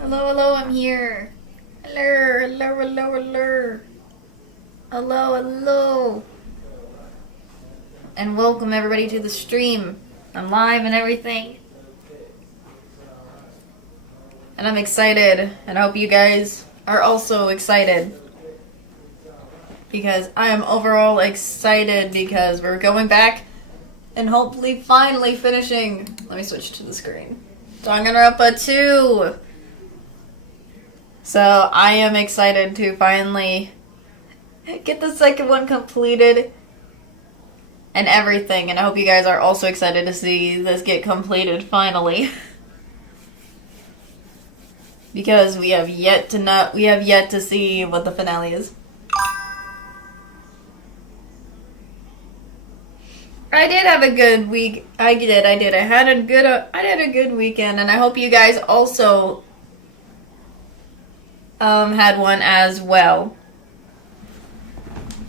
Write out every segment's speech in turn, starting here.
Hello, hello, I'm here. Hello, hello, hello, hello. Hello, hello. And welcome everybody to the stream. I'm live and everything. And I'm excited. And I hope you guys are also excited. Because I am overall excited because we're going back and hopefully finally finishing. Let me switch to the screen. Danganronpa 2. So I am excited to finally get the second one completed and everything. And I hope you guys are also excited to see this get completed finally. Because we have yet to see what the finale is. I did have a good week. I did. I had a good weekend, and I hope you guys also had one as well.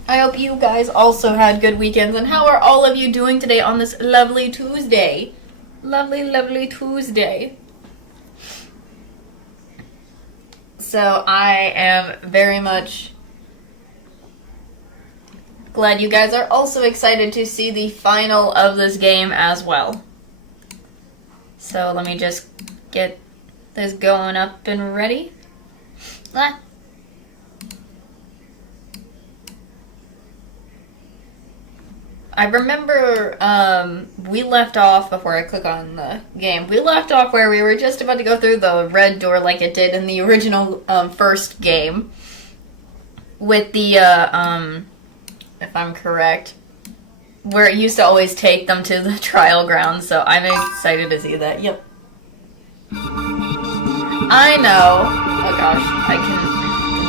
I hope you guys also had good weekends. And how are all of you doing today on this lovely Tuesday? Lovely, lovely Tuesday. So I am very much glad you guys are also excited to see the final of this game as well. So let me just get this going up and ready. I remember we left off, before I click on the game, we left off where we were just about to go through the red door like it did in the original first game. With the, if I'm correct, where it used to always take them to the trial ground, so I'm excited to see that. Yep. I know. Oh gosh, the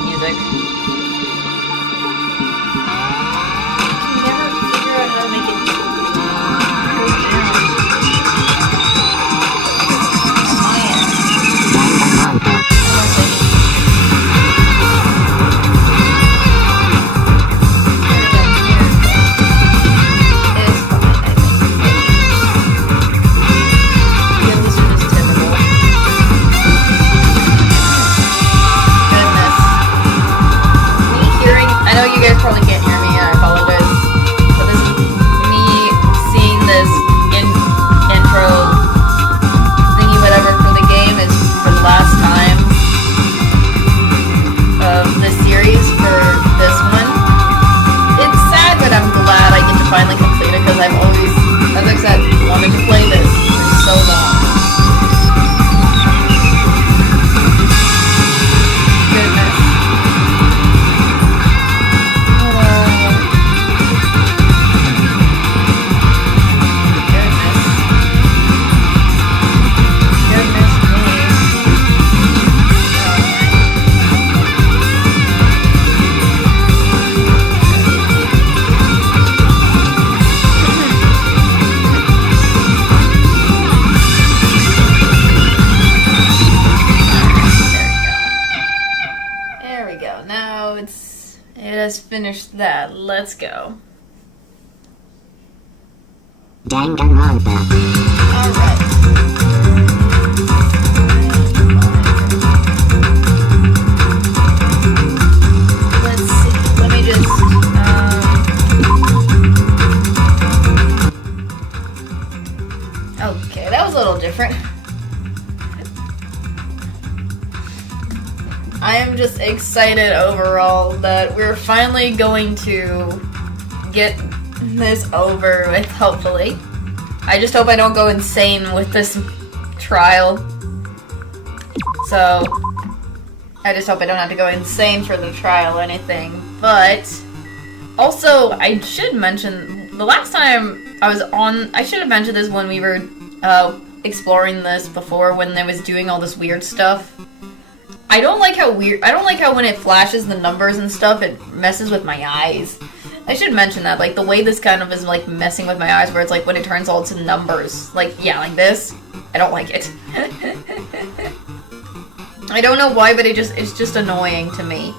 music. I can never figure out how to make it go down. On my end. Probably can't hear me, I apologize. But this is me seeing this intro thingy whatever for the game is for the last time of this series for this one. It's sad, but I'm glad I get to finally complete it because I've always, as I said, wanted to play this for so long. Finish that. Let's go. Danganronpa. Alright. Let's see. Let me just okay, that was a little different. I am just excited overall that we're finally going to get this over with, hopefully. I just hope I don't go insane with this trial. So, I just hope I don't have to go insane for the trial or anything. But, also, I should mention, the last time I was on, I should have mentioned this when we were exploring this before, when I was doing all this weird stuff. I don't like how when it flashes the numbers and stuff, it messes with my eyes. I should mention that, like, the way this kind of is, like, messing with my eyes, where it's, like, when it turns all to numbers. Like, yeah, like this. I don't like it. I don't know why, but it's just annoying to me.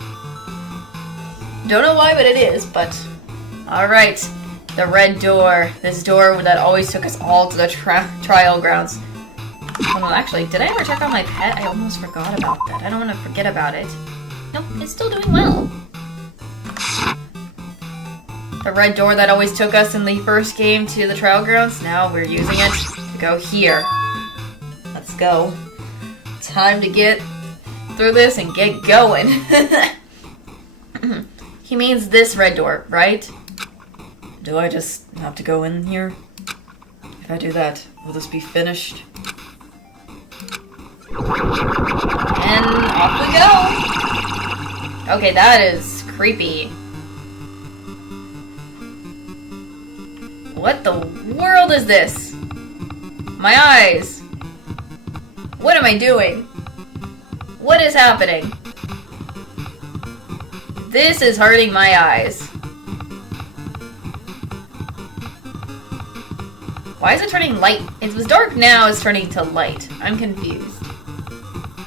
Don't know why, but it is, but... Alright. The red door. This door that always took us all to the trial grounds. Well, actually, did I ever check on my pet? I almost forgot about that. I don't want to forget about it. Nope, it's still doing well. The red door that always took us in the first game to the trial grounds, now we're using it to go here. Let's go. Time to get through this and get going. He means this red door, right? Do I just have to go in here? If I do that, will this be finished? And off we go! Okay, that is creepy. What the world is this? My eyes! What am I doing? What is happening? This is hurting my eyes. Why is it turning light? It was dark now, it's turning to light. I'm confused.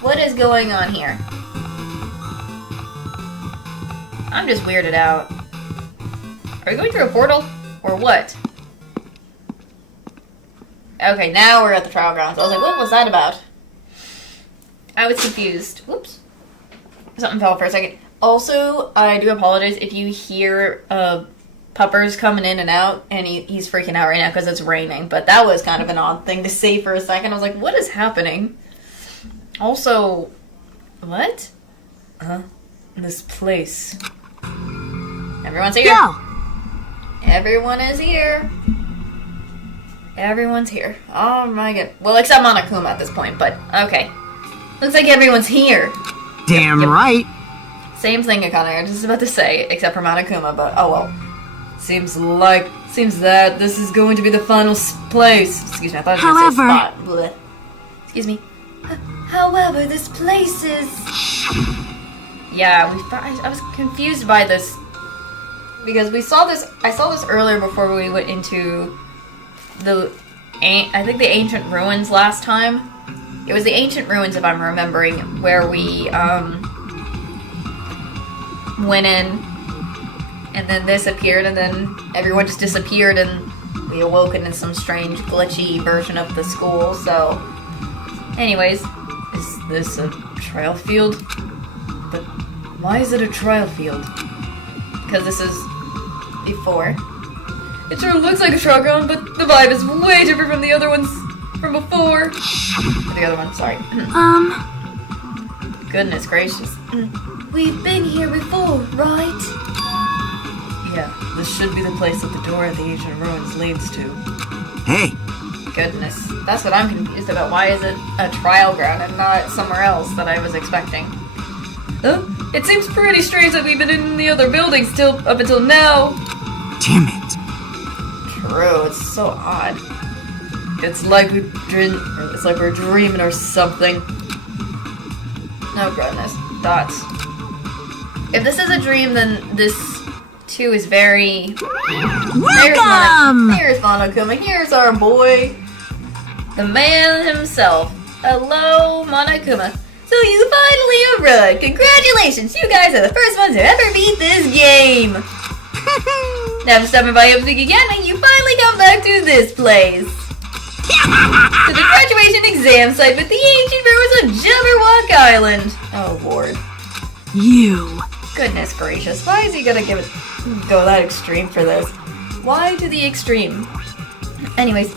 What is going on here? I'm just weirded out. Are we going through a portal? Or what? Okay, now we're at the trial grounds. I was like, what was that about? I was confused. Whoops. Something fell for a second. Also, I do apologize if you hear puppers coming in and out, and he's freaking out right now because it's raining, but that was kind of an odd thing to say for a second. I was like, what is happening? Also, what? This place. Everyone's here. Go. Everyone is here. Everyone's here. Oh my god. Well, except Monokuma at this point, but okay. Looks like everyone's here. Damn Yep. right. Same thing, Akane. I was just about to say, except for Monokuma, but oh well. Seems that this is going to be the final place. Excuse me, I thought it was However- a spot. Blech. Excuse me. However, this place is... Yeah, I was confused by this. Because we saw this... I saw this earlier before we went into the... I think the ancient ruins last time. It was the ancient ruins, if I'm remembering, where we, went in, and then this appeared, and then everyone just disappeared, and we awoken in some strange, glitchy version of the school, so... Anyways, is this a trial field? But why is it a trial field? Because this is before. It sure looks like a trial ground, but the vibe is way different from the other ones from before. The other one, sorry. Goodness gracious. We've been here before, right? Yeah, this should be the place that the door of the ancient ruins leads to. Hey, Goodness, that's what I'm confused about. Why is it a trial ground and not somewhere else that I was expecting? It seems pretty strange that we've been in the other buildings up until now. damn it. True, it's so odd. It's like we're dreaming or something. Oh goodness, dots. If this is a dream, then this too is very... Welcome! Here's Monokuma, here's our boy. The man himself. Hello, Monokuma. So you finally arrived. Congratulations, you guys are the first ones to ever beat this game. Now stopping by everything again, and you finally come back to this place. To the graduation exam site with the ancient ruins of Jabberwock Island. Oh lord. You. Goodness gracious, why is he gonna go that extreme for this? Why to the extreme? Anyways,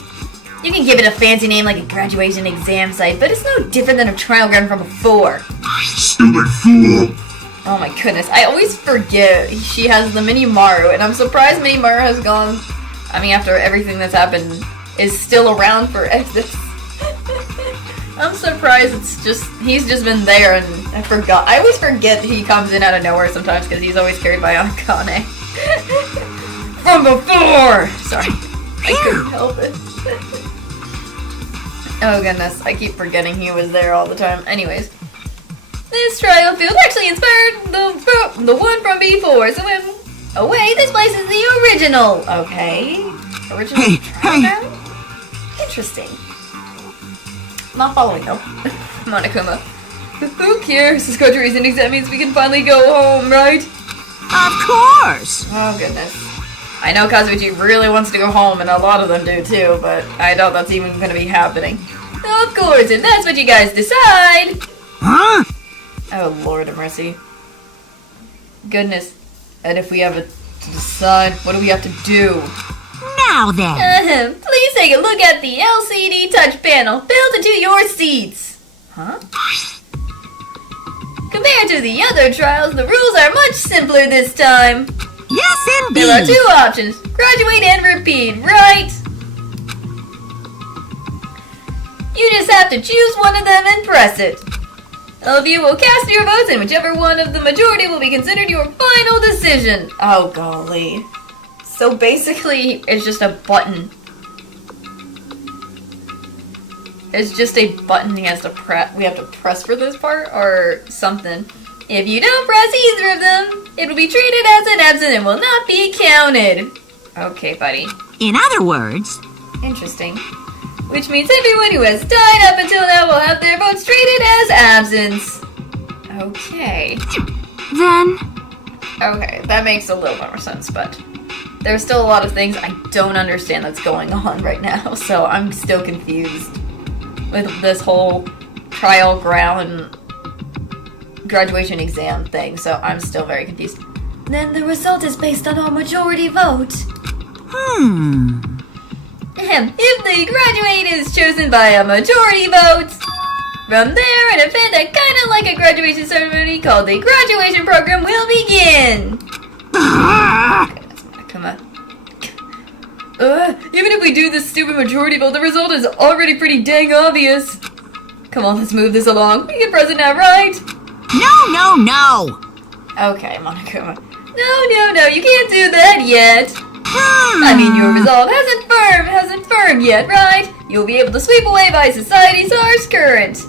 you can give it a fancy name like a graduation exam site, but it's no different than a trial ground from before. Stupid fool! Oh my goodness, I always forget she has the Mini Maru, and I'm surprised Mini Maru has gone, I mean after everything that's happened, is still around for this. I'm surprised he's just been there, and I forgot. I always forget he comes in out of nowhere sometimes because he's always carried by Akane. From before! Sorry, I couldn't help it. Oh goodness, I keep forgetting he was there all the time. Anyways, this trial field actually inspired the one from before, so wait, this place is the original. Okay, original trial ground? Interesting. Not following though. Monokuma. Who cares? This graduation exam means we can finally go home, right? Of course! Oh goodness. I know Kazuichi really wants to go home, and a lot of them do too, but I doubt that's even going to be happening. Of course, if that's what you guys decide. Huh? Oh, Lord of mercy. Goodness. And if we have to decide, what do we have to do? Now then. Please take a look at the LCD touch panel built into your seats. Huh? Compared to the other trials, the rules are much simpler this time. Yes, indeed. There are two options, graduate and repeat, right? You just have to choose one of them and press it. All of you will cast your votes, and whichever one of the majority will be considered your final decision. Oh, golly. So basically, it's just a button. It's just a button he has to press. We have to press for this part, or something. If you don't press either of them, it will be treated as an absent and will not be counted. Okay, buddy. In other words, Interesting. Which means everyone who has died up until now will have their votes treated as absence. Okay. then, Okay, that makes a little more sense, but there's still a lot of things I don't understand that's going on right now, so I'm still confused with this whole trial ground graduation exam thing, so I'm still very confused. Then the result is based on a majority vote. If the graduate is chosen by a majority vote, from there, an event that kind of like a graduation ceremony called the graduation program will begin. Okay, come on. Even if we do this stupid majority vote, the result is already pretty dang obvious. Come on, let's move this along. We can press it now, right? no. Okay, Monokuma. No, you can't do that yet. I mean, your resolve hasn't firmed yet, right? You'll be able to sweep away by society's harsh current.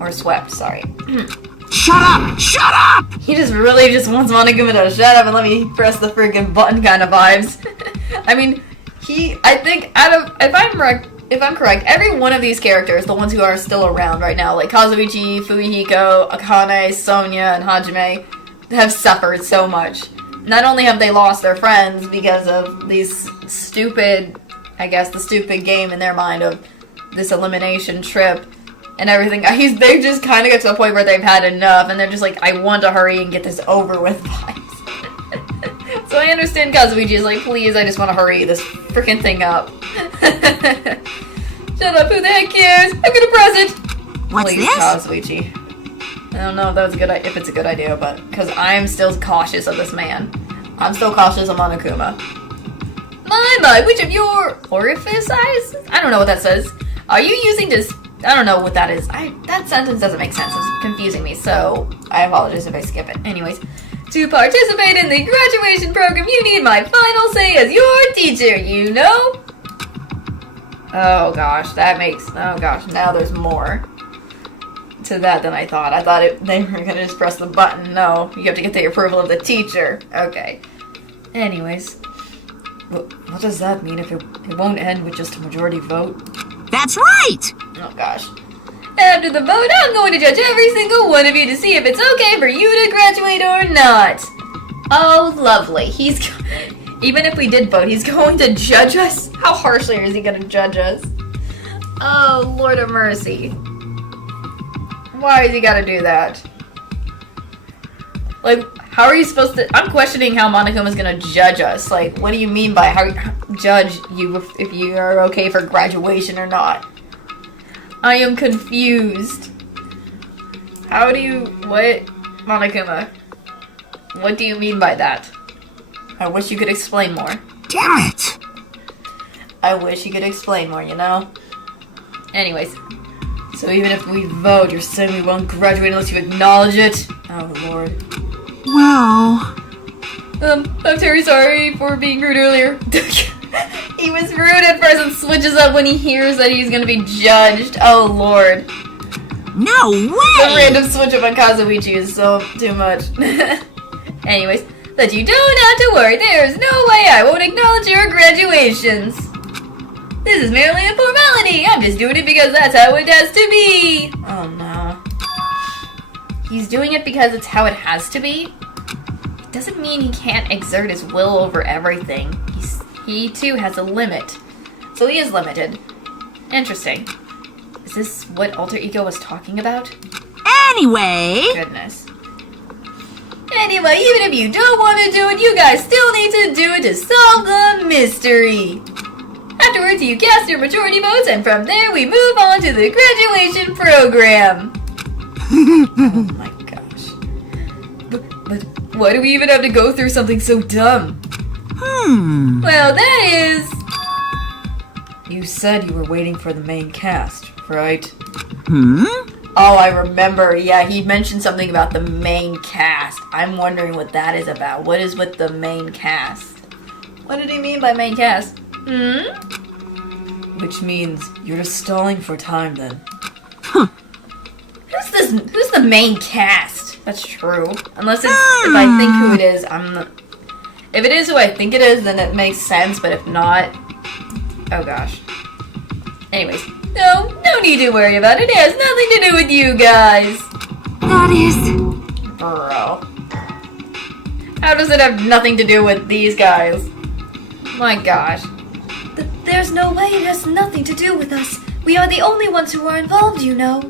Or swept, sorry. Shut up! He just really just wants Monokuma to shut up and let me press the freaking button kind of vibes. I mean, I think if I'm correct, every one of these characters, the ones who are still around right now, like Kazuichi, Fumihiko, Akane, Sonya, and Hajime, have suffered so much. Not only have they lost their friends because of these stupid, I guess, the stupid game in their mind of this elimination trip and everything. They just kind of get to the point where they've had enough, and they're just like, I want to hurry and get this over with vibes. So I understand Kazuichi is like, please, I just want to hurry this freaking thing up. Shut up, who the heck cares? I'm gonna press it! What's Please, this? Kazuichi. I don't know if that's if it's a good idea, but because I'm still cautious of this man. I'm still cautious of Monokuma. My, which of your orifice eyes? I don't know what that says. Are you using this? I don't know what that is. That sentence doesn't make sense. It's confusing me, so I apologize if I skip it. Anyways, to participate in the graduation program, you need my final say as your teacher, you know? Oh gosh, now there's more to that than I thought. I thought they were gonna just press the button. No, you have to get the approval of the teacher. Okay. Anyways, what does that mean if it won't end with just a majority vote? That's right! Oh gosh. After the vote, I'm going to judge every single one of you to see if it's okay for you to graduate or not. Oh, lovely. Even if we did vote, he's going to judge us? How harshly is he going to judge us? Oh, Lord of mercy. Why has he got to do that? Like, how are you supposed to... I'm questioning how Monokuma's going to judge us. Like, what do you mean by judge you if you are okay for graduation or not? I am confused. What? Monokuma, what do you mean by that? I wish you could explain more. Damn it! I wish you could explain more, you know? Anyways, so even if we vote, you're saying we won't graduate unless you acknowledge it? Oh, Lord. Well... I'm very sorry for being rude earlier. He was rude at first and switches up when he hears that he's gonna be judged. Oh, Lord. No way! The random switch up on Kazuichi is so too much. Anyways, but you don't have to worry. There's no way I won't acknowledge your graduations. This is merely a formality. I'm just doing it because that's how it has to be. Oh, no. He's doing it because it's how it has to be? It doesn't mean he can't exert his will over everything. He too has a limit. So he is limited. Interesting. Is this what Alter Ego was talking about? Anyway, Goodness. Anyway, even if you don't want to do it, you guys still need to do it to solve the mystery. Afterwards, you cast your majority votes, and from there, we move on to the graduation program. Oh my gosh. But why do we even have to go through something so dumb? Well, that is... You said you were waiting for the main cast, right? Oh, I remember. Yeah, he mentioned something about the main cast. I'm wondering what that is about. What is with the main cast? What did he mean by main cast? Which means you're just stalling for time then. Who's the main cast? That's true. Unless it's, if I think who it is, I'm not... If it is who I think it is, then it makes sense, but if not... Oh gosh. Anyways, no need to worry about it. It has nothing to do with you guys. that is... Bro. How does it have nothing to do with these guys? My gosh. There's no way it has nothing to do with us. We are the only ones who are involved, you know.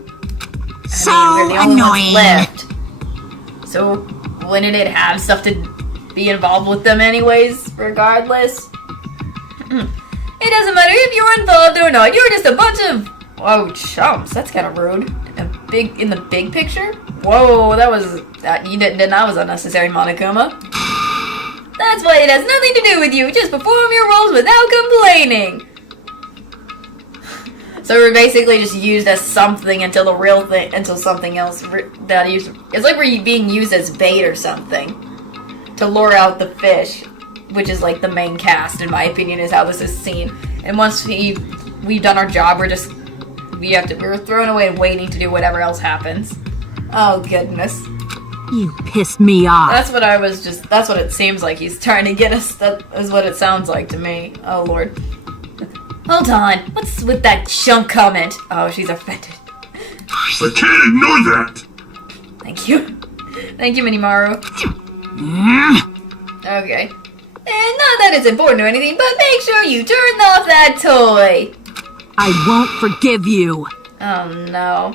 So we're the only ones annoying. left. So, wouldn't it have stuff to be involved with them anyways, regardless? It doesn't matter if you're involved or not. You're just a bunch of... Whoa, chumps. That's kind of rude. In the big picture? Whoa, that was... That was unnecessary, Monokuma. That's why it has nothing to do with you. Just perform your roles without complaining. So we're basically just used as something until the real thing... Until something else... It's like we're being used as bait or something. To lure out the fish. Which is like the main cast, in my opinion, is how this is seen. And once we've done our job, we're thrown away waiting to do whatever else happens. Oh goodness. You pissed me off. That's what it seems like he's trying to get us. That is what it sounds like to me. Oh lord. Hold on. What's with that chump comment? Oh, she's offended. I can't ignore that! Thank you. Thank you, Minimaru. Okay. And not that it's important or anything, but make sure you turn off that toy. I won't forgive you. Oh no.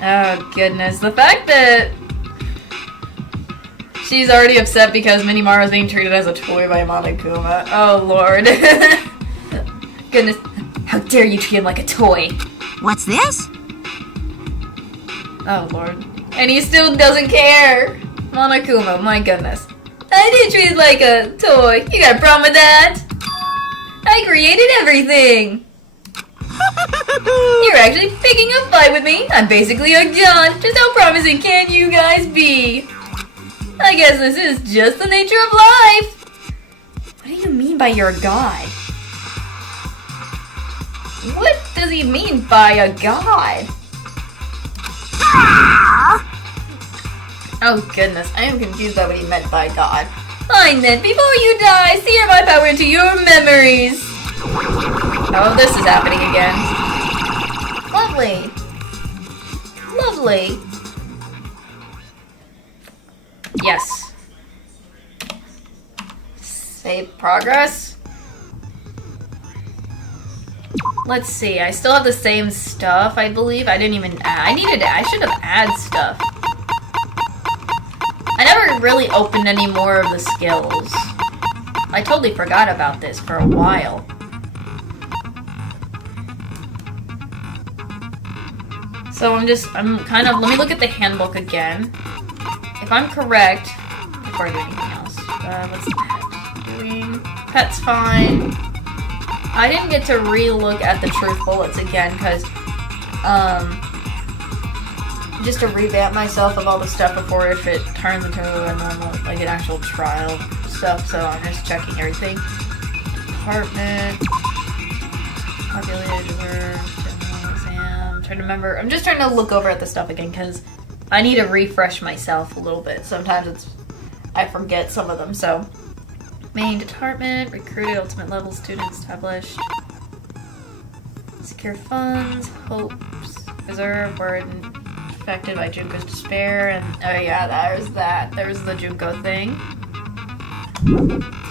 Oh goodness. The fact that she's already upset because Minimaru is being treated as a toy by Monokuma. Oh lord. Goodness. How dare you treat him like a toy? What's this? Oh lord. And he still doesn't care. Monokuma, my goodness. I didn't treat it like a toy. You got a problem with that? I created everything. You're actually picking a fight with me. I'm basically a god. Just how promising can you guys be? I guess this is just the nature of life. What do you mean by you're a god? What does he mean by a god? Oh goodness, I am confused by what he meant by God. Fine then, before you die, sear my power into your memories! Oh, this is happening again. Lovely. Lovely. Yes. Save progress. Let's see, I still have the same stuff, I believe. I didn't even add. I should have added stuff. I never really opened any more of the skills. I totally forgot about this for a while. So let me look at the handbook again. If I'm correct, before I do anything else, what's the pet doing? Pet's fine. I didn't get to re-look at the truth bullets again, because, just to revamp myself of all the stuff before if it turns into a normal, like an actual trial stuff, so I'm just checking everything. Department, populated reserve, general exam, trying to remember, I'm just trying to look over at the stuff again, because I need to refresh myself a little bit. Sometimes I forget some of them, so. Main department, recruited, ultimate level student established. Secure funds, hopes, reserve, word, affected by Junko's despair, and oh yeah, there's that. There's the Junko thing.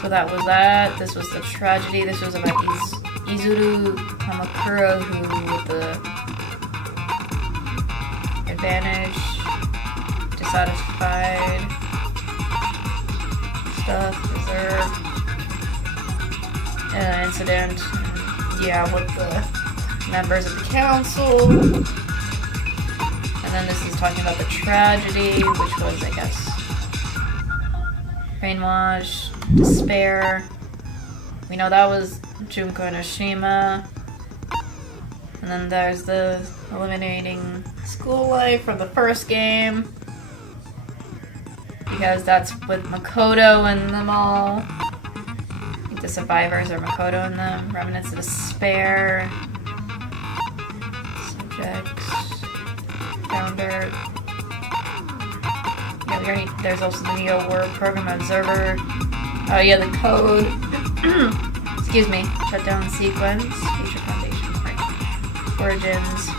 So that was that. This was the tragedy. This was about Izuru Kamakura, who with the advantage, dissatisfied, stuff, reserve, incident, yeah, with the members of the council. And then this is talking about the tragedy, which was, I guess, brainwash, despair. We know that was Junko Enoshima. And then there's the eliminating school life from the first game. Because that's with Makoto and them all. I think the survivors are Makoto and them. Remnants of despair. Subjects. Founder. Yeah, we already, there's also the Neo World Program Observer. Oh yeah, the code. Excuse me. Shutdown sequence. Future Foundation. Right. Origins.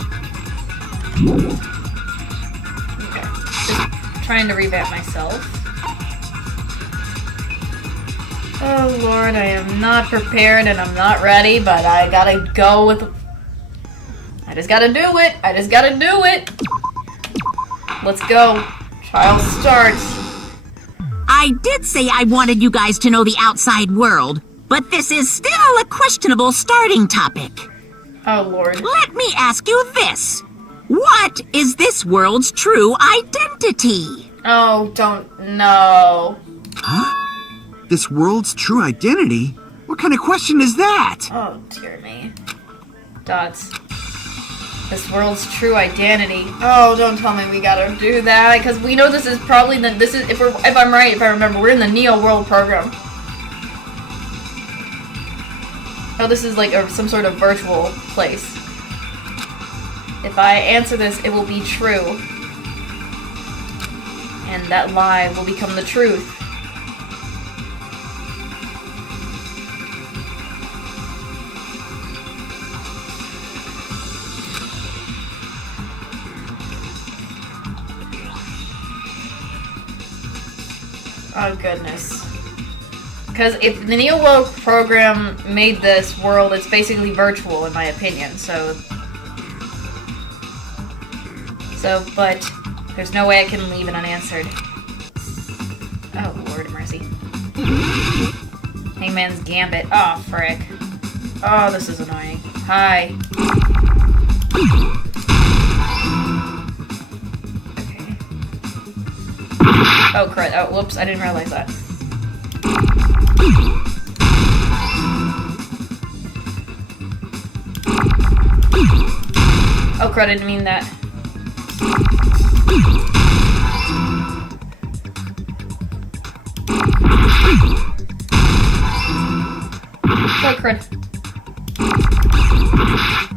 Okay. Just trying to revamp myself. Oh Lord, I am not prepared and I'm not ready, but I gotta go with... I just gotta do it! I just gotta do it! Let's go. Trial starts. I did say I wanted you guys to know the outside world, but this is still a questionable starting topic. Oh Lord. Let me ask you this. What is this world's true identity? Oh, don't know. Huh? This world's true identity? What kind of question is that? Oh dear me. Dots. This world's true identity. Oh, don't tell me we gotta do that, because we know this is probably the, this is, if I'm right, if I remember, we're in the Neo World program. Oh, this is like some sort of virtual place. If I answer this, it will be true. And that lie will become the truth. Oh goodness. Because if the Neo World program made this world, it's basically virtual in my opinion, but there's no way I can leave it unanswered. Oh Lord mercy. Hangman's Gambit. Oh frick. Oh, this is annoying. Hi. Oh crud, oh whoops, I didn't realize that. Oh crud, I didn't mean that. Oh crud.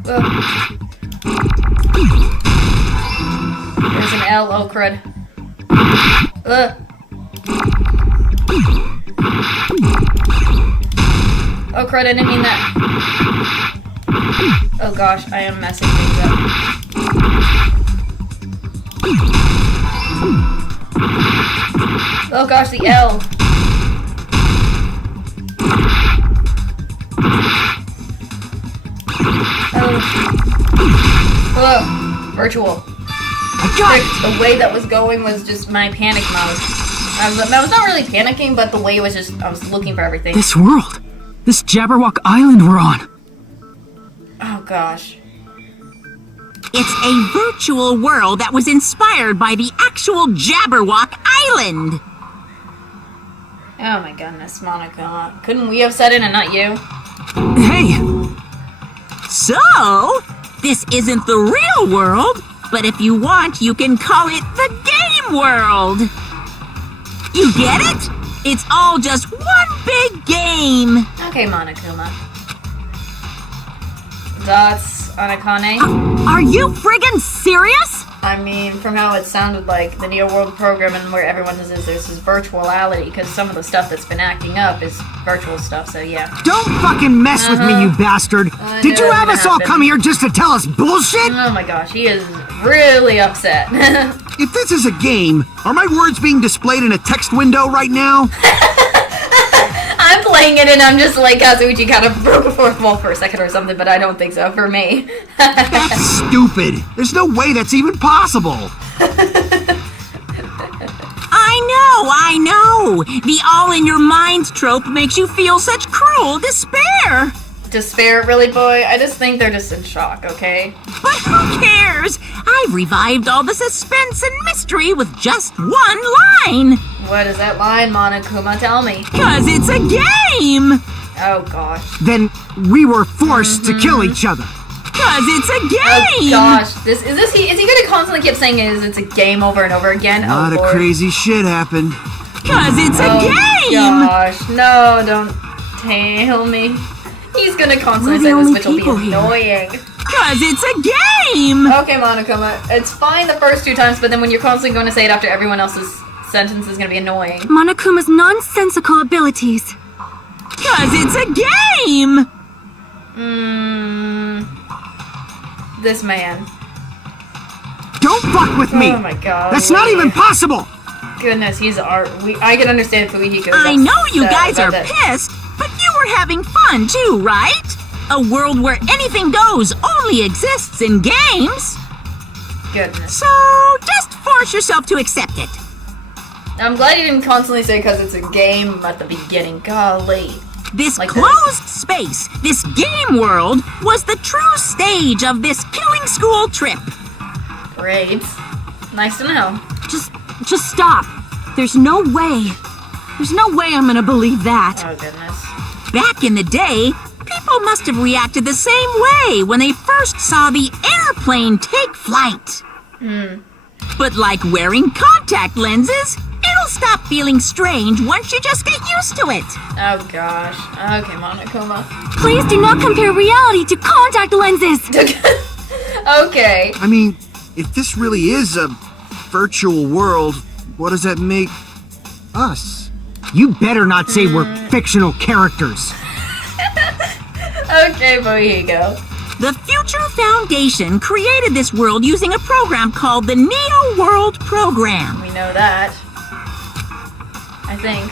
Ugh. There's an L, oh crud. Oh crud, I didn't mean that. Oh gosh, I am messing things up. Oh gosh, the L. Oh. Virtual. The way that was going was just my panic mode. I was not really panicking, but the way it was just, I was looking for everything. This world! This Jabberwock Island we're on! Oh gosh. It's a virtual world that was inspired by the actual Jabberwock Island. Oh my goodness, Monica. Couldn't we have said it and not you? Hey! So, this isn't the real world, but if you want, you can call it the game world. You get it? It's all just one big game. Okay, Monokuma. Dots, Anakane. Are you friggin' serious? I mean, from how it sounded like, the Neo World program and where everyone is there's this virtuality, because some of the stuff that's been acting up is virtual stuff, so yeah. Don't fucking mess with me, you bastard! Did you have us all come here just to tell us bullshit? Oh my gosh, he is really upset. If this is a game, are my words being displayed in a text window right now? I'm playing it and I'm just like, Kazuichi kind of broke a fourth wall for a second or something, but I don't think so for me. That's stupid. There's no way that's even possible. I know! The all-in-your-mind trope makes you feel such cruel despair! Despair, really, boy? I just think they're just in shock, okay? But who cares? I've revived all the suspense and mystery with just one line! What is that line, Monokuma? Tell me. 'Cause it's a game! Oh, gosh. Then we were forced to kill each other. 'Cause it's a Oh, game! gosh. Is he gonna constantly keep saying it's a game over and over again? A lot of Lord. crazy shit happened. 'Cause it's a game! Gosh, no, don't tell me. He's gonna constantly say this, which will be annoying. 'Cause it's a game! Okay, Monokuma, it's fine the first 2 times, but then when you're constantly going to say it after everyone else's sentence is gonna be annoying. Monokuma's nonsensical abilities. 'Cause it's a game! This man. Don't fuck with me. Oh my god. That's not even possible. Goodness, he's I can understand Fujihiko's I know you guys are about that. pissed, but you were having fun too, right? A world where anything goes only exists in games. Goodness. So just force yourself to accept it. I'm glad you didn't constantly say because it's a game at the beginning. Golly. This Like closed space, this game world, was the true stage of this killing school trip. Great. Nice to know. Just stop. There's no way. There's no way I'm gonna believe that. Oh, goodness. Back in the day, people must have reacted the same way when they first saw the airplane take flight. But like wearing contact lenses, it'll stop feeling strange once you just get used to it. Oh, gosh. Okay, Monokuma. Please do not compare reality to contact lenses. Okay. I mean, if this really is a virtual world, what does that make us? You better not say we're fictional characters. Okay, Fujihiko. The Future Foundation created this world using a program called the Neo World Program. We know that. I think.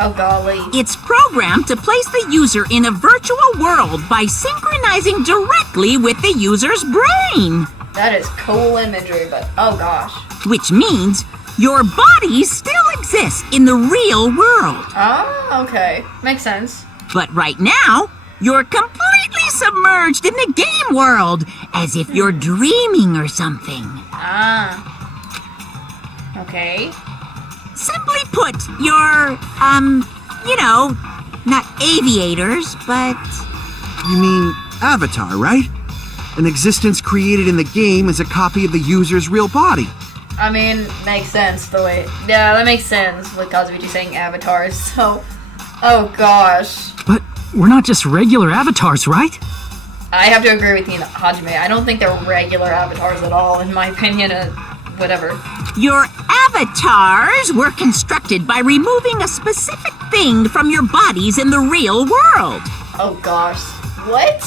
Oh, golly. It's programmed to place the user in a virtual world by synchronizing directly with the user's brain. That is cool imagery, but oh, gosh. Which means your body still exists in the real world. Oh, okay. Makes sense. But right now, you're completely submerged in the game world, as if you're dreaming or something. Ah. Okay. Simply put, you're, not aviators, but... You mean Avatar, right? An existence created in the game is a copy of the user's real body. I mean, makes sense the way. Yeah, that makes sense with Kazuichi saying avatars, so. Oh gosh. But we're not just regular avatars, right? I have to agree with you, Hajime. I don't think they're regular avatars at all, in my opinion. Whatever. Your avatars were constructed by removing a specific thing from your bodies in the real world. Oh gosh. What?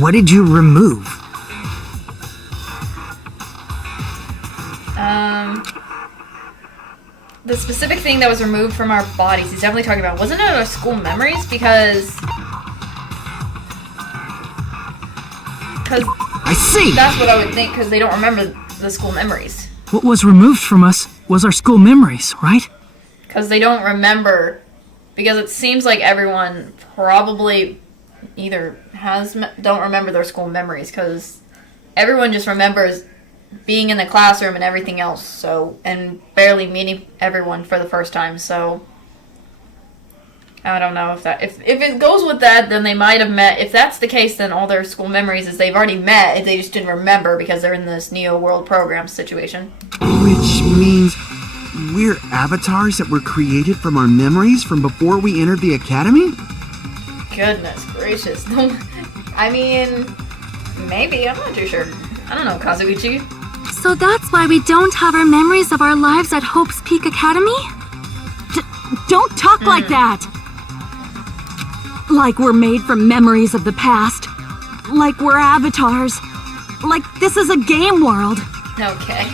What did you remove? The specific thing that was removed from our bodies, he's definitely talking about, wasn't it our school memories? Because I see! that's what I would think, because they don't remember the school memories. What was removed from us was our school memories, right? Because they don't remember, because it seems like everyone probably either don't remember their school memories, because everyone just remembers being in the classroom and everything else, so, and barely meeting everyone for the first time, so I don't know if it goes with that, then they might have met. If that's the case, then all their school memories is they've already met, if they just didn't remember because they're in this Neo World Program situation. Which means we're avatars that were created from our memories from before we entered the academy? Goodness gracious. I mean, maybe, I'm not too sure. I don't know, Kazuichi. So that's why we don't have our memories of our lives at Hope's Peak Academy? Don't talk like that! Like we're made from memories of the past. Like we're avatars. Like this is a game world. Okay.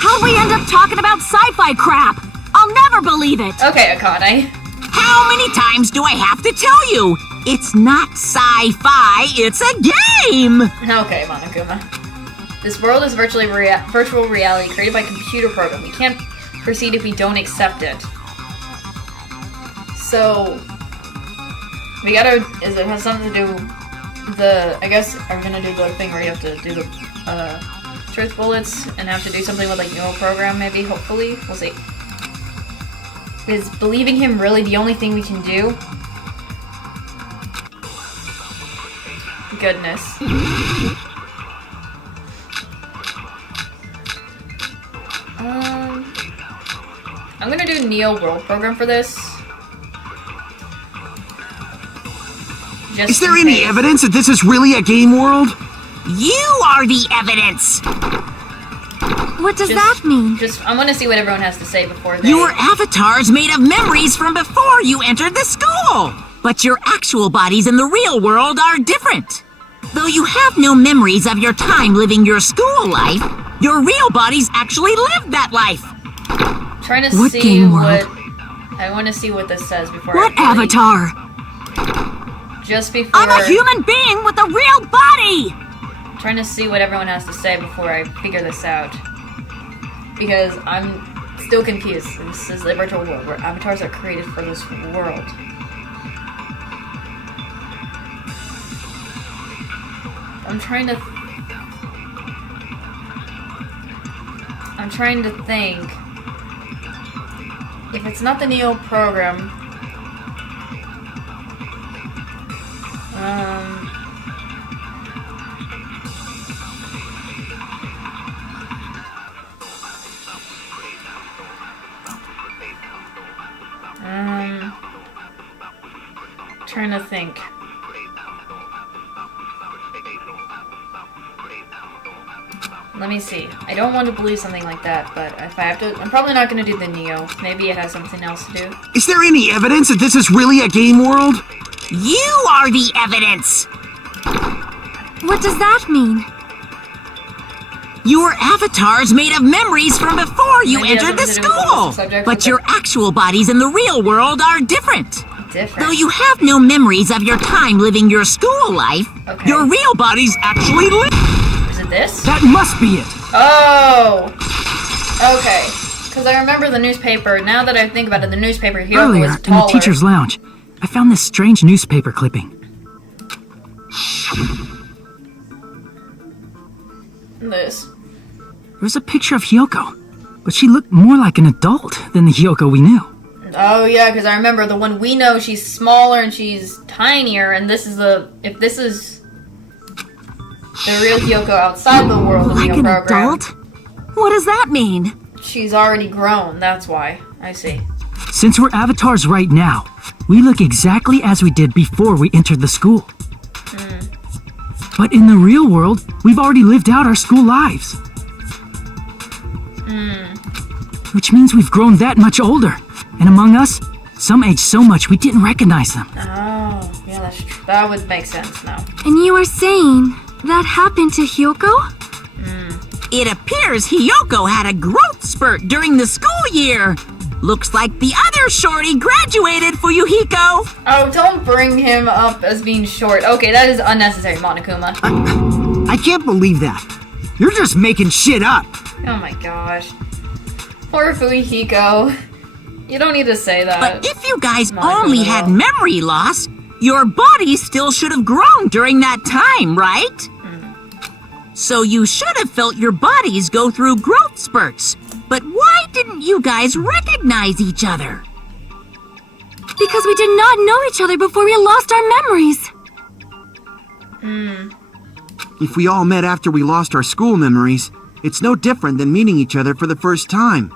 How'd we end up talking about sci-fi crap? I'll never believe it! Okay, Akane. How many times do I have to tell you? It's not sci-fi, it's a game! Okay, Monokuma. This world is virtual reality created by a computer program. We can't proceed if we don't accept it. So, we gotta, it has something to do I guess I'm gonna do the thing where you have to do the, truth bullets and have to do something with, like, neural program, maybe, hopefully. We'll see. Is believing him really the only thing we can do? Goodness. I'm gonna do Neo World Program for this. Just Is there in any case. evidence that this is really a game world? You are the evidence! What does that mean? I want to see what everyone has to say before they... Your avatar's made of memories from before you entered the school! But your actual bodies in the real world are different. Though you have no memories of your time living your school life, your real bodies actually lived that life. Trying to What see game what... world? I want to see what this says before What I... really- avatar? Just before... I'm a human being with a real body! Trying to see what everyone has to say before I figure this out. Because I'm still confused. This is a virtual world where avatars are created for this world. I'm trying to think. If it's not the Neo program, trying to think. Let me see. I don't want to believe something like that, but if I have to, I'm probably not going to do the Neo. Maybe it has something else to do. Is there any evidence that this is really a game world? You are the evidence! What does that mean? Your avatar's made of memories from before you Maybe it has entered the something to do with school! the subject, But your actual bodies in the real world are different. Different. Though you have no memories of your time living your school life, Okay. your real bodies actually live. Is it this? That must be it. Oh! Okay. Because I remember the newspaper. Now that I think about it, the newspaper here Earlier, was in taller. the teacher's lounge, I found this strange newspaper clipping. This. There was a picture of Hyoko, but she looked more like an adult than the Hyoko we knew. Oh yeah, because I remember the one we know, she's smaller and she's tinier, and this is the... If this is the real Hyoko outside the world of the Like Neo an program, adult? What does that mean? she's already grown, that's why. I see. Since we're avatars right now, we look exactly as we did before we entered the school. But in the real world, we've already lived out our school lives. Which means we've grown that much older. And among us, some age so much we didn't recognize them. Oh, yeah, that's true. That would make sense now. And you were saying that happened to Hyoko? It appears Hyoko had a growth spurt during the school year. Looks like the other shorty graduated, Fuyuhiko. Oh, don't bring him up as being short. Okay, that is unnecessary, Monokuma. I can't believe that. You're just making shit up. Oh my gosh. Poor Fuyuhiko. You don't need to say that. But if you guys Not only at had all. memory loss, your body still should have grown during that time, right? So you should have felt your bodies go through growth spurts. But why didn't you guys recognize each other? Because we did not know each other before we lost our memories. If we all met after we lost our school memories, it's no different than meeting each other for the first time.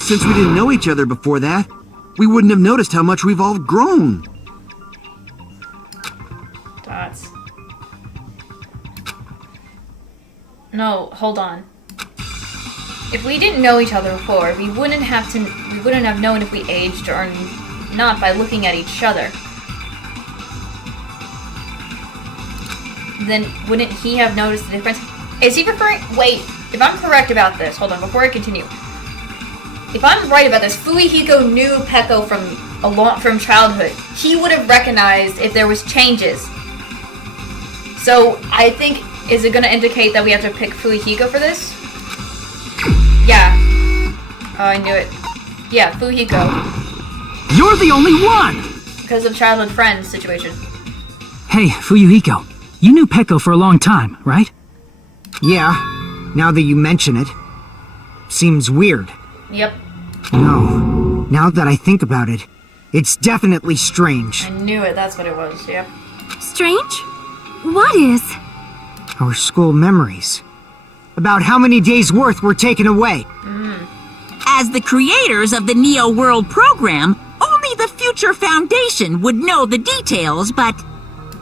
Since we didn't know each other before that, we wouldn't have noticed how much we've all grown. Dots. No, hold on. If we didn't know each other before, we wouldn't have known if we aged or not by looking at each other. Then wouldn't he have noticed the difference? Is he referring... Wait, if I'm correct about this, hold on, before I continue. if I'm right about this, Fumihiko knew Peko from childhood. He would have recognized if there was changes. So I think, is it going to indicate that we have to pick Fumihiko for this? Yeah. Oh, I knew it. Yeah, Fumihiko. You're the only one! Because of childhood friends situation. Hey, Fuyuhiko, you knew Peko for a long time, right? Yeah, now that you mention it. Seems weird. Yep. No, now that I think about it, it's definitely strange. I knew it, that's what it was, yep. Strange? What is? Our school memories. About how many days' worth were taken away. As the creators of the Neo World program, only the Future Foundation would know the details, but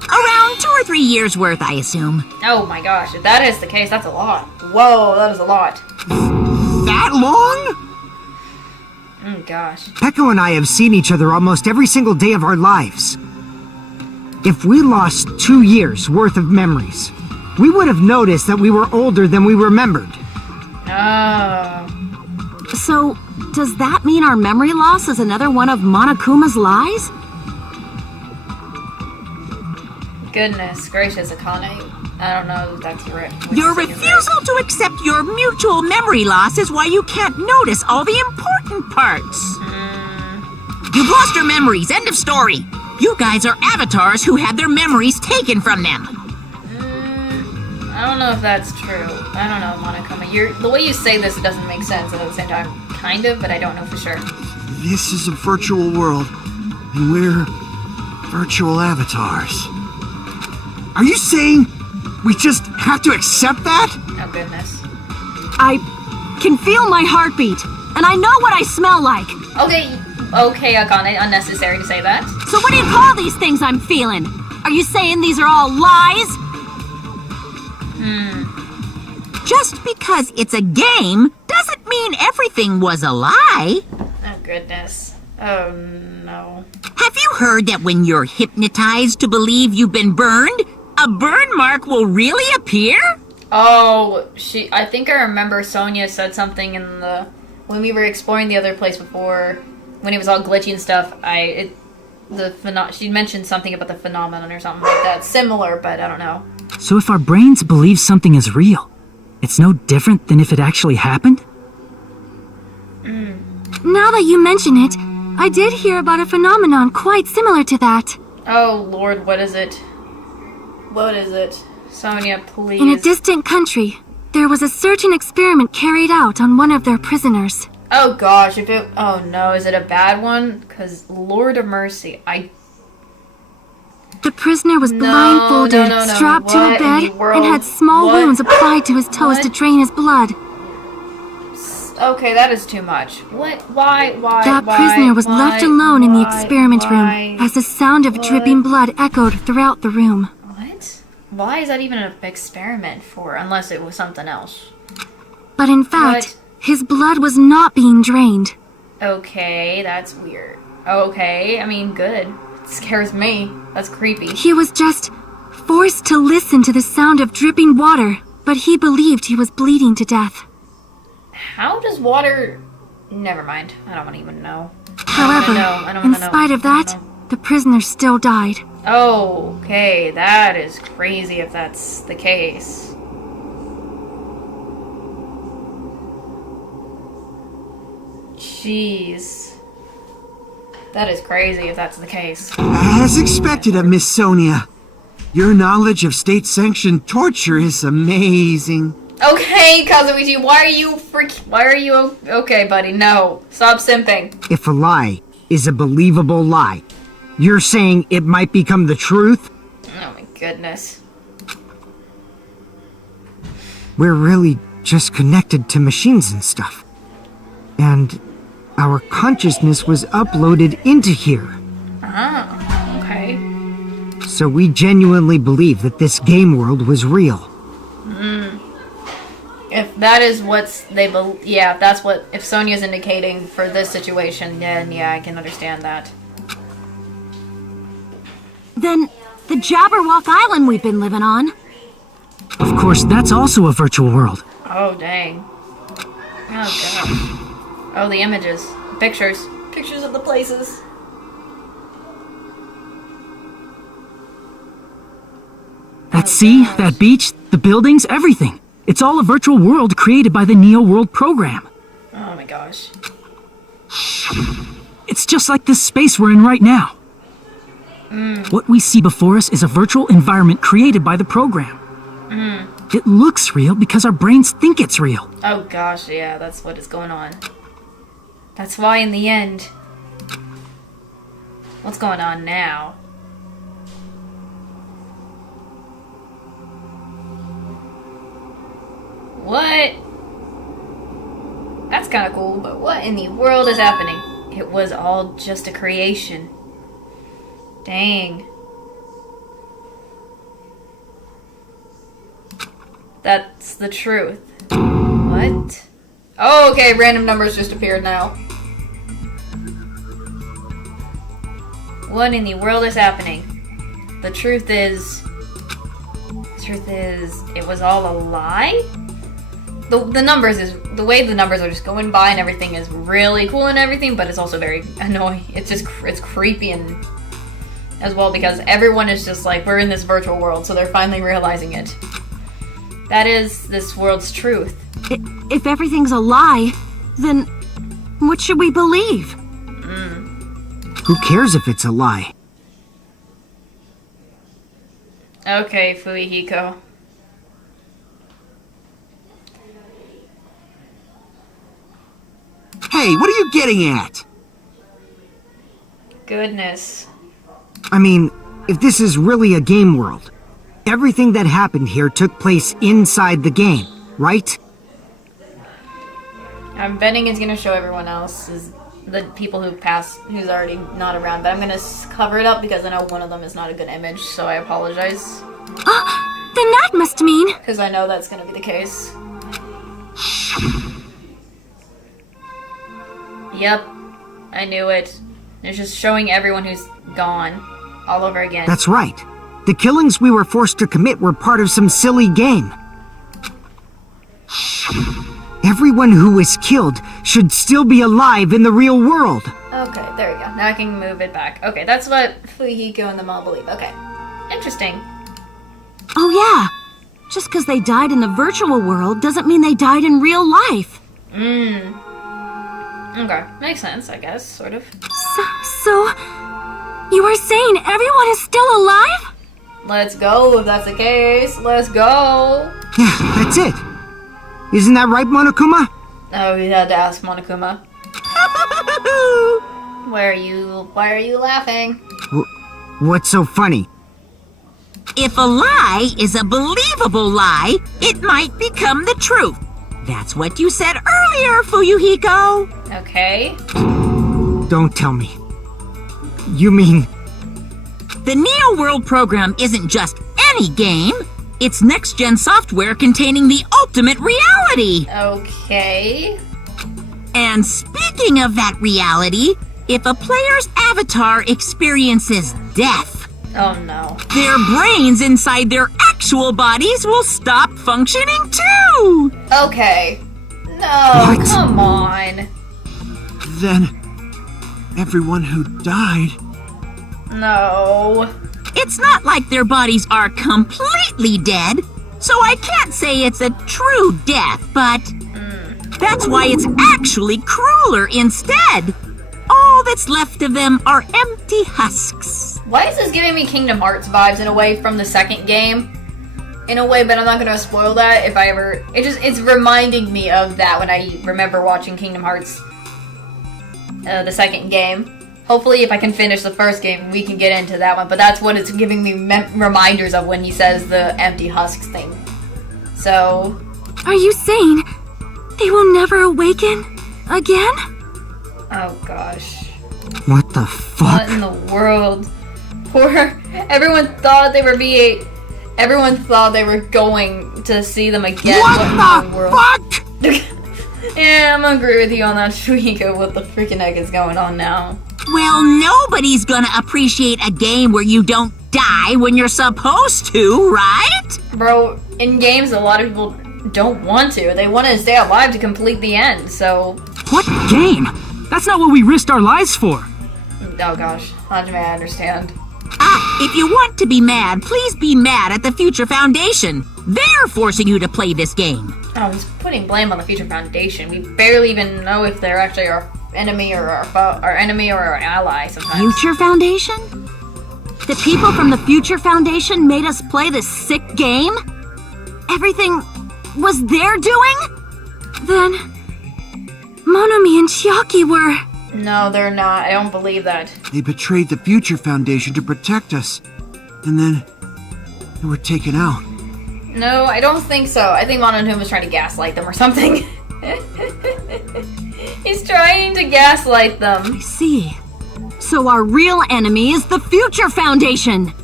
around 2 or 3 years worth, I assume. Oh my gosh, if that is the case, that's a lot. Whoa, that is a lot. That long? Oh gosh. Peko and I have seen each other almost every single day of our lives. If we lost 2 years worth of memories, we would have noticed that we were older than we remembered. Oh. So, does that mean our memory loss is another one of Monokuma's lies? Goodness gracious, Akane. I don't know if that's right. Your refusal to accept your mutual memory loss is why you can't notice all the important parts. You've lost your memories, end of story. You guys are avatars who had their memories taken from them. I don't know if that's true. I don't know, Monokuma. The way you say this, it doesn't make sense, and at the same time, kind of, but I don't know for sure. This is a virtual world, and we're virtual avatars. Are you saying we just have to accept that? Oh, goodness. I can feel my heartbeat, and I know what I smell like. Okay, Akane, unnecessary to say that. So what do you call these things I'm feeling? Are you saying these are all lies? Just because it's a game doesn't mean everything was a lie. Oh, goodness. Oh, no. Have you heard that when you're hypnotized to believe you've been burned, a burn mark will really appear? Oh, I think I remember Sonia said something when we were exploring the other place before, when it was all glitchy and stuff, she mentioned something about the phenomenon or something like that. Similar, but I don't know. So if our brains believe something is real, it's no different than if it actually happened? Now that you mention it, I did hear about a phenomenon quite similar to that. Oh, Lord, what is it? What is it? Sonia, please. In a distant country, there was a certain experiment carried out on one of their prisoners. Oh, gosh, oh, no, is it a bad one? Because, Lord of mercy, The prisoner was blindfolded, strapped to a bed, and had small wounds applied to his toes to drain his blood. Okay, that is too much. What? Why? That prisoner was left alone in the experiment room as the sound of dripping blood echoed throughout the room. What? Why is that even an experiment for, unless it was something else? But in fact, his blood was not being drained. Okay, that's weird. Okay, I mean, good. It scares me. That's creepy. He was just forced to listen to the sound of dripping water, but he believed he was bleeding to death. How does water... Never mind. I don't want to even know. However, in spite of that, the prisoner still died. Oh, okay. That is crazy if that's the case. Jeez. That is crazy if that's the case. As expected of Miss Sonia, your knowledge of state-sanctioned torture is amazing. Okay, Kazuichi, why are you okay, buddy? No. Stop simping. If a lie is a believable lie, you're saying it might become the truth? Oh my goodness. We're really just connected to machines and stuff. And our consciousness was uploaded into here. Ah, okay. So we genuinely believe that this game world was real. If that is if that's what, if Sonia's indicating for this situation, then yeah, I can understand that. Then, the Jabberwock Island we've been living on. Of course, that's also a virtual world. Oh, dang. Oh, God. Oh, the images. Pictures. Pictures of the places. That sea, that beach, the buildings, everything. It's all a virtual world created by the Neo World program. Oh my gosh. It's just like this space we're in right now. What we see before us is a virtual environment created by the program. It looks real because our brains think it's real. Oh gosh, yeah, that's what is going on. That's why in the end... What's going on now? What? That's kind of cool, but what in the world is happening? It was all just a creation. Dang. That's the truth. What? Oh, okay, random numbers just appeared now. What in the world is happening? The truth is, it was all a lie? The numbers is, the way the numbers are just going by and everything is really cool and everything, but it's also very annoying. It's just, it's creepy and as well because everyone is just like, we're in this virtual world, so they're finally realizing it. That is this world's truth. If everything's a lie, then what should we believe? Who cares if it's a lie? Okay, Fuyuhiko. Hey, what are you getting at? Goodness. I mean, if this is really a game world, everything that happened here took place inside the game, right? I'm betting it's gonna show everyone else is the people who passed, who's already not around, but I'm gonna cover it up because I know one of them is not a good image, so I apologize. Then that must mean... Because I know that's gonna be the case. Yep, I knew it. It's just showing everyone who's gone all over again. That's right. The killings we were forced to commit were part of some silly game. Everyone who was killed should still be alive in the real world. Okay, there we go. Now I can move it back. Okay, that's what Fuyuhiko and them all believe. Okay. Interesting. Oh yeah, just because they died in the virtual world doesn't mean they died in real life. Okay, makes sense, I guess, sort of. So, you are saying everyone is still alive? Let's go, if that's the case. Let's go. Yeah, that's it. Isn't that right, Monokuma? Oh, you had to ask Monokuma. Why are you laughing? What's so funny? If a lie is a believable lie, it might become the truth. That's what you said earlier, Fuyuhiko. Okay. Don't tell me. You mean... The Neo World program isn't just any game. It's next-gen software containing the ultimate reality. Okay. And speaking of that reality, if a player's avatar experiences death, Oh no. their brains inside their actual bodies will stop functioning too! Okay. No, What? come on. Then, everyone who died... No. It's not like their bodies are completely dead, so I can't say it's a true death, but that's why it's actually crueler instead. All that's left of them are empty husks. Why is this giving me Kingdom Hearts vibes in a way from the second game? In a way, but I'm not gonna spoil that if I ever... It's reminding me of that when I remember watching Kingdom Hearts, the second game. Hopefully, if I can finish the first game, we can get into that one. But that's what it's giving me reminders of when he says the empty husks thing. So... Are you saying they will never awaken again? Oh gosh. What the fuck? What in the world? Poor... Everyone thought they were Everyone thought they were going to see them again. What in the world? fuck? Yeah, I'm gonna agree with you on that, Shuiko. What the freaking heck is going on now? Well, nobody's gonna appreciate a game where you don't die when you're supposed to, right? Bro, in games, a lot of people don't want to. They want to stay alive to complete the end, so... What game? That's not what we risked our lives for. Oh gosh, Hajime, I understand. If you want to be mad, please be mad at the Future Foundation. They're forcing you to play this game. Oh, he's putting blame on the Future Foundation. We barely even know if they're actually our enemy or our enemy or our ally sometimes. Future Foundation? The people from the Future Foundation made us play this sick game? Everything was their doing? Then Monomi and Chiaki were... No, they're not. I don't believe that. They betrayed the Future Foundation to protect us. And then they were taken out. No, I don't think so. I think Mononuma was trying to gaslight them or something. He's trying to gaslight them. I see. So our real enemy is the Future Foundation!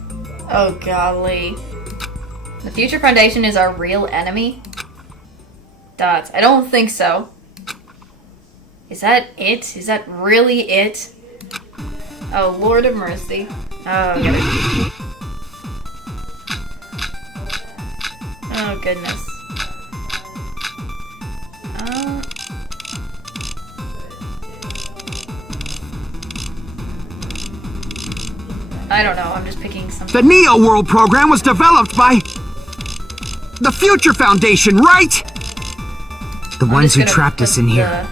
Oh, golly. The Future Foundation is our real enemy? Dots. I don't think so. Is that it? Is that really it? Oh, Lord of Mercy. Oh, oh goodness. I don't know, I'm just picking something. The Neo World program was developed by the Future Foundation, right? The ones who trapped us in here.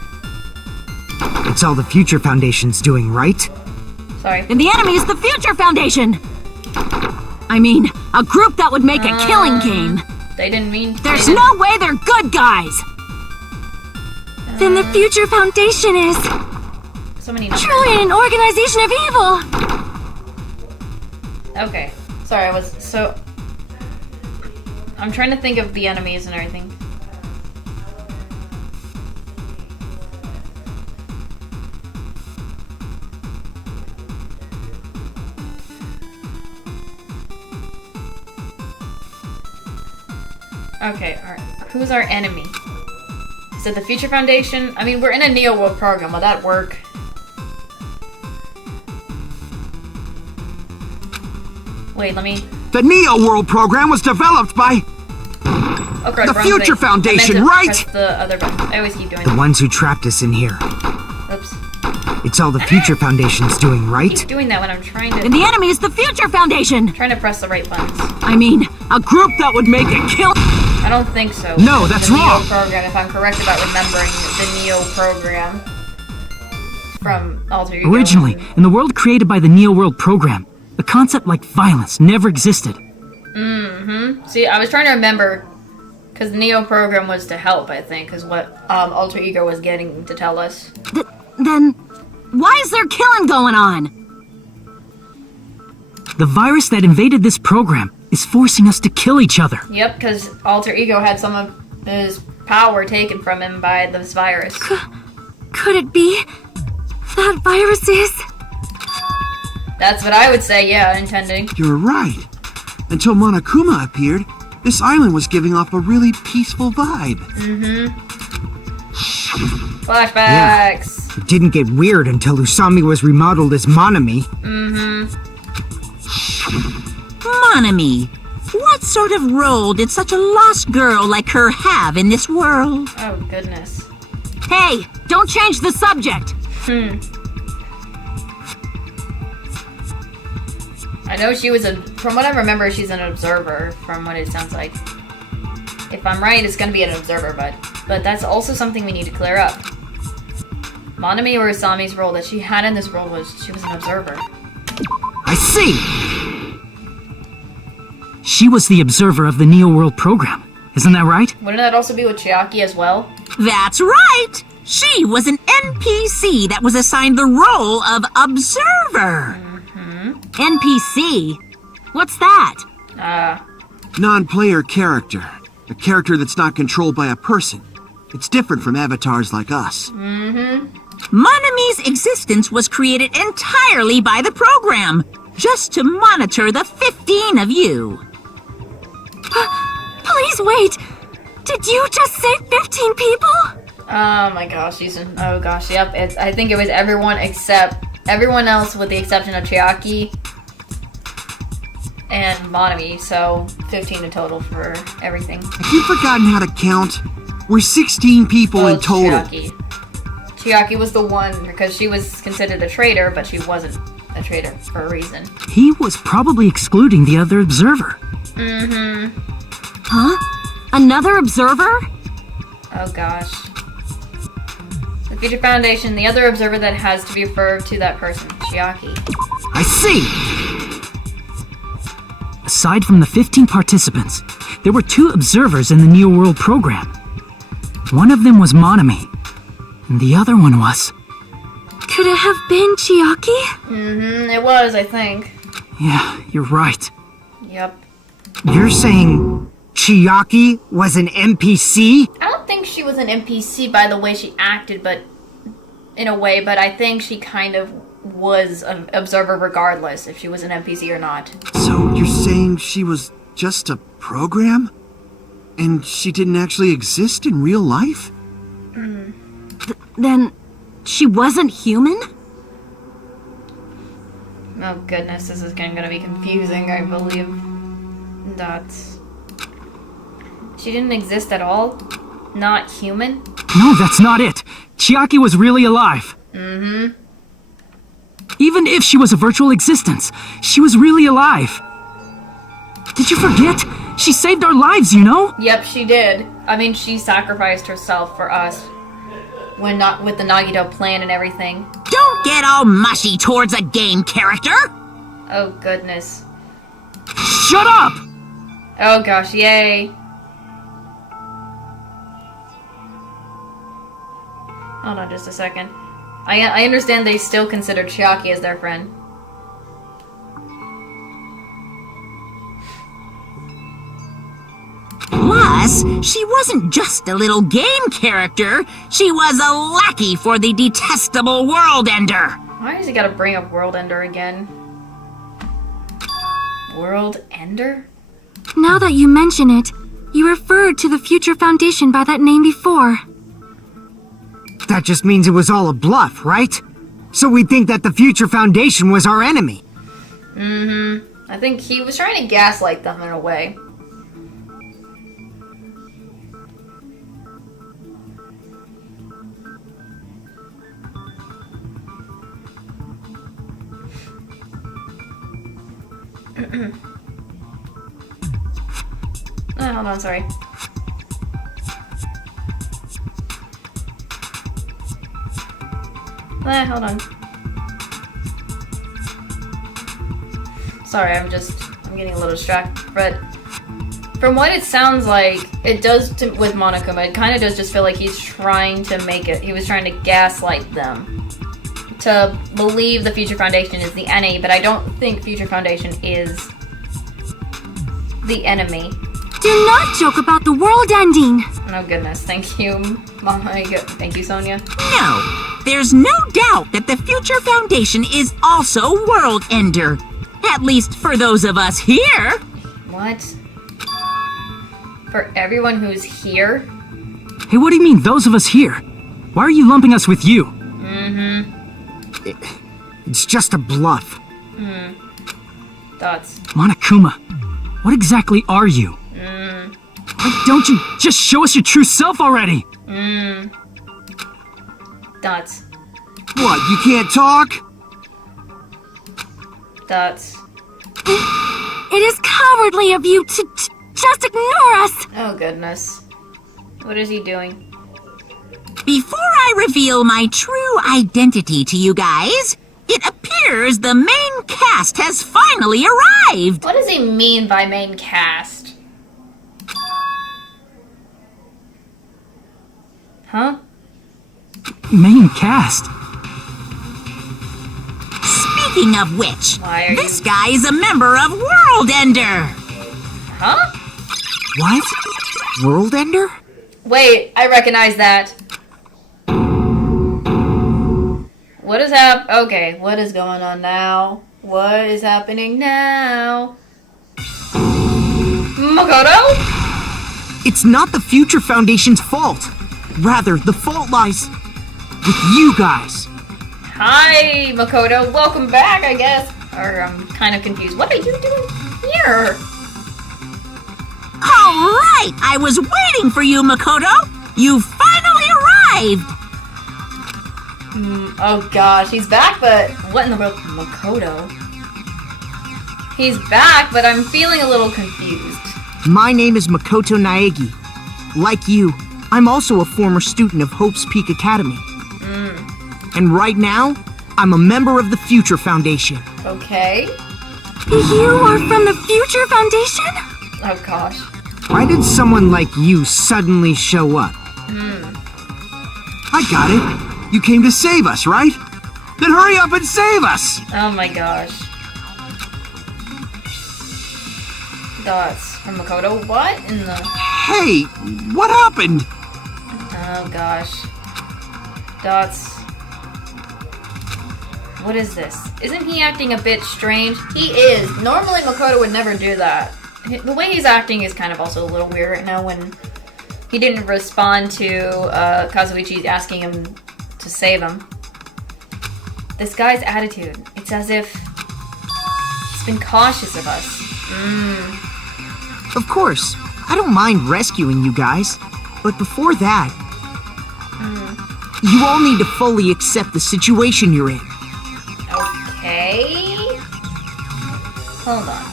It's all the Future Foundation's doing, right? Sorry. And the enemy is the Future Foundation! I mean, a group that would make a killing game. They didn't mean to. There's no way they're good guys! Then the Future Foundation is so many numbers. truly an organization of evil! Okay. Sorry, I was so... I'm trying to think of the enemies and everything. Okay, alright. Who's our enemy? Is it the Future Foundation? I mean, we're in a Neo World program. Will that work? Wait, let me... The Neo World program was developed by Okay, the Future Foundation, I meant to right? press the other button. I always keep doing The that. ones who trapped us in here. Oops. It's all the Future Foundation's doing, I right? keep doing that when I'm trying And to... the enemy is the Future Foundation! Trying to press the right buttons. I mean, a group that would make a kill... I don't think so. No, that's the wrong. Neo program, if I'm correct about remembering the Neo program from Alter Ego. Originally, in the world created by the Neo World program, a concept like violence never existed. See, I was trying to remember, because the Neo program was to help, I think, is what Alter Ego was getting to tell us. Then, why is there killing going on? The virus that invaded this program is forcing us to kill each other. Yep, because Alter Ego had some of his power taken from him by this virus. Could it be that virus is... That's what I would say, yeah, intending. You're right. Until Monokuma appeared, this island was giving off a really peaceful vibe. Flashbacks. It didn't get weird until Usami was remodeled as Monomi. Monomi, what sort of role did such a lost girl like her have in this world? Oh, goodness. Hey, don't change the subject! I know she was from what I remember, she's an observer, from what it sounds like. If I'm right, it's gonna be an observer, but that's also something we need to clear up. Monomi or Usami's role that she had in this world was, she was an observer. I see! She was the observer of the Neo World program. Isn't that right? Wouldn't that also be with Chiaki as well? That's right! She was an NPC that was assigned the role of observer. NPC? What's that? Non-player character. A character that's not controlled by a person. It's different from avatars like us. Monomi's existence was created entirely by the program, just to monitor the 15 of you. Please wait! Did you just say 15 people? Oh my gosh, oh gosh, yep. I think it was everyone else with the exception of Chiaki and Monomi, so 15 in total for everything. Have you forgotten how to count? We're 16 people in total. Chiaki was the one, because she was considered a traitor, but she wasn't a traitor for a reason. He was probably excluding the other observer. Huh? Another observer? Oh gosh. The Future Foundation, the other observer that has to be referred to that person, Chiaki. I see! Aside from the 15 participants, there were 2 observers in the Neo World program. One of them was Monami, and the other one was... Could it have been Chiaki? It was, I think. Yeah, you're right. Yep. You're saying Chiaki was an NPC? I don't think she was an NPC by the way she acted, but in a way, but I think she kind of was an observer regardless if she was an NPC or not. So you're saying she was just a program? And she didn't actually exist in real life? Then she wasn't human? Oh goodness, this is gonna be confusing, I believe. That's... She didn't exist at all? Not human? No, that's not it. Chiaki was really alive. Even if she was a virtual existence, she was really alive. Did you forget? She saved our lives, you know? Yep, she did. I mean, she sacrificed herself for us. When not with the Nagito plan and everything. Don't get all mushy towards a game character! Oh goodness. Shut up! Oh gosh, yay. Hold on just a second. I understand they still consider Chiaki as their friend. Plus, she wasn't just a little game character. She was a lackey for the detestable World Ender. Why does he gotta bring up World Ender again? World Ender? Now that you mention it, you referred to the Future Foundation by that name before. That just means it was all a bluff, right? So we'd think that the Future Foundation was our enemy. I think he was trying to gaslight them in a way. Hold on, sorry. Hold on. Sorry, I'm getting a little distracted, but from what it sounds like, it does with Monokuma, it kind of does just feel like he's trying to he was trying to gaslight them to believe the Future Foundation is the enemy, but I don't think Future Foundation is the enemy. Do not joke about the world ending! Oh goodness, thank you, Mama. Thank you, Sonia. No, there's no doubt that the Future Foundation is also World Ender. At least for those of us here. What? For everyone who's here? Hey, what do you mean, those of us here? Why are you lumping us with you? It's just a bluff. Thoughts? Monokuma, what exactly are you? Why don't you just show us your true self already? Thoughts? What, you can't talk? Thoughts? It is cowardly of you to just ignore us! Oh goodness. What is he doing? Before I reveal my true identity to you guys, it appears the main cast has finally arrived. What does he mean by main cast? Huh? Main cast? Speaking of which, Why are this you... guy is a member of World Ender. Huh? What? World Ender? Wait, I recognize that. What is Okay, what is going on now? What is happening now? Makoto? It's not the Future Foundation's fault. Rather, the fault lies with you guys. Hi, Makoto. Welcome back, I guess. Or I'm kind of confused. What are you doing here? All right, I was waiting for you, Makoto. You finally arrived. Oh gosh, he's back, but what in the world? Makoto. He's back, but I'm feeling a little confused. My name is Makoto Naegi. Like you, I'm also a former student of Hope's Peak Academy. And right now, I'm a member of the Future Foundation. Okay. You are from the Future Foundation? Oh gosh. Why did someone like you suddenly show up? I got it. You came to save us, right? Then hurry up and save us! Oh my gosh. Dots from Makoto. What in the... Hey, what happened? Oh gosh. Dots. What is this? Isn't he acting a bit strange? He is. Normally Makoto would never do that. The way he's acting is kind of also a little weird right now when he didn't respond to Kazuichi asking him to save him. This guy's attitude. It's as if he's been cautious of us. Of course, I don't mind rescuing you guys. But before that, you all need to fully accept the situation you're in. Okay. Hold on.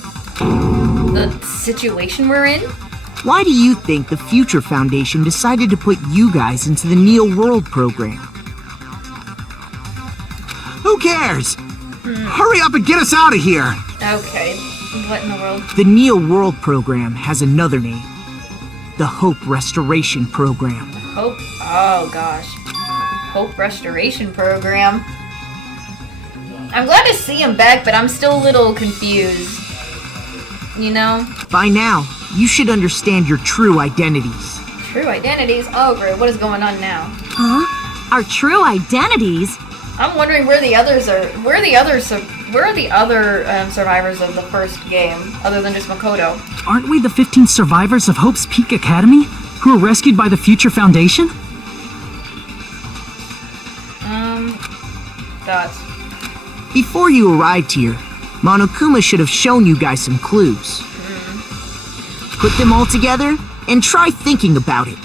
The situation we're in? Why do you think the Future Foundation decided to put you guys into the Neo World program? Who cares? Hurry up and get us out of here! Okay. What in the world? The Neo World program has another name. The Hope Restoration Program. Hope? Oh gosh. Hope Restoration Program. I'm glad to see him back, but I'm still a little confused. You know? By now, you should understand your true identities. True identities? Oh great, what is going on now? Huh? Our true identities? I'm wondering where the others are. Where are the other survivors of the first game, other than just Makoto? Aren't we the 15 survivors of Hope's Peak Academy who were rescued by the Future Foundation? Dots. Before you arrived here, Monokuma should have shown you guys some clues. Put them all together and try thinking about it.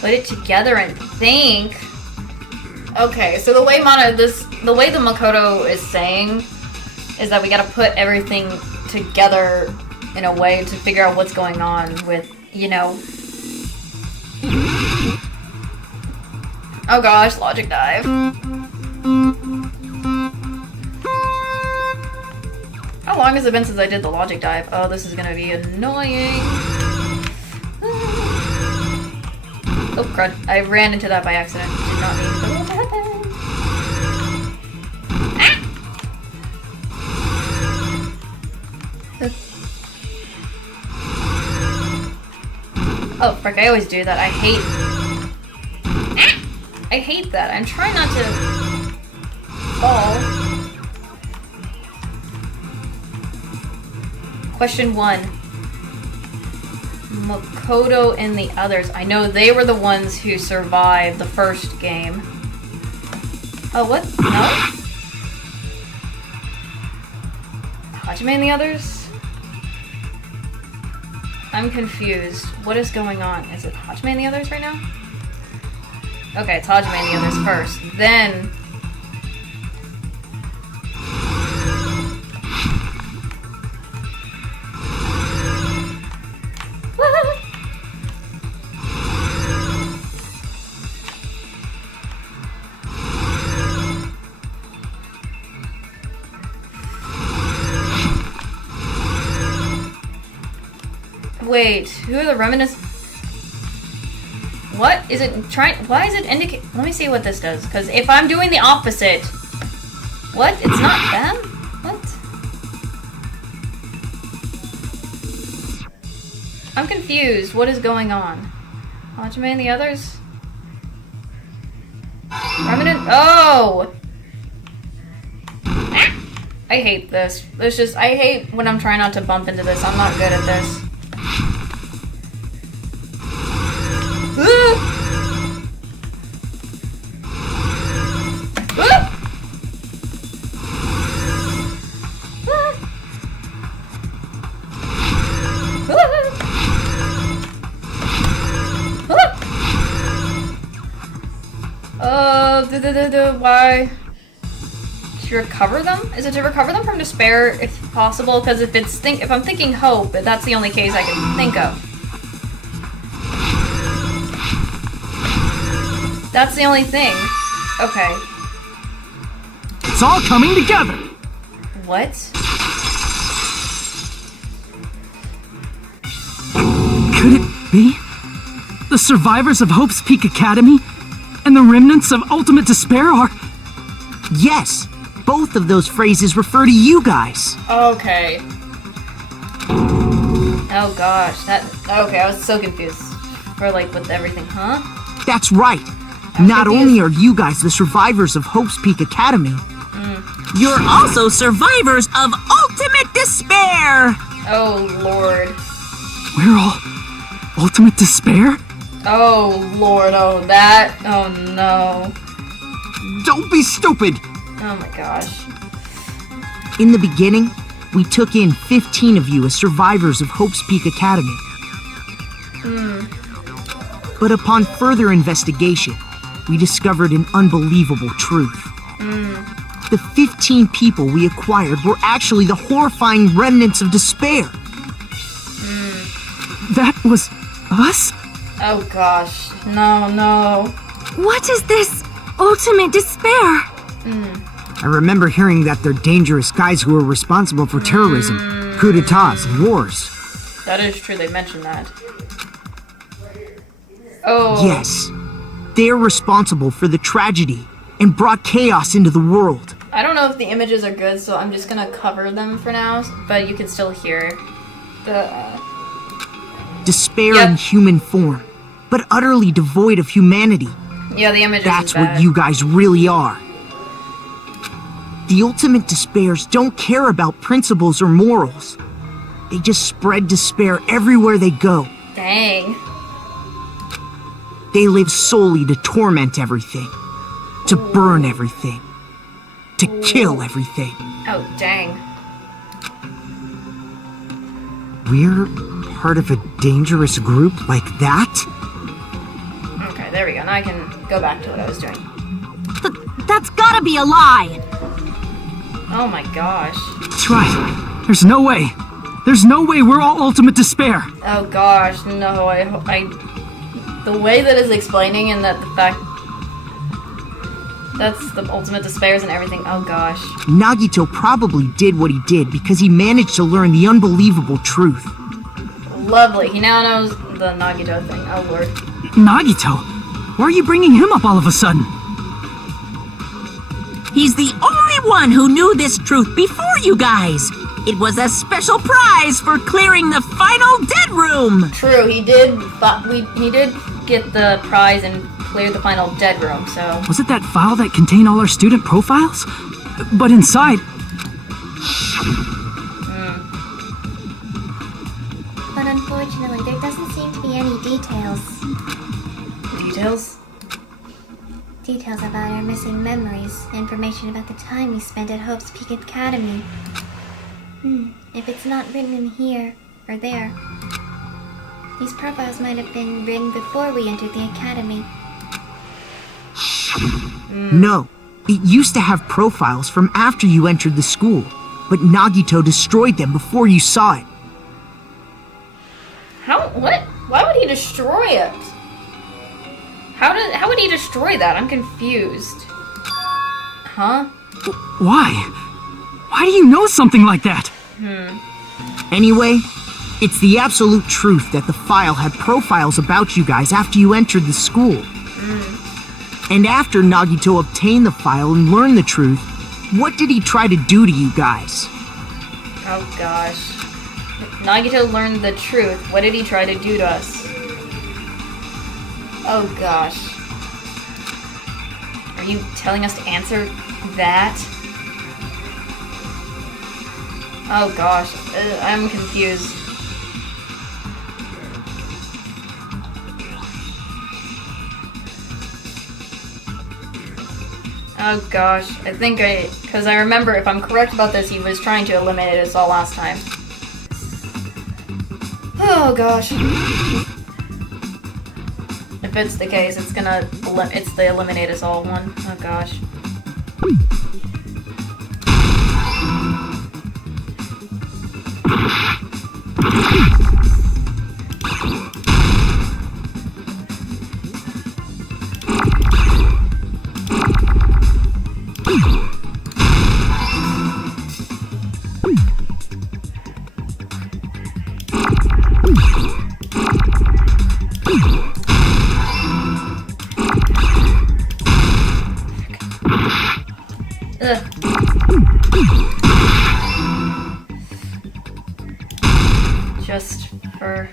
Put it together and think. Okay, so the way the Makoto is saying is that we gotta put everything together in a way to figure out what's going on with, you know. Oh gosh, logic dive. How long has it been since I did the logic dive? Oh, this is gonna be annoying. Oh crud, I ran into that by accident. Did not mean for that to happen. Ah! Oh frick, I always do that. I hate that. I'm trying not to fall. Question 1. Makoto and the others. I know they were the ones who survived the first game. Oh, what? No? Hajime and the others? I'm confused. What is going on? Is it Hajime and the others right now? Okay, it's Hajime and the others first. Then... Wait, who are the reminiscent? What is it trying? Why is it indicate? Let me see what this does. Because if I'm doing the opposite, what? It's not them? What? I'm confused. What is going on? Hajime and the others? Remnant? Oh! I hate this. There's just, I hate when I'm trying not to bump into this. I'm not good at this. why? To recover them? Is it to recover them from despair, if possible? Because if I'm thinking hope, that's the only case I can think of. That's the only thing. Okay. It's all coming together. What? Could it be? The survivors of Hope's Peak Academy and the remnants of Ultimate Despair are... Yes, both of those phrases refer to you guys. Okay. Oh gosh, okay, I was so confused. For like with everything, huh? That's right. Not only are you guys the survivors of Hope's Peak Academy, You're also survivors of Ultimate Despair! Oh lord. We're all Ultimate Despair? Oh lord, oh no. Don't be stupid! Oh my gosh. in the beginning, we took in 15 of you as survivors of Hope's Peak Academy. But upon further investigation, we discovered an unbelievable truth. The 15 people we acquired were actually the horrifying remnants of despair. That was us? Oh gosh. No. What is this ultimate despair? I remember hearing that they're dangerous guys who are responsible for terrorism, coup d'etats, and wars. That is true, they mentioned that. Oh. Yes, they're responsible for the tragedy and brought chaos into the world. I don't know if the images are good, so I'm just gonna cover them for now, but you can still hear the, Despair Yep. in human form, but utterly devoid of humanity. yeah, the images That's is bad. what you guys really are. The ultimate despairs don't care about principles or morals. They just spread despair everywhere they go. Dang. They live solely to torment everything, to burn everything, to kill everything. Oh, dang. We're part of a dangerous group like that? Okay, there we go. Now I can go back to what I was doing. That's gotta be a lie! Oh my gosh. That's right. There's no way. There's no way we're all Ultimate Despair. Oh gosh, no, the way that is explaining and that the fact that's the ultimate despairs and everything, oh gosh. Nagito probably did what he did because he managed to learn the unbelievable truth. Lovely, he now knows the Nagito thing, oh lord. Nagito? Why are you bringing him up all of a sudden? He's the only one who knew this truth before you guys. It was a special prize for clearing the final dead room. True, he did get the prize and cleared the final dead room, so... Was it that file that contained all our student profiles? But inside... But unfortunately, there doesn't seem to be any details. Details? Details about our missing memories, information about the time we spent at Hope's Peak Academy. If it's not written in here, or there, these profiles might have been written before we entered the academy. No, it used to have profiles from after you entered the school, but Nagito destroyed them before you saw it. What? Why would he destroy it? How would he destroy that? I'm confused. Huh? Why? Why do you know something like that? Anyway, it's the absolute truth that the file had profiles about you guys after you entered the school. And after Nagito obtained the file and learned the truth, what did he try to do to you guys? Oh gosh. Nagito learned the truth. What did he try to do to us? Oh gosh. Are you telling us to answer that? Oh gosh. I'm confused. Oh gosh. because I remember, if I'm correct about this, he was trying to eliminate us all last time. if it's the case, it's gonna it's the eliminate us all one. Oh gosh. Ugh. Just for...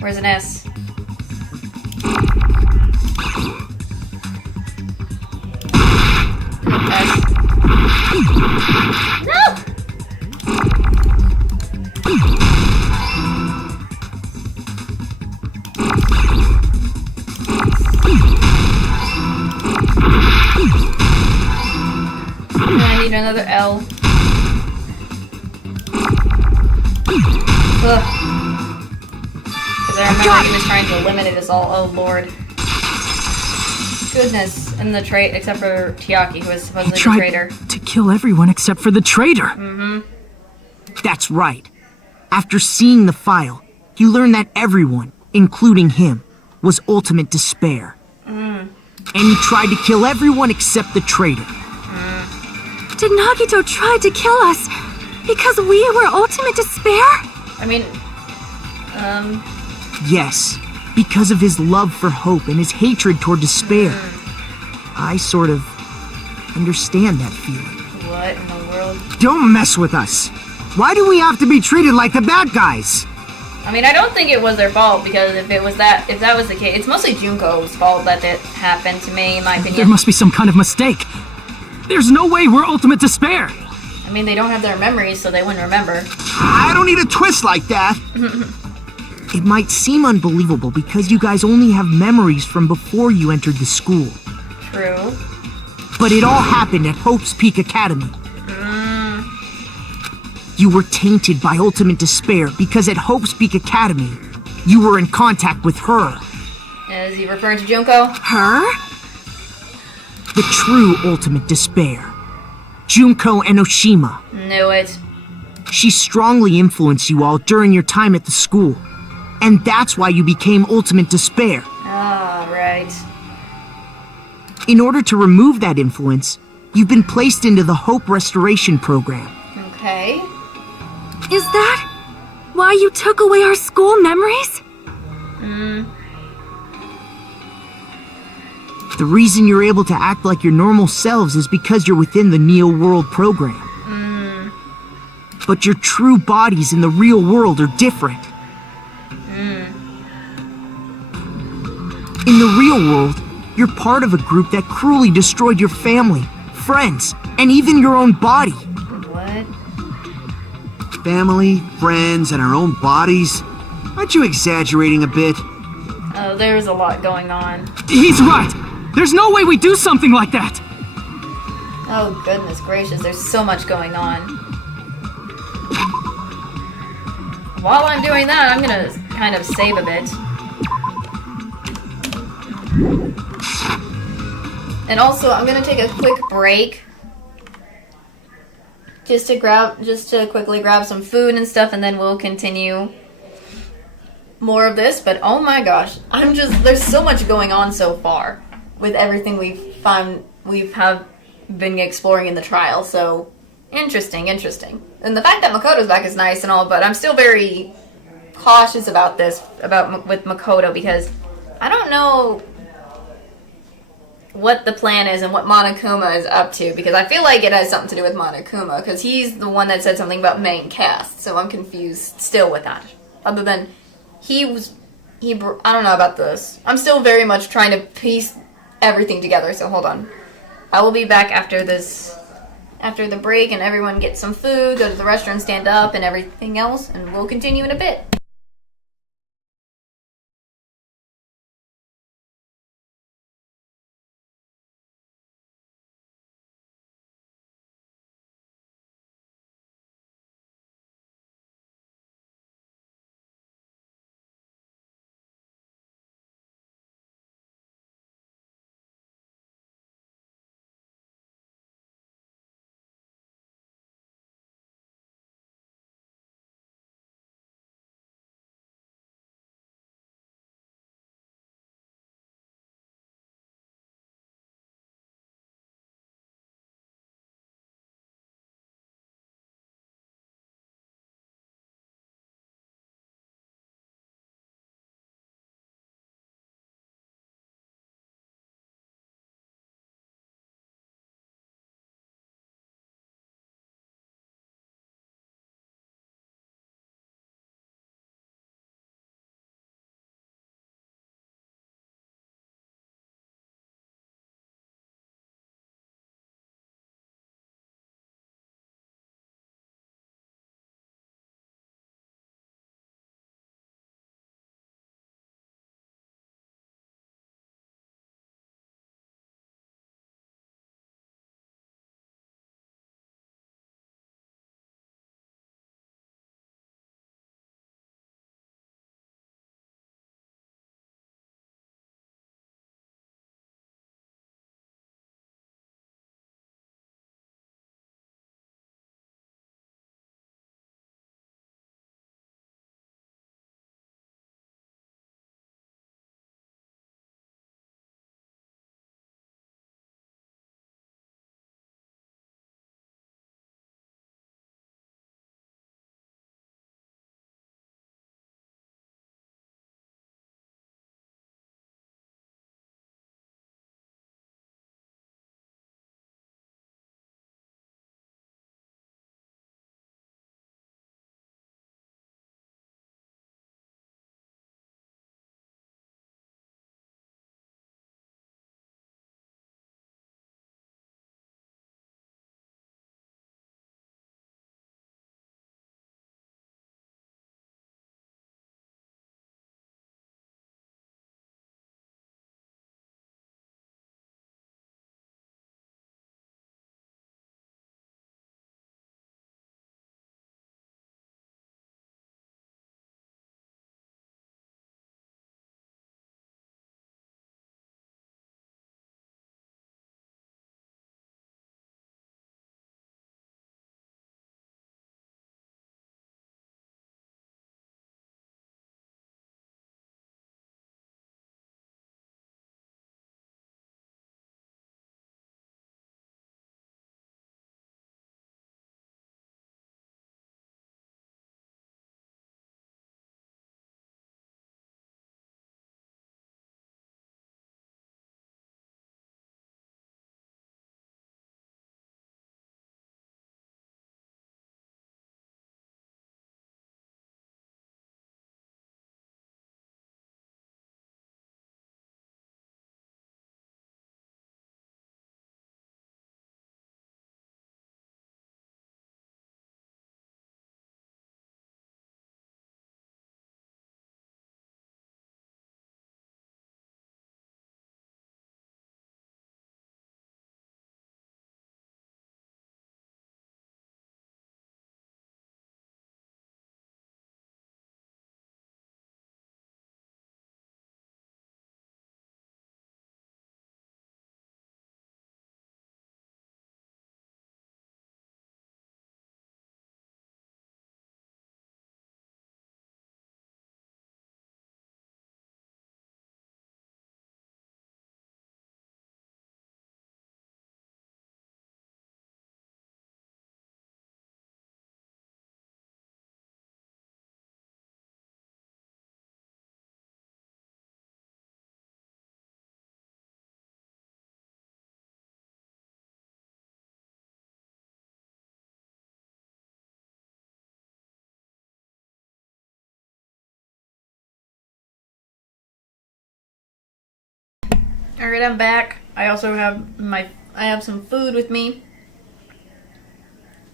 Where's an S? S. No! I need another L. Ugh. Because I remember he was trying to eliminate us all. Oh lord. Goodness. And the traitor, except for Tiaki, who was supposedly the traitor. To kill everyone except for the traitor. Mm-hmm. That's right. After seeing the file, he learned that everyone, including him, was ultimate despair. And he tried to kill everyone except the traitor. Did Nagito try to kill us because we were ultimate despair? I mean, Yes, because of his love for hope and his hatred toward despair. I sort of understand that feeling. what in the world? Don't mess with us. Why do we have to be treated like the bad guys? I mean, I don't think it was their fault, because if that was the case, it's mostly Junko's fault that it happened to me, in my opinion. There must be some kind of mistake. There's no way we're ultimate despair. I mean, they don't have their memories, so they wouldn't remember. I don't need a twist like that. It might seem unbelievable because you guys only have memories from before you entered the school. True. But it all happened at Hope's Peak Academy. You were tainted by ultimate despair because at Hope's Peak Academy, you were in contact with her. Is he referring to Junko? Her? The true ultimate despair. Junko Enoshima. Knew it. She strongly influenced you all during your time at the school. And that's why you became ultimate despair. Ah, right. In order to remove that influence, you've been placed into the Hope Restoration Program. Okay. Is that why you took away our school memories? The reason you're able to act like your normal selves is because you're within the Neo World program. But your true bodies in the real world are different. In the real world, you're part of a group that cruelly destroyed your family, friends, and even your own body. What? Family, friends, and our own bodies? Aren't you exaggerating a bit? Oh, there's a lot going on. He's right. There's no way we do something like that. Oh, goodness gracious, there's so much going on. While I'm doing that, I'm gonna kind of save a bit. And also, I'm gonna take a quick break. Just to quickly grab some food and stuff, and then we'll continue more of this. But oh my gosh, there's so much going on so far with everything we've been exploring in the trial. So interesting. And the fact that Makoto's back is nice and all, but I'm still very cautious about this with Makoto, because I don't know what the plan is and what Monokuma is up to, because I feel like it has something to do with Monokuma, because he's the one that said something about main cast, so I'm confused still with that. Other than I don't know about this. I'm still very much trying to piece everything together, so hold on. I will be back after the break, and everyone get some food, go to the restaurant, stand up, and everything else, and we'll continue in a bit. Alright, I'm back. I also have I have some food with me.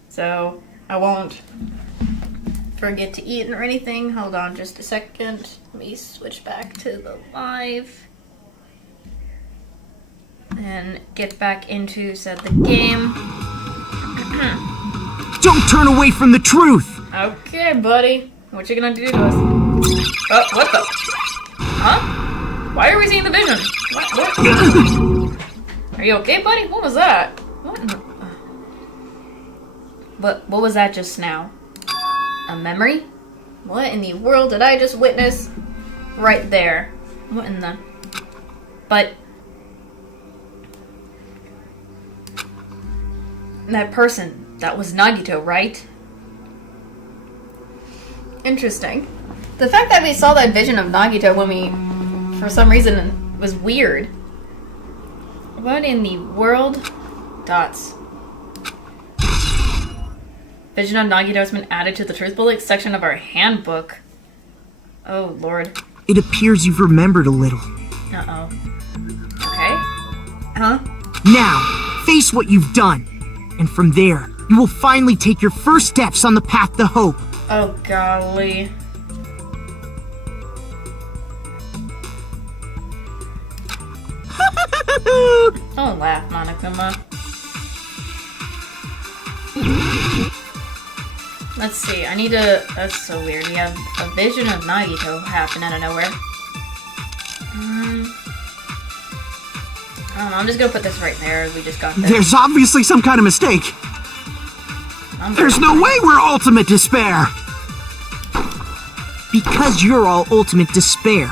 So I won't forget to eat or anything. Hold on just a second. Let me switch back to the live. And get back into the game. Don't turn away from the truth! Okay, buddy. What you gonna do to us? Oh, what the? Huh? Why are we seeing the vision? What? Are you okay, buddy? What was that? What in the... What was that just now? A memory? What in the world did I just witness? Right there. What in the... But... That person, that was Nagito, right? Interesting. The fact that we saw that vision of Nagito when we, for some reason, was weird. What in the world? Dots. Vision of Nagito has been added to the Truth Bullet section of our handbook. Oh, Lord. It appears you've remembered a little. Uh-oh. Okay. Huh? Now, face what you've done. And from there, you will finally take your first steps on the path to hope. Oh, golly. Don't laugh, Monokuma. Let's see, I need to... That's so weird. We have a vision of Nagito happen out of nowhere. I don't know, I'm just gonna put this right there. We just got this. There's obviously some kind of mistake. There's no way we're ultimate despair. Because you're all ultimate despair.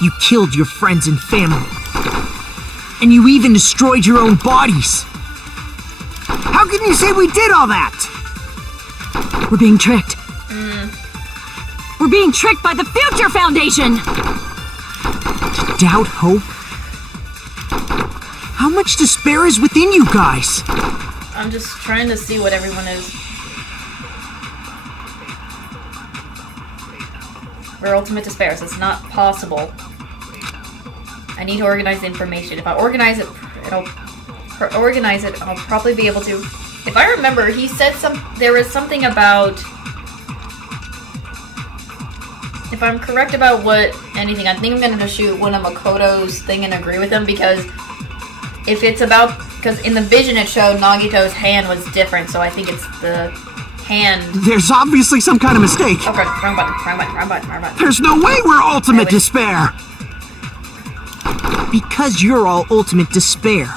You killed your friends and family. And you even destroyed your own bodies. How can you say we did all that? We're being tricked. We're being tricked by the Future Foundation! Doubt hope? How much despair is within you guys? I'm just trying to see what everyone is. We're ultimate despair, so it's not possible. I need to organize the information. If I organize it, I'll probably be able to. If I remember, he said there was something about... If I'm correct about anything, I think I'm gonna just shoot one of Makoto's thing and agree with him, because if it's about... Because in the vision it showed Nagito's hand was different, so I think it's the hand. There's obviously some kind of mistake. Okay, wrong button. There's no way we're ultimate despair. Because you're all ultimate despair.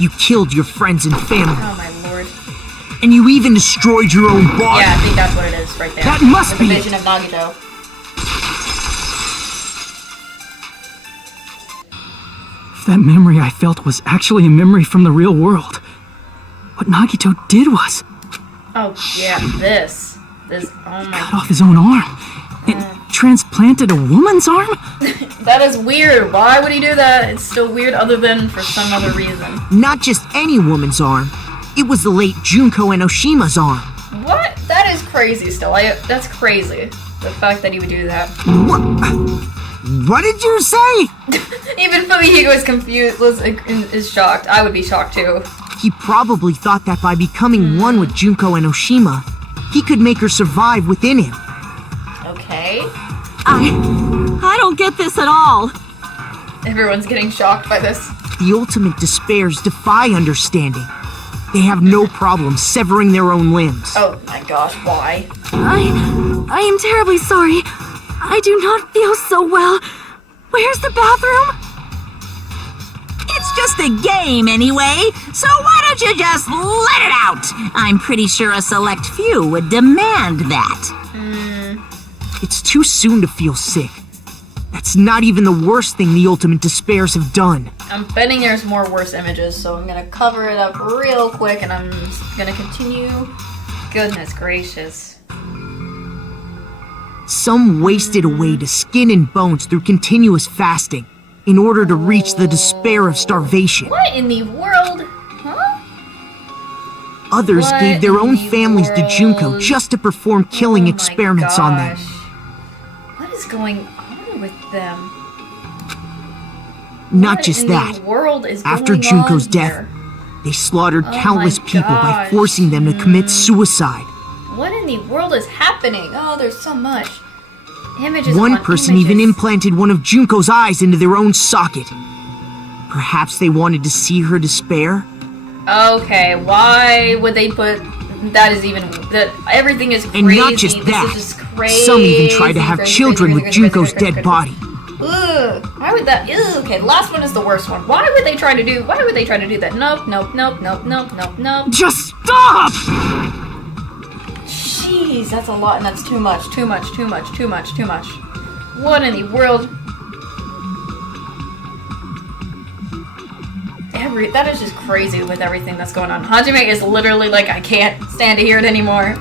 You killed your friends and family. Oh my lord. And you even destroyed your own body. Yeah, I think that's what it is right there. That must be the vision of Nagito. If that memory I felt was actually a memory from the real world, what Nagito did was Oh yeah, this, oh my cut off his own arm and transplanted a woman's arm? That is weird. Why would he do that? It's still weird other than for some other reason. Not just any woman's arm. It was the late Junko Enoshima's arm. What? That is crazy still. That's crazy. The fact that he would do that. What did you say? Even Fumihiko is confused, is shocked. I would be shocked too. He probably thought that by becoming one with Junko Enoshima, he could make her survive within him. Okay. I don't get this at all. Everyone's getting shocked by this. The ultimate despairs defy understanding. They have no problem severing their own limbs. Oh my gosh, why? I am terribly sorry. I do not feel so well. Where's the bathroom? It's just a game anyway, so why don't you just let it out? I'm pretty sure a select few would demand that. It's too soon to feel sick. That's not even the worst thing the ultimate despairs have done. I'm betting there's more worse images, so I'm gonna cover it up real quick and I'm just gonna continue. Goodness gracious. Some wasted away to skin and bones through continuous fasting in order to reach the despair of starvation. What in the world? Huh? Others What gave their in own the families to Junko world? just to perform killing Oh my experiments on them. gosh. What is going on with them? Not What just in that. the world is After going Junko's on death, here? they slaughtered Oh countless my people by gosh. forcing them to commit suicide. What in the world is happening? Oh, there's so much. Images One upon person even images. implanted one of Junko's eyes into their own socket. Perhaps they wanted to see her despair? Okay, why would they put... That is even... That everything is crazy. And not just This that. is just crazy. Some even tried to have crazy, children crazy, with crazy, Junko's crazy, dead crazy, body. Ugh, why would that... Ugh, okay, the last one is the worst one. Why would they try to do... Why would they try to do that? Nope, nope, nope, nope, nope, nope, nope. Just stop! Jeez, that's a lot, and that's too much, too much, too much, too much, too much. What in the world? That is just crazy with everything that's going on. Hajime is literally like, I can't stand to hear it anymore.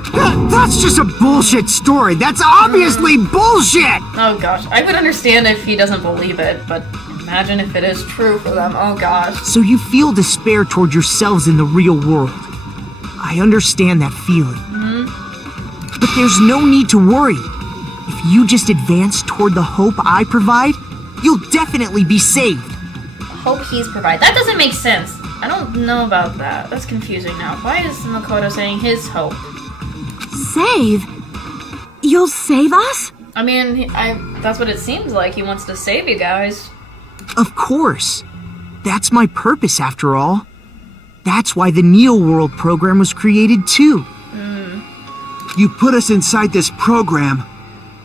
That's just a bullshit story. That's obviously bullshit! Oh gosh, I would understand if he doesn't believe it, but imagine if it is true for them. Oh gosh. So you feel despair toward yourselves in the real world. I understand that feeling. But there's no need to worry. If you just advance toward the hope I provide, you'll definitely be saved. Hope he's provide. That doesn't make sense. I don't know about that. That's confusing now. Why is Makoto saying his hope? Save? You'll save us? I mean, that's what it seems like. He wants to save you guys. Of course. That's my purpose, after all. That's why the Neo World program was created, too. You put us inside this program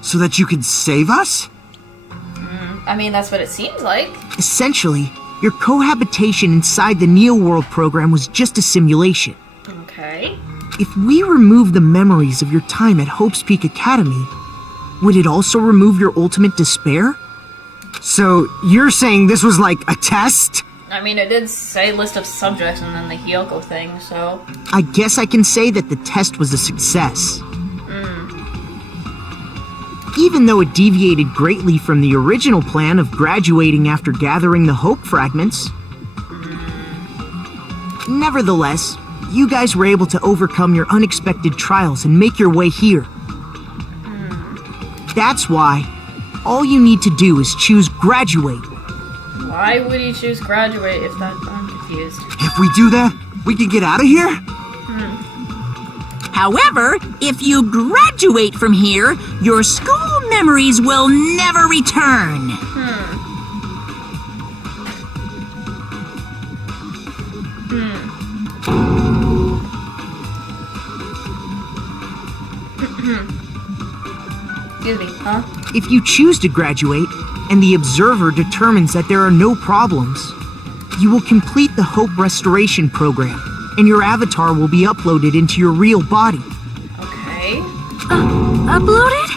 so that you could save us? I mean, that's what it seems like. Essentially, your cohabitation inside the Neo World program was just a simulation. Okay. If we remove the memories of your time at Hope's Peak Academy, would it also remove your ultimate despair? So, you're saying this was like a test? I mean, it did say list of subjects and then the Hyoko thing, so... I guess I can say that the test was a success. Even though it deviated greatly from the original plan of graduating after gathering the Hope fragments. Nevertheless, you guys were able to overcome your unexpected trials and make your way here. That's why all you need to do is choose graduate. Why would he choose graduate if that... I'm confused. If we do that, we can get out of here? However, if you graduate from here, your school memories will never return. Excuse me, huh? If you choose to graduate, and the observer determines that there are no problems, you will complete the Hope Restoration Program, and your avatar will be uploaded into your real body. Okay. Uploaded?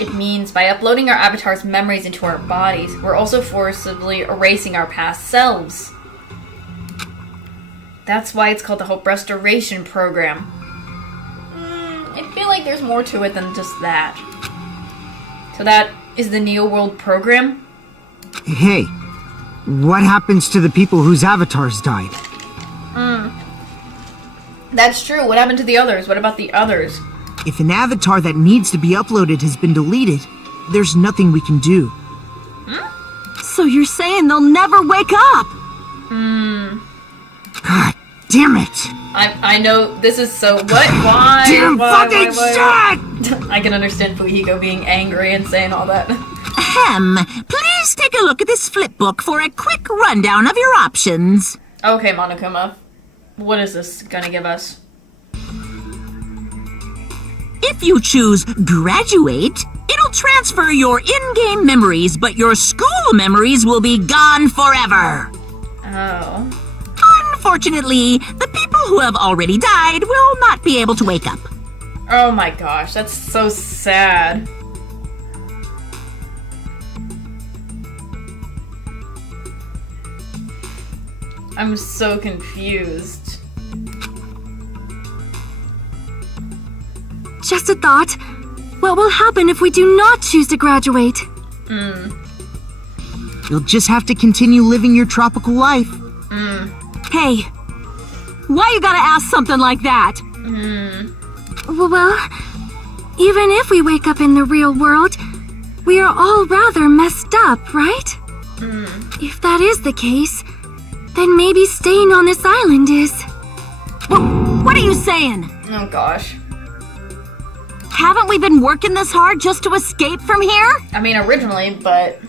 It means by uploading our avatar's memories into our bodies, we're also forcibly erasing our past selves. That's why it's called the Hope Restoration Program. I feel like there's more to it than just that. So that is the Neo World program? Hey, what happens to the people whose avatars died? That's true. What happened to the others? What about the others? If an avatar that needs to be uploaded has been deleted, there's nothing we can do. So you're saying they'll never wake up? God damn it! I know this is so... What? Why? Damn fucking shit! I can understand Fujiko being angry and saying all that. Ahem. Please take a look at this flip book for a quick rundown of your options. Okay, Monokuma. What is this gonna give us? If you choose graduate, it'll transfer your in-game memories, but your school memories will be gone forever. Oh. Unfortunately, the people who have already died will not be able to wake up. Oh my gosh, that's so sad. I'm so confused. Just a thought. What will happen if we do not choose to graduate? You'll just have to continue living your tropical life. Hey, why you gotta ask something like that? Well, even if we wake up in the real world, we are all rather messed up, right? If that is the case, then maybe staying on this island is... What are you saying? Oh gosh. Haven't we been working this hard just to escape from here? I mean, originally, but...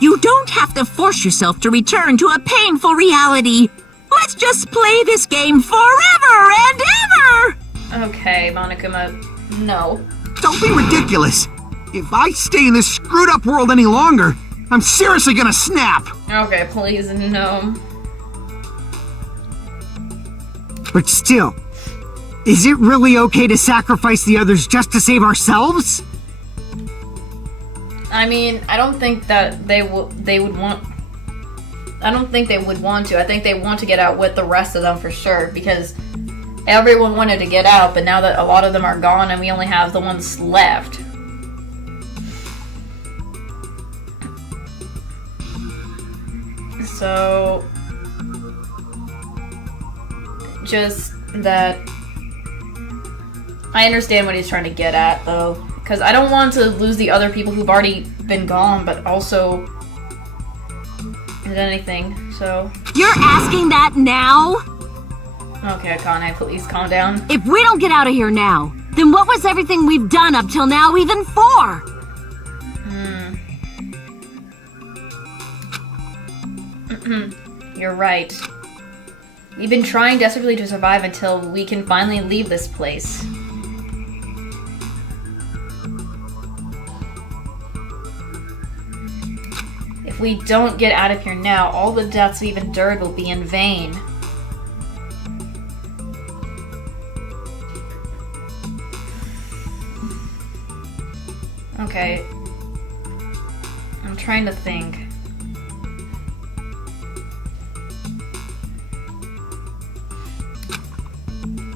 You don't have to force yourself to return to a painful reality. Let's just play this game forever and ever! Okay, Monokuma, no. Don't be ridiculous. If I stay in this screwed up world any longer, I'm seriously gonna snap. Okay, please, no. But still, is it really okay to sacrifice the others just to save ourselves? I mean, I don't think that they would want... I don't think they would want to. I think they want to get out with the rest of them for sure, because everyone wanted to get out, but now that a lot of them are gone and we only have the ones left. So... just that... I understand what he's trying to get at, though. Because I don't want to lose the other people who've already been gone, but also... did anything, so... You're asking that now? Okay, Akane, please calm down. If we don't get out of here now, then what was everything we've done up till now even for? You're right. We've been trying desperately to survive until we can finally leave this place. If we don't get out of here now, all the deaths we've endured will be in vain. Okay. I'm trying to think.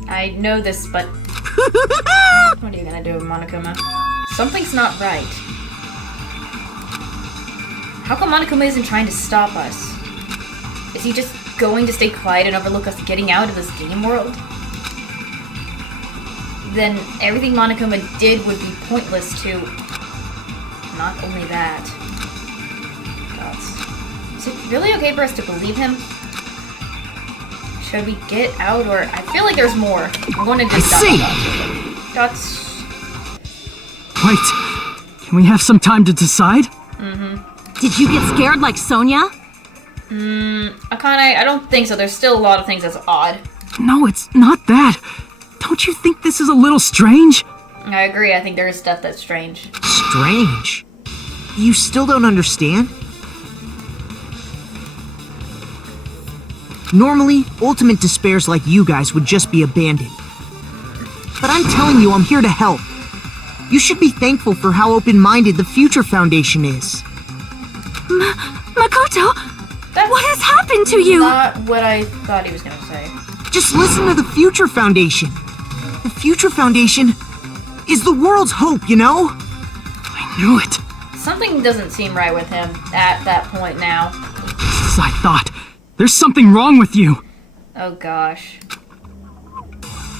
I know this, but... what are you gonna do, Monokuma? Something's not right. How come Monokuma isn't trying to stop us? Is he just going to stay quiet and overlook us getting out of this game world? Then everything Monokuma did would be pointless too. Not only that. Is it really okay for us to believe him? Should we get out, or... I feel like there's more. I'm going to just... Dots. Wait, can we have some time to decide? Did you get scared like Sonia? Akane, I don't think so. There's still a lot of things that's odd. No, it's not that. Don't you think this is a little strange? I agree. I think there is stuff that's strange. Strange? You still don't understand? Normally, ultimate despairs like you guys would just be abandoned. But I'm telling you, I'm here to help. You should be thankful for how open-minded the Future Foundation is. Makoto, That's what has happened to you? not what I thought he was going to say. Just listen to the Future Foundation. The Future Foundation is the world's hope, you know? I knew it. Something doesn't seem right with him at that point now. Just as I thought. There's something wrong with you. Oh gosh.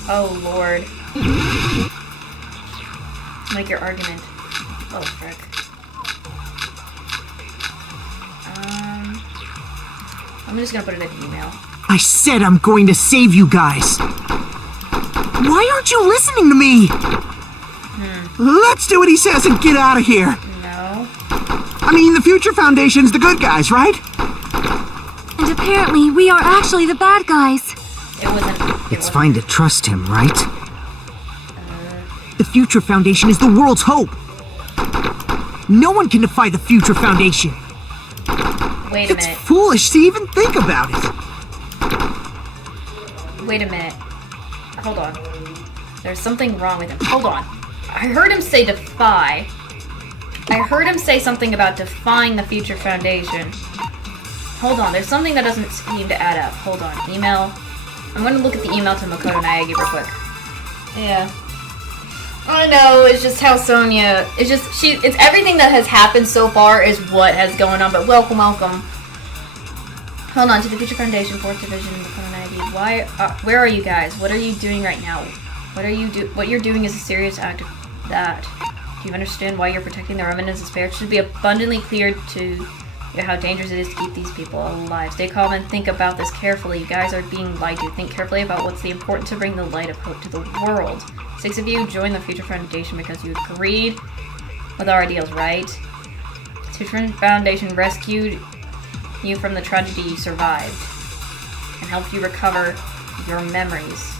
Oh lord. Make your argument. Oh frick. I'm just gonna put it in an email. I said I'm going to save you guys. Why aren't you listening to me? Let's do what he says and get out of here. No. I mean, the Future Foundation's the good guys, right? And apparently we are actually the bad guys. It wasn't. It's fine to trust him, right? The Future Foundation is the world's hope. No one can defy the Future Foundation. Wait a It's minute. foolish to even think about it. Wait a minute. Hold on. There's something wrong with him. Hold on. I heard him say defy. I heard him say something about defying the Future Foundation. Hold on. There's something that doesn't seem to add up. Hold on. Email. I'm going to look at the email to Makoto Naegi real quick. Yeah. I know, it's just how Sonia... It's just... It's everything that has happened so far is what has going on, but welcome. Hold on, to the Future Foundation, 4th Division, Makoto Naegi. Where are you guys? What are you doing right now? What you're doing is a serious act of that. Do you understand why you're protecting the remnants of despair? It should be abundantly clear to how dangerous it is to keep these people alive. Stay calm and think about this carefully. You guys are being lied to. Think carefully about what's the important to bring the light of hope to the world. 6 of you joined the Future Foundation because you agreed with our ideals, right? The Future Foundation rescued you from the tragedy you survived and helped you recover your memories.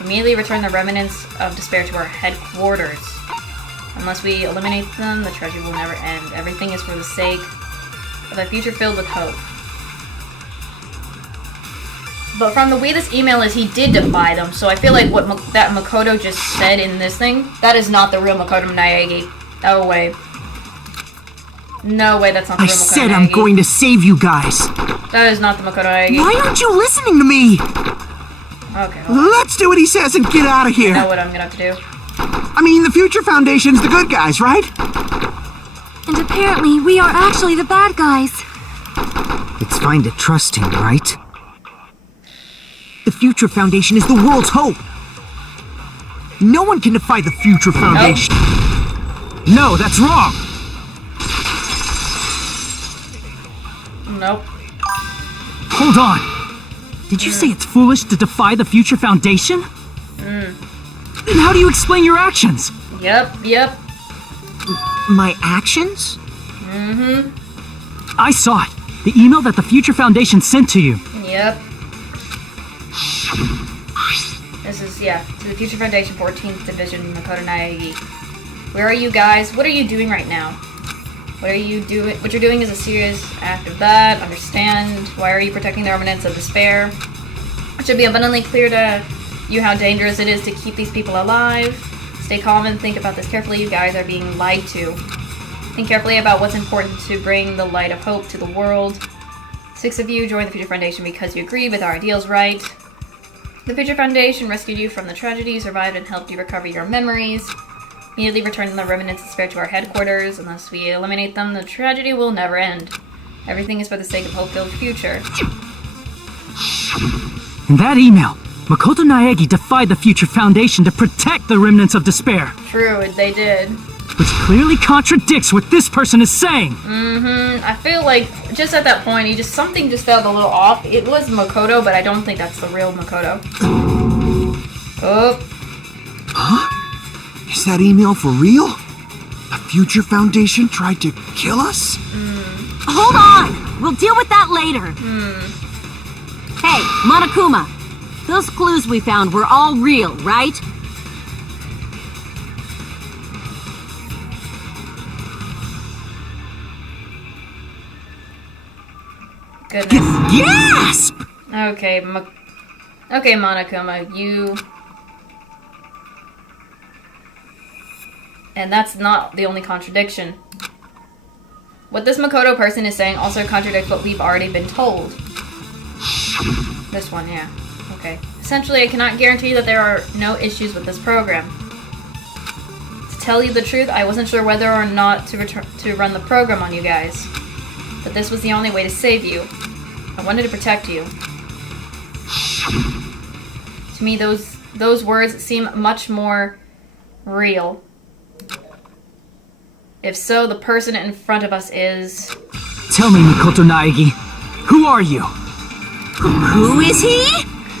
Immediately return the remnants of despair to our headquarters. Unless we eliminate them, the tragedy will never end. Everything is for the sake of a future filled with hope. But from the way this email is, he did defy them, so I feel like what that Makoto just said in this thing, that is not the real Makoto Naegi. No way. No way, that's not the real Makoto Naegi. I said I'm going to save you guys. That is not the Makoto Naegi. Why aren't you listening to me? Okay. Let's do what he says and get out of here. I know what I'm gonna have to do. I mean, the Future Foundation's the good guys, right? And apparently, we are actually the bad guys. It's fine to trust him, right? The Future Foundation is the world's hope. No one can defy the Future Foundation. No, that's wrong. Nope. Hold on. Did you say it's foolish to defy the Future Foundation? Then how do you explain your actions? Yep. My actions? I saw it. The email that the Future Foundation sent to you. Yep. This is, to the Future Foundation 14th Division, Makoto Naegi. Where are you guys? What are you doing right now? What are you doing? What you're doing is a serious act of bad. Understand. Why are you protecting the remnants of despair? It should be abundantly clear to you how dangerous it is to keep these people alive. Stay calm and think about this carefully. You guys are being lied to. Think carefully about what's important to bring the light of hope to the world. 6 of you joined the Future Foundation because you agreed with our ideals, right? The Future Foundation rescued you from the tragedy you survived and helped you recover your memories. Immediately return the remnants of despair to our headquarters. Unless we eliminate them, the tragedy will never end. Everything is for the sake of hope-filled future. In that email, Makoto Naegi defied the Future Foundation to protect the remnants of despair. True, they did. Which clearly contradicts what this person is saying. I feel like just at that point, something just felt a little off. It was Makoto, but I don't think that's the real Makoto. Oh. Huh? Is that email for real? The Future Foundation tried to kill us? Hold on! We'll deal with that later. Hey, Monokuma. Those clues we found were all real, right? Goodness. Gasp! Okay, okay, Monokuma, you... And that's not the only contradiction. What this Makoto person is saying also contradicts what we've already been told. This one, yeah. Okay. Essentially, I cannot guarantee that there are no issues with this program. To tell you the truth, I wasn't sure whether or not to run the program on you guys. But this was the only way to save you. I wanted to protect you. To me, those words seem much more real. If so, the person in front of us is... Tell me, Makoto Naegi, who are you? Who is he?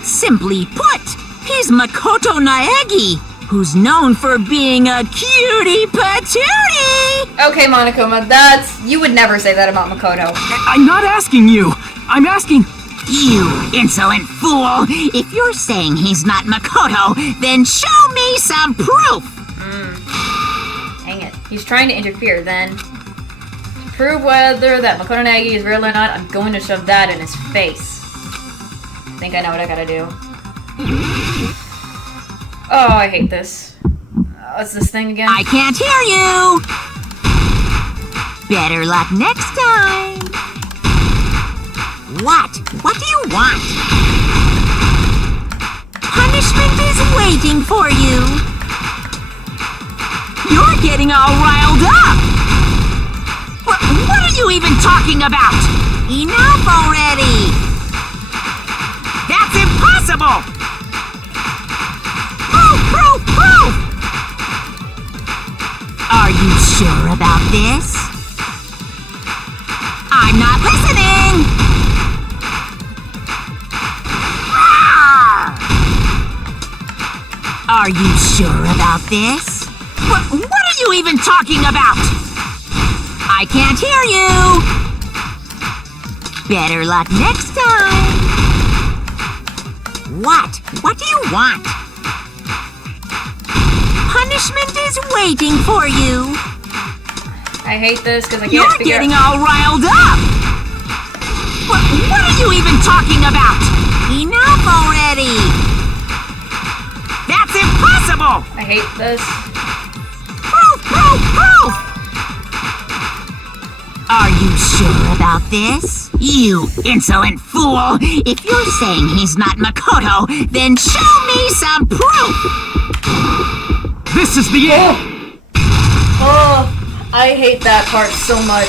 Simply put, he's Makoto Naegi, who's known for being a cutie patootie! Okay, Monokuma, you would never say that about Makoto. I'm not asking you. I'm asking... You insolent fool! If you're saying he's not Makoto, then show me some proof! Dang it. He's trying to interfere, then. To prove whether that Makoto Naegi is real or not, I'm going to shove that in his face. I think I know what I gotta do. Oh, I hate this. What's this thing again? I can't hear you! Better luck next time! What? What do you want? Punishment is waiting for you! You're getting all riled up! What are you even talking about? Enough already! That's impossible! Proof! Are you sure about this? you sure about this? What are you even talking about? I can't hear you! Better luck next time! What? What do you want? Punishment is waiting for you! I hate this because I can't You're figure getting out. all riled up! What are you even talking about? Enough already! That's impossible! I hate this. Proof! Are you sure about this? You insolent fool! If you're saying he's not Makoto, then show me some proof! This is the end! Oh, I hate that part so much.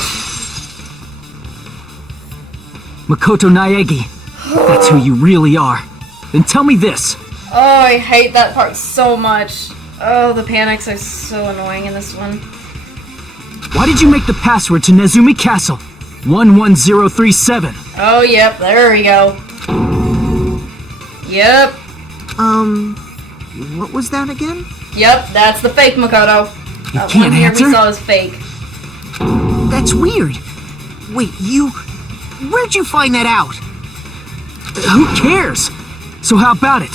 Makoto Naegi, that's who you really are. Then tell me this. Oh, I hate that part so much. Oh, the panics are so annoying in this one. Why did you make the password to Nezumi Castle? 11037. Oh, yep, there we go. Yep, What was that again? yep, that's the fake Makoto. That can't one here answer? we saw is fake. That's weird. Wait, where'd you find that out? Who cares? So how about it?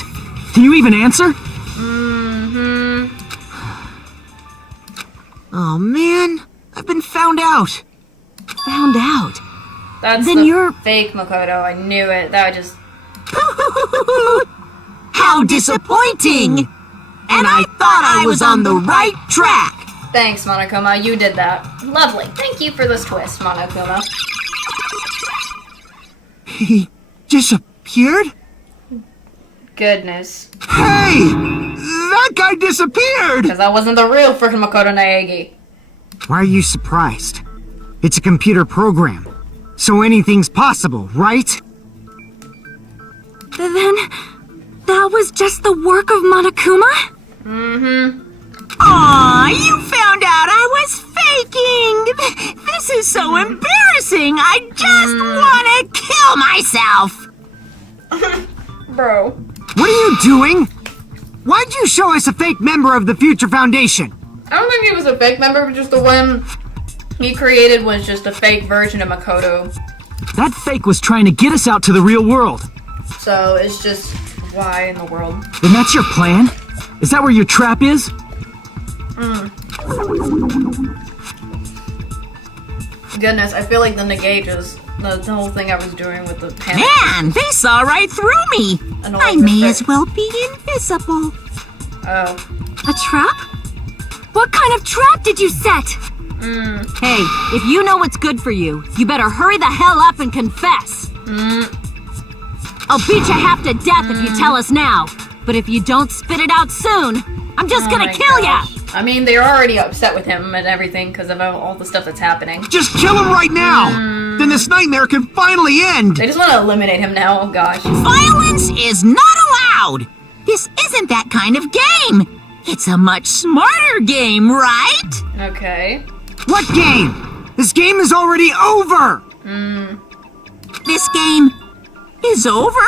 Can you even answer? Oh man, I've been found out. Found out. That's Then the you're- fake Makoto. I knew it. That just... How disappointing! And I thought I was on the right track! Thanks, Monokuma. You did that. Lovely. Thank you for this twist, Monokuma. He disappeared? Goodness. Hey! That guy disappeared! Because that wasn't the real freaking Makoto Naegi. Why are you surprised? It's a computer program, so anything's possible, right? Then that was just the work of Monokuma? Aw, you found out I was faking! This is so embarrassing! I just want to kill myself! Bro. What are you doing? Why'd you show us a fake member of the Future Foundation? I don't think he was a fake member, but just the one he created was just a fake version of Makoto. That fake was trying to get us out to the real world. So it's just why in the world? Then that's your plan? Is that where your trap is? Goodness, I feel like the negate is the whole thing I was doing with the panic. Man, they saw right through me! And all I the may respect. as well be invisible. Oh. A trap? What kind of trap did you set? Hey, if you know what's good for you, you better hurry the hell up and confess. I'll beat you half to death if you tell us now. But if you don't spit it out soon, I'm just Oh gonna my kill gosh. ya! I mean, they're already upset with him and everything because of all the stuff that's happening. Just kill him right now! Then this nightmare can finally end! They just want to eliminate him now. Oh gosh. Violence is not allowed! This isn't that kind of game! It's a much smarter game, right? Okay. What game? This game is already over! This game is over?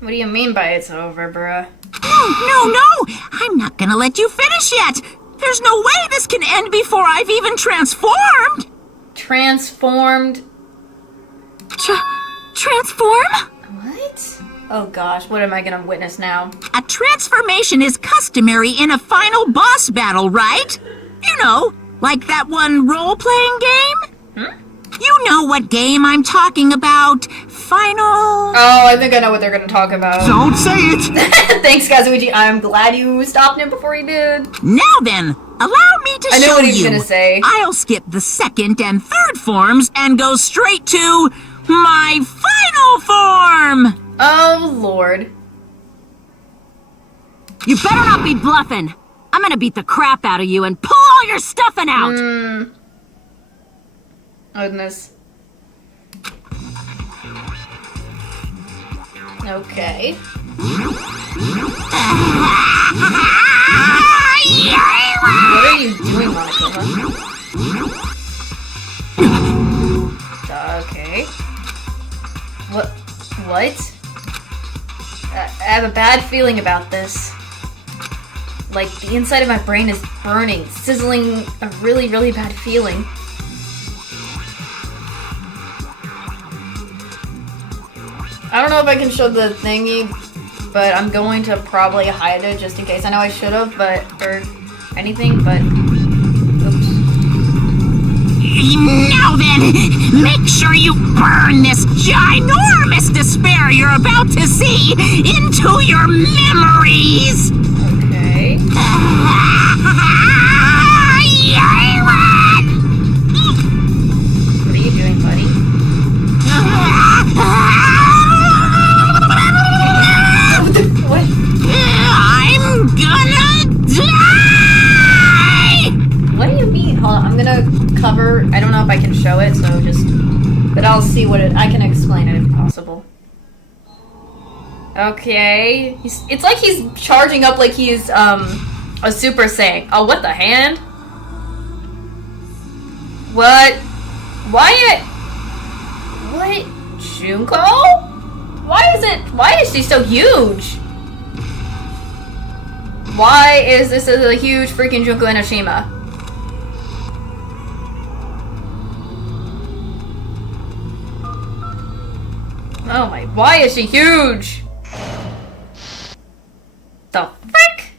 What do you mean by it's over, bruh? No! I'm not gonna let you finish yet! There's no way this can end before I've even transformed! Transformed? Transform? What? Oh gosh, what am I gonna witness now? A transformation is customary in a final boss battle, right? You know, like that one role-playing game? You know what game I'm talking about. Final... Oh, I think I know what they're gonna talk about. Don't say it! Thanks, Kazuichi. I'm glad you stopped him before he did. Now then, allow me to I know show what he was you. gonna say. I'll skip the second and third forms and go straight to my final form! Oh, Lord. You better not be bluffing. I'm gonna beat the crap out of you and pull all your stuffing out! Goodness. Okay. What are you doing, Monokuma? Okay. What? I have a bad feeling about this. Like, the inside of my brain is burning, sizzling, a really, really bad feeling. I don't know if I can show the thingy, but I'm going to probably hide it just in case. I know I should have, but, or anything, but, oops. Now then, make sure you burn this ginormous despair you're about to see into your memories! Okay. What are you doing, buddy? What? I'm gonna die! What do you mean? Hold on, I'm gonna cover. I don't know if I can show it, so just. But I'll see what it. I can explain it if possible. Okay. It's like he's charging up like he's a Super Saiyan. Oh, what the hand? What? Why? What? Junko? Why is she so huge? Why is this a huge freaking Junko Enoshima? Oh my, why is she huge? The frick?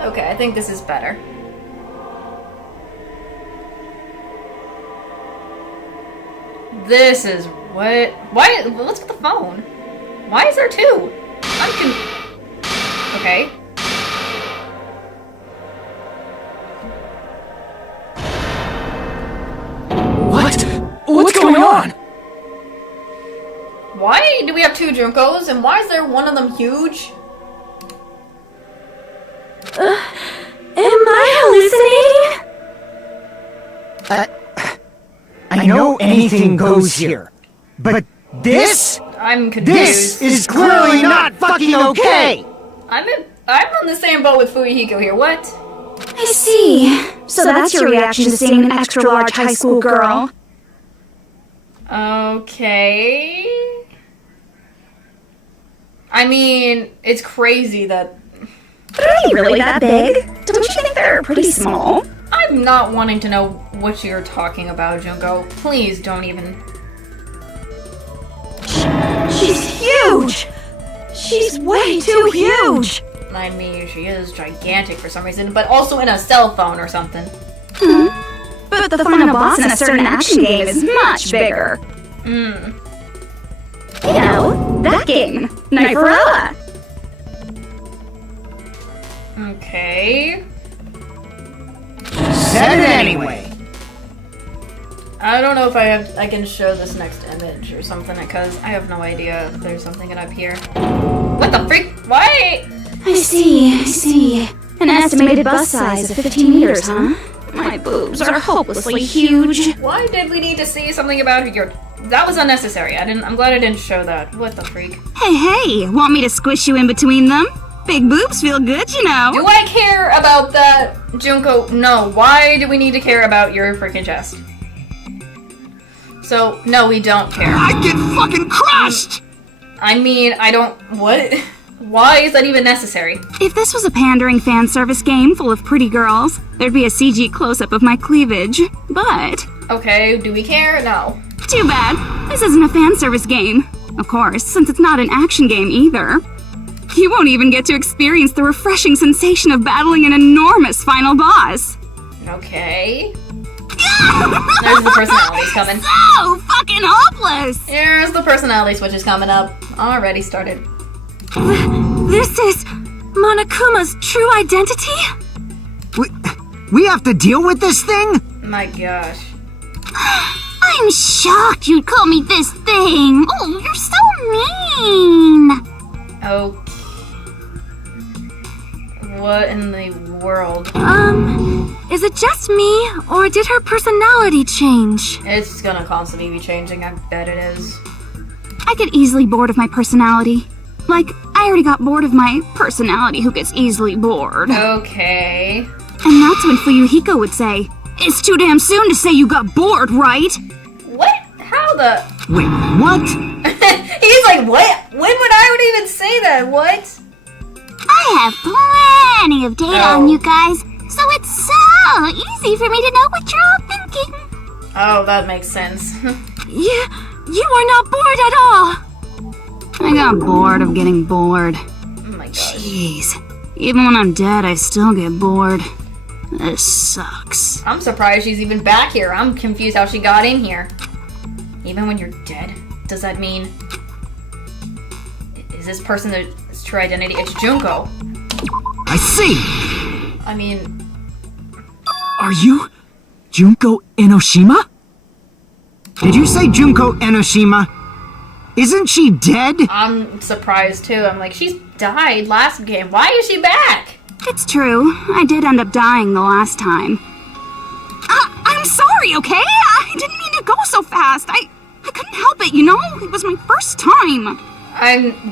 Okay, I think this is better. This is what? Why? What's with the phone? Why is there two? Okay. What's going on? Why do we have two Junkos, and why is there one of them huge? Am I hallucinating? I know anything goes here, but this? I'm confused. This is clearly not fucking okay! I'm on the same boat with Fuyuhiko here. What? I see. So that's your reaction to seeing an extra-large high school girl. Okay. I mean, it's crazy that... But are they really that big? Don't you think they're pretty small? I'm not wanting to know what you're talking about, Junko. Please don't even... She's huge! She's way too huge! I mean, she is gigantic for some reason, but also in a cell phone or something. But the final boss in a certain action game is much bigger. Hmm. You know, that game, Nightforella. Okay. Said it anyway. I don't know if I can show this next image or something, because I have no idea if there's something up here. What the freak? Why? I see. An estimated bus size of 15 meters, huh? My boobs are hopelessly huge. Why did we need to see something about your... That was unnecessary. I'm glad I didn't show that. What the freak? Hey, want me to squish you in between them? Big boobs feel good, you know. Do I care about that, Junko? No. Why do we need to care about your freaking chest? So, no, we don't care. I get fucking crushed! I mean, I don't... What? Why is that even necessary? If this was a pandering fan service game full of pretty girls, there'd be a CG close-up of my cleavage. But... Okay, do we care? No. Too bad. This isn't a fan service game. Of course, since it's not an action game either. You won't even get to experience the refreshing sensation of battling an enormous final boss. Okay. There's the personalities coming. So fucking hopeless! Here's the personality switches coming up. Already started. This is Monokuma's true identity? We have to deal with this thing? My gosh. I'm shocked you'd call me this thing. Oh, you're so mean. Oh. What in the world? Is it just me, or did her personality change? It's gonna constantly be changing, I bet it is. I get easily bored of my personality. Like, I already got bored of my personality who gets easily bored. Okay. And that's when Fuyuhiko would say, "It's too damn soon to say you got bored, right?" What? How the... Wait, what? He's like, what? When would I even say that? What? I have plenty of data on Oh. you guys, so it's so easy for me to know what you're all thinking. Oh, that makes sense. You are not bored at all. I got bored of getting bored. Oh my gosh. Jeez. Even when I'm dead, I still get bored. This sucks. I'm surprised she's even back here. I'm confused how she got in here. Even when you're dead? Does that mean... Is this person their true identity? It's Junko. I see! I mean... Are you Junko Enoshima? Did you say Junko Enoshima? Isn't she dead? I'm surprised too. I'm like, she's died last game. Why is she back? It's true. I did end up dying the last time. I'm sorry, okay? I didn't mean to go so fast. I couldn't help it, you know? It was my first time.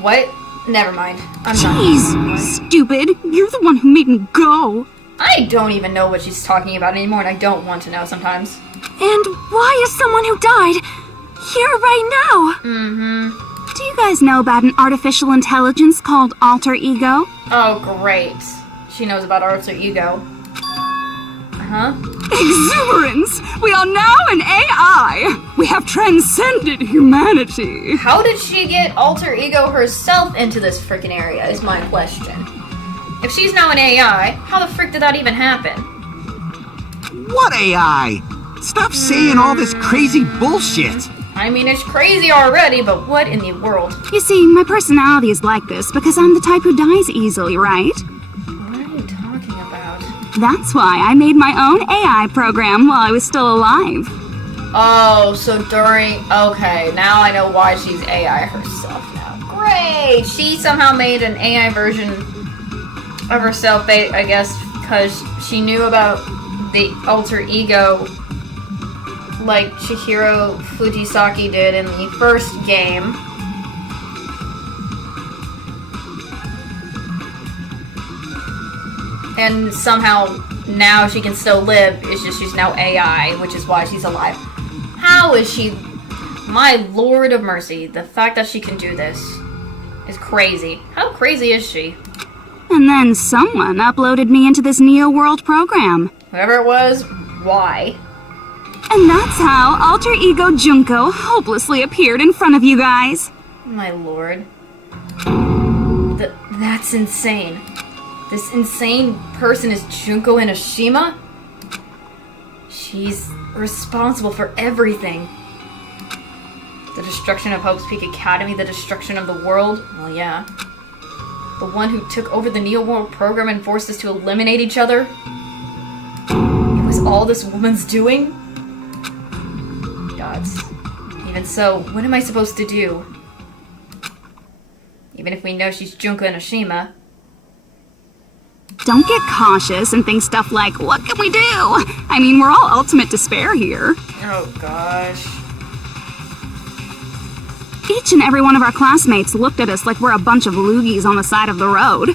What? Never mind. I'm Jeez, not. stupid. You're the one who made me go. I don't even know what she's talking about anymore, and I don't want to know sometimes. And why is someone who died here right now? Mm-hmm. Do you guys know about an artificial intelligence called alter ego? Oh, great. She knows about alter ego. Uh-huh. Exuberance! We are now an AI! We have transcended humanity! How did she get alter ego herself into this freaking area, is my question. If she's now an AI, how the frick did that even happen? What AI? Stop saying all this crazy bullshit! I mean, it's crazy already, but what in the world? You see, my personality is like this because I'm the type who dies easily, right? What are you talking about? That's why I made my own AI program while I was still alive. Oh, so during... Okay, now I know why she's AI herself now. Great! She somehow made an AI version of herself, I guess, because she knew about the alter ego like Chihiro Fujisaki did in the first game. And somehow now she can still live, it's just she's now AI, which is why she's alive. How is she... My lord of mercy, the fact that she can do this is crazy. How crazy is she? And then someone uploaded me into this Neo World program. Whoever it was, why? And that's how Alter Ego Junko hopelessly appeared in front of you guys. My lord. That's insane. This insane person is Junko Enoshima? She's responsible for everything. The destruction of Hope's Peak Academy, the destruction of the world? Well, yeah. The one who took over the Neo World program and forced us to eliminate each other? It was all this woman's doing? Gods. Even so, what am I supposed to do? Even if we know she's Junko Enoshima. Don't get cautious and think stuff like, what can we do? I mean, we're all ultimate despair here. Oh gosh. Each and every one of our classmates looked at us like we're a bunch of loogies on the side of the road.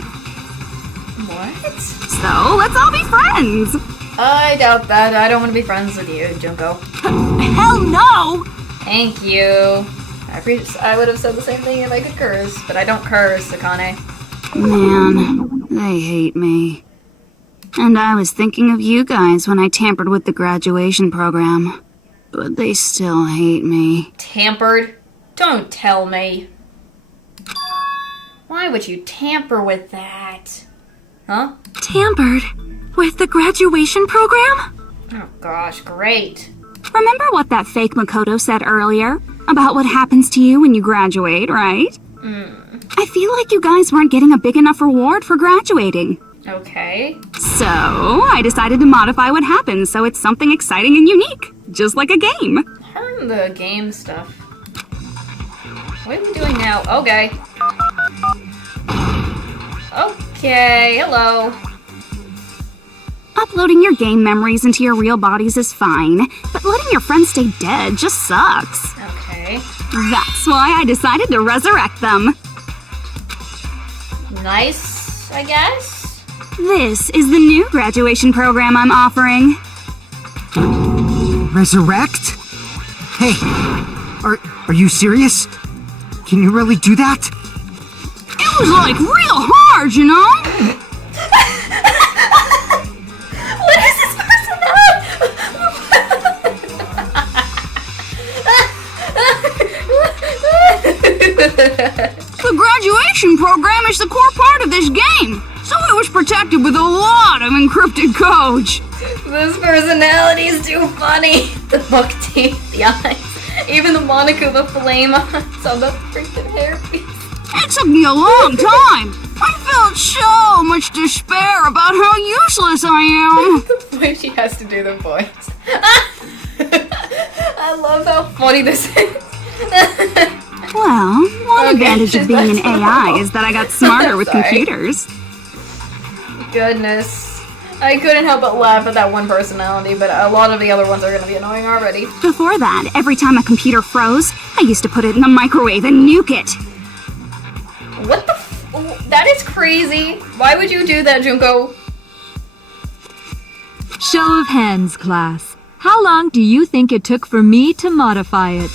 What? So, let's all be friends! I doubt that. I don't want to be friends with you, Junko. Hell no! Thank you. I would have said the same thing if I could curse, but I don't curse, Akane. Man, they hate me. And I was thinking of you guys when I tampered with the graduation program. But they still hate me. Tampered? Don't tell me. Why would you tamper with that? Huh? Tampered? With the graduation program? Oh gosh, great. Remember what that fake Makoto said earlier? About what happens to you when you graduate, right? I feel like you guys weren't getting a big enough reward for graduating. Okay. So, I decided to modify what happens so it's something exciting and unique. Just like a game. Her and the game stuff. What are we doing now? Okay. Okay, hello. Uploading your game memories into your real bodies is fine, but letting your friends stay dead just sucks. Okay. That's why I decided to resurrect them. Nice, I guess? This is the new graduation program I'm offering. Resurrect? Hey, are you serious? Can you really do that? It was like real hard, you know? What is this person The graduation program is the core part of this game, so it was protected with a lot of encrypted codes. This personality is too funny. The buck teeth, the eyes, even the Monokuma flame eyes on the freaking hairpiece. It took me a long time. I felt so much despair about how useless I am. The way she has to do the voice. I love how funny this is. Well, one Okay, advantage of being an that's AI all. is that I got smarter with Sorry. computers. Goodness. I couldn't help but laugh at that one personality, but a lot of the other ones are gonna be annoying already. Before that, every time a computer froze, I used to put it in the microwave and nuke it. What the that is crazy. Why would you do that, Junko? Show of hands, class. How long do you think it took for me to modify it?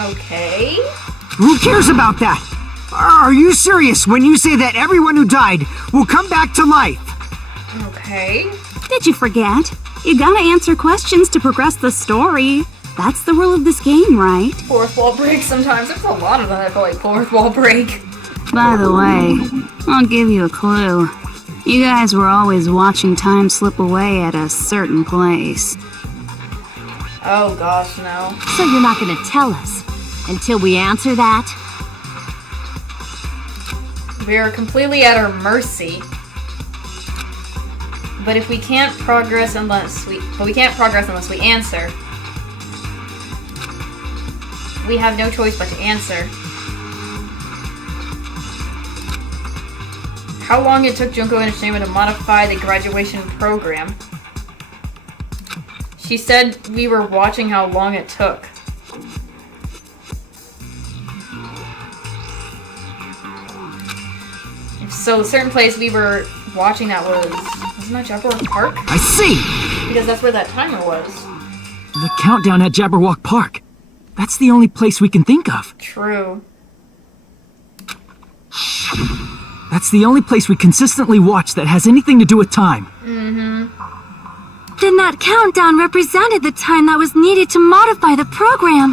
Okay. Who cares about that? Are you serious when you say that everyone who died will come back to life? Okay. Did you forget? You gotta answer questions to progress the story. That's the rule of this game, right? Fourth wall break sometimes. There's a lot of them that feel like fourth wall break. By the way, I'll give you a clue. You guys were always watching time slip away at a certain place. Oh gosh, no. So you're not gonna tell us until we answer that? We are completely at our mercy. But if we can't progress unless we answer. We have no choice but to answer. How long it took Junko and Shima to modify the graduation program? She said we were watching how long it took. So a certain place we were watching that wasn't that Jabberwock Park? I see! Because that's where that timer was. The countdown at Jabberwock Park. That's the only place we can think of. True. That's the only place we consistently watch that has anything to do with time. Then that countdown represented the time that was needed to modify the program.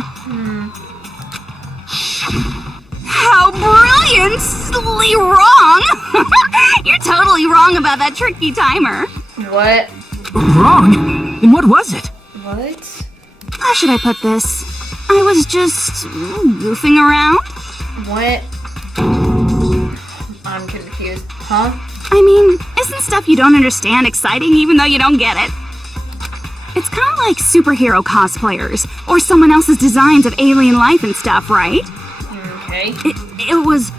How brilliantly wrong! You're totally wrong about that tricky timer. What? Wrong? Then what was it? What? How should I put this? I was just goofing around. What? I'm confused. Huh? I mean, isn't stuff you don't understand exciting even though you don't get it? It's kind of like superhero cosplayers or someone else's designs of alien life and stuff, right? Okay. It was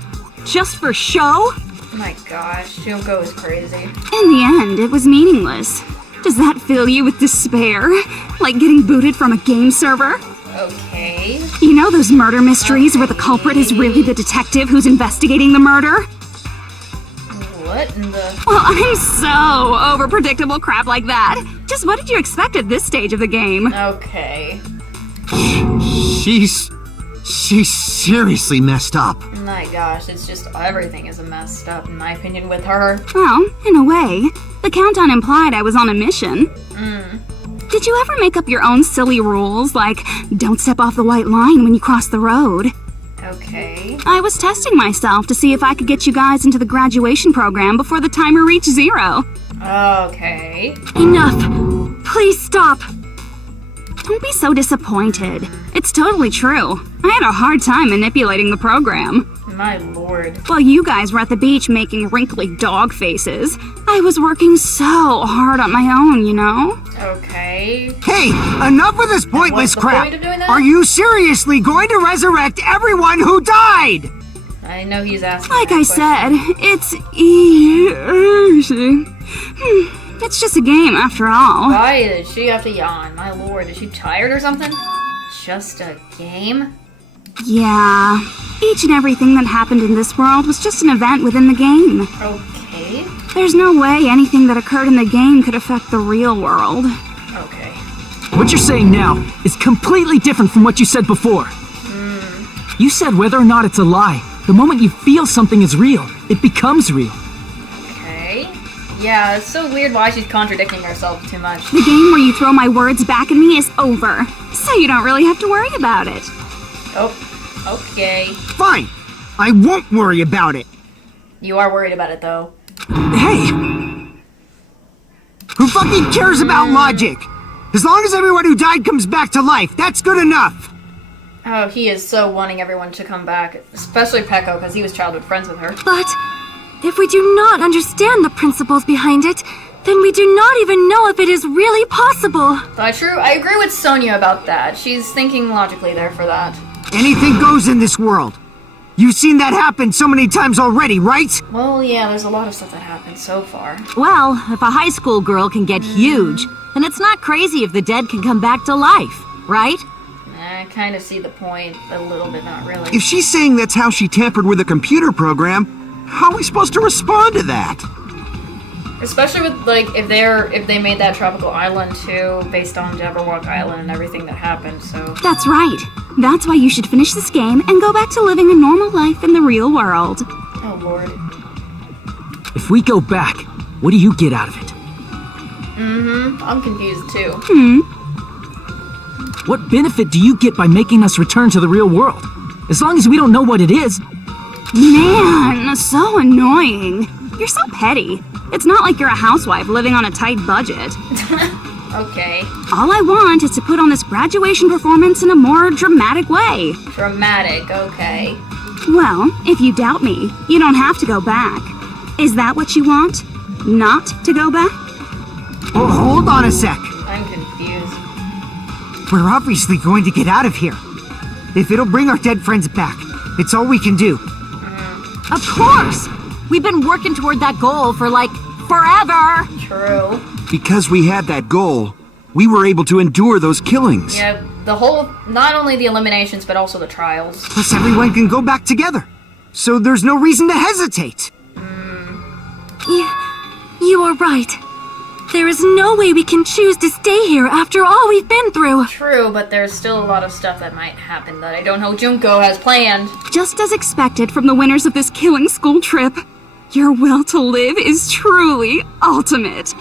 just for show. Oh my gosh, Junko is crazy. In the end, it was meaningless. Does that fill you with despair? Like getting booted from a game server? Okay. You know those murder mysteries where the culprit is really the detective who's investigating the murder? What in the... Well, I'm so over predictable crap like that. Just what did you expect at this stage of the game? Okay. She's seriously messed up. My gosh, it's just everything is messed up in my opinion with her. Well, in a way. The countdown implied I was on a mission. Did you ever make up your own silly rules, like don't step off the white line when you cross the road? Okay. I was testing myself to see if I could get you guys into the graduation program before the timer reached 0. Okay. Enough! Please stop! Don't be so disappointed. It's totally true. I had a hard time manipulating the program. My lord. While you guys were at the beach making wrinkly dog faces, I was working so hard on my own, you know? Okay. Hey, enough with this pointless What's the crap! point of doing that? Are you seriously going to resurrect everyone who died? I know he's asking Like that I question. said, it's easy. It's just a game after all. Why did she have to yawn? My lord, is she tired or something? Just a game? Yeah. Each and everything that happened in this world was just an event within the game. Okay. There's no way anything that occurred in the game could affect the real world. Okay. What you're saying now is completely different from what you said before. You said whether or not it's a lie, The moment you feel something is real, it becomes real. Okay. Yeah, it's so weird why she's contradicting herself too much. The game where you throw my words back at me is over, so you don't really have to worry about it. Oh, okay. Fine. I won't worry about it. You are worried about it, though. Hey! Who fucking cares about logic? As long as everyone who died comes back to life, that's good enough. Oh, he is so wanting everyone to come back, especially Peko, because he was childhood friends with her. But if we do not understand the principles behind it, then we do not even know if it is really possible. True. I agree with Sonia about that. She's thinking logically there for that. Anything goes in this world. You've seen that happen so many times already, right? Well, yeah, there's a lot of stuff that happened so far. Well, if a high school girl can get huge, then it's not crazy if the dead can come back to life, right? I kind of see the point a little bit, not really. If she's saying that's how she tampered with a computer program, how are we supposed to respond to that? Especially with, like, if they made that tropical island too, based on Jabberwock Island and everything that happened, so... That's right. That's why you should finish this game and go back to living a normal life in the real world. Oh, Lord. If we go back, what do you get out of it? I'm confused too. What benefit do you get by making us return to the real world? As long as we don't know what it is. Man, so annoying. You're so petty. It's not like you're a housewife living on a tight budget. Okay. All I want is to put on this graduation performance in a more dramatic way. Dramatic, okay. Well, if you doubt me, you don't have to go back. Is that what you want? Not to go back? Oh, hold on a sec. I'm confused. We're obviously going to get out of here. If it'll bring our dead friends back, it's all we can do. Of course! We've been working toward that goal for, like, forever! True. Because we had that goal, we were able to endure those killings. Yeah, the whole, not only the eliminations, but also the trials. Plus everyone can go back together. So there's no reason to hesitate. You are right. There is no way we can choose to stay here after all we've been through. True, but there's still a lot of stuff that might happen that I don't know Junko has planned. Just as expected from the winners of this killing school trip, your will to live is truly ultimate.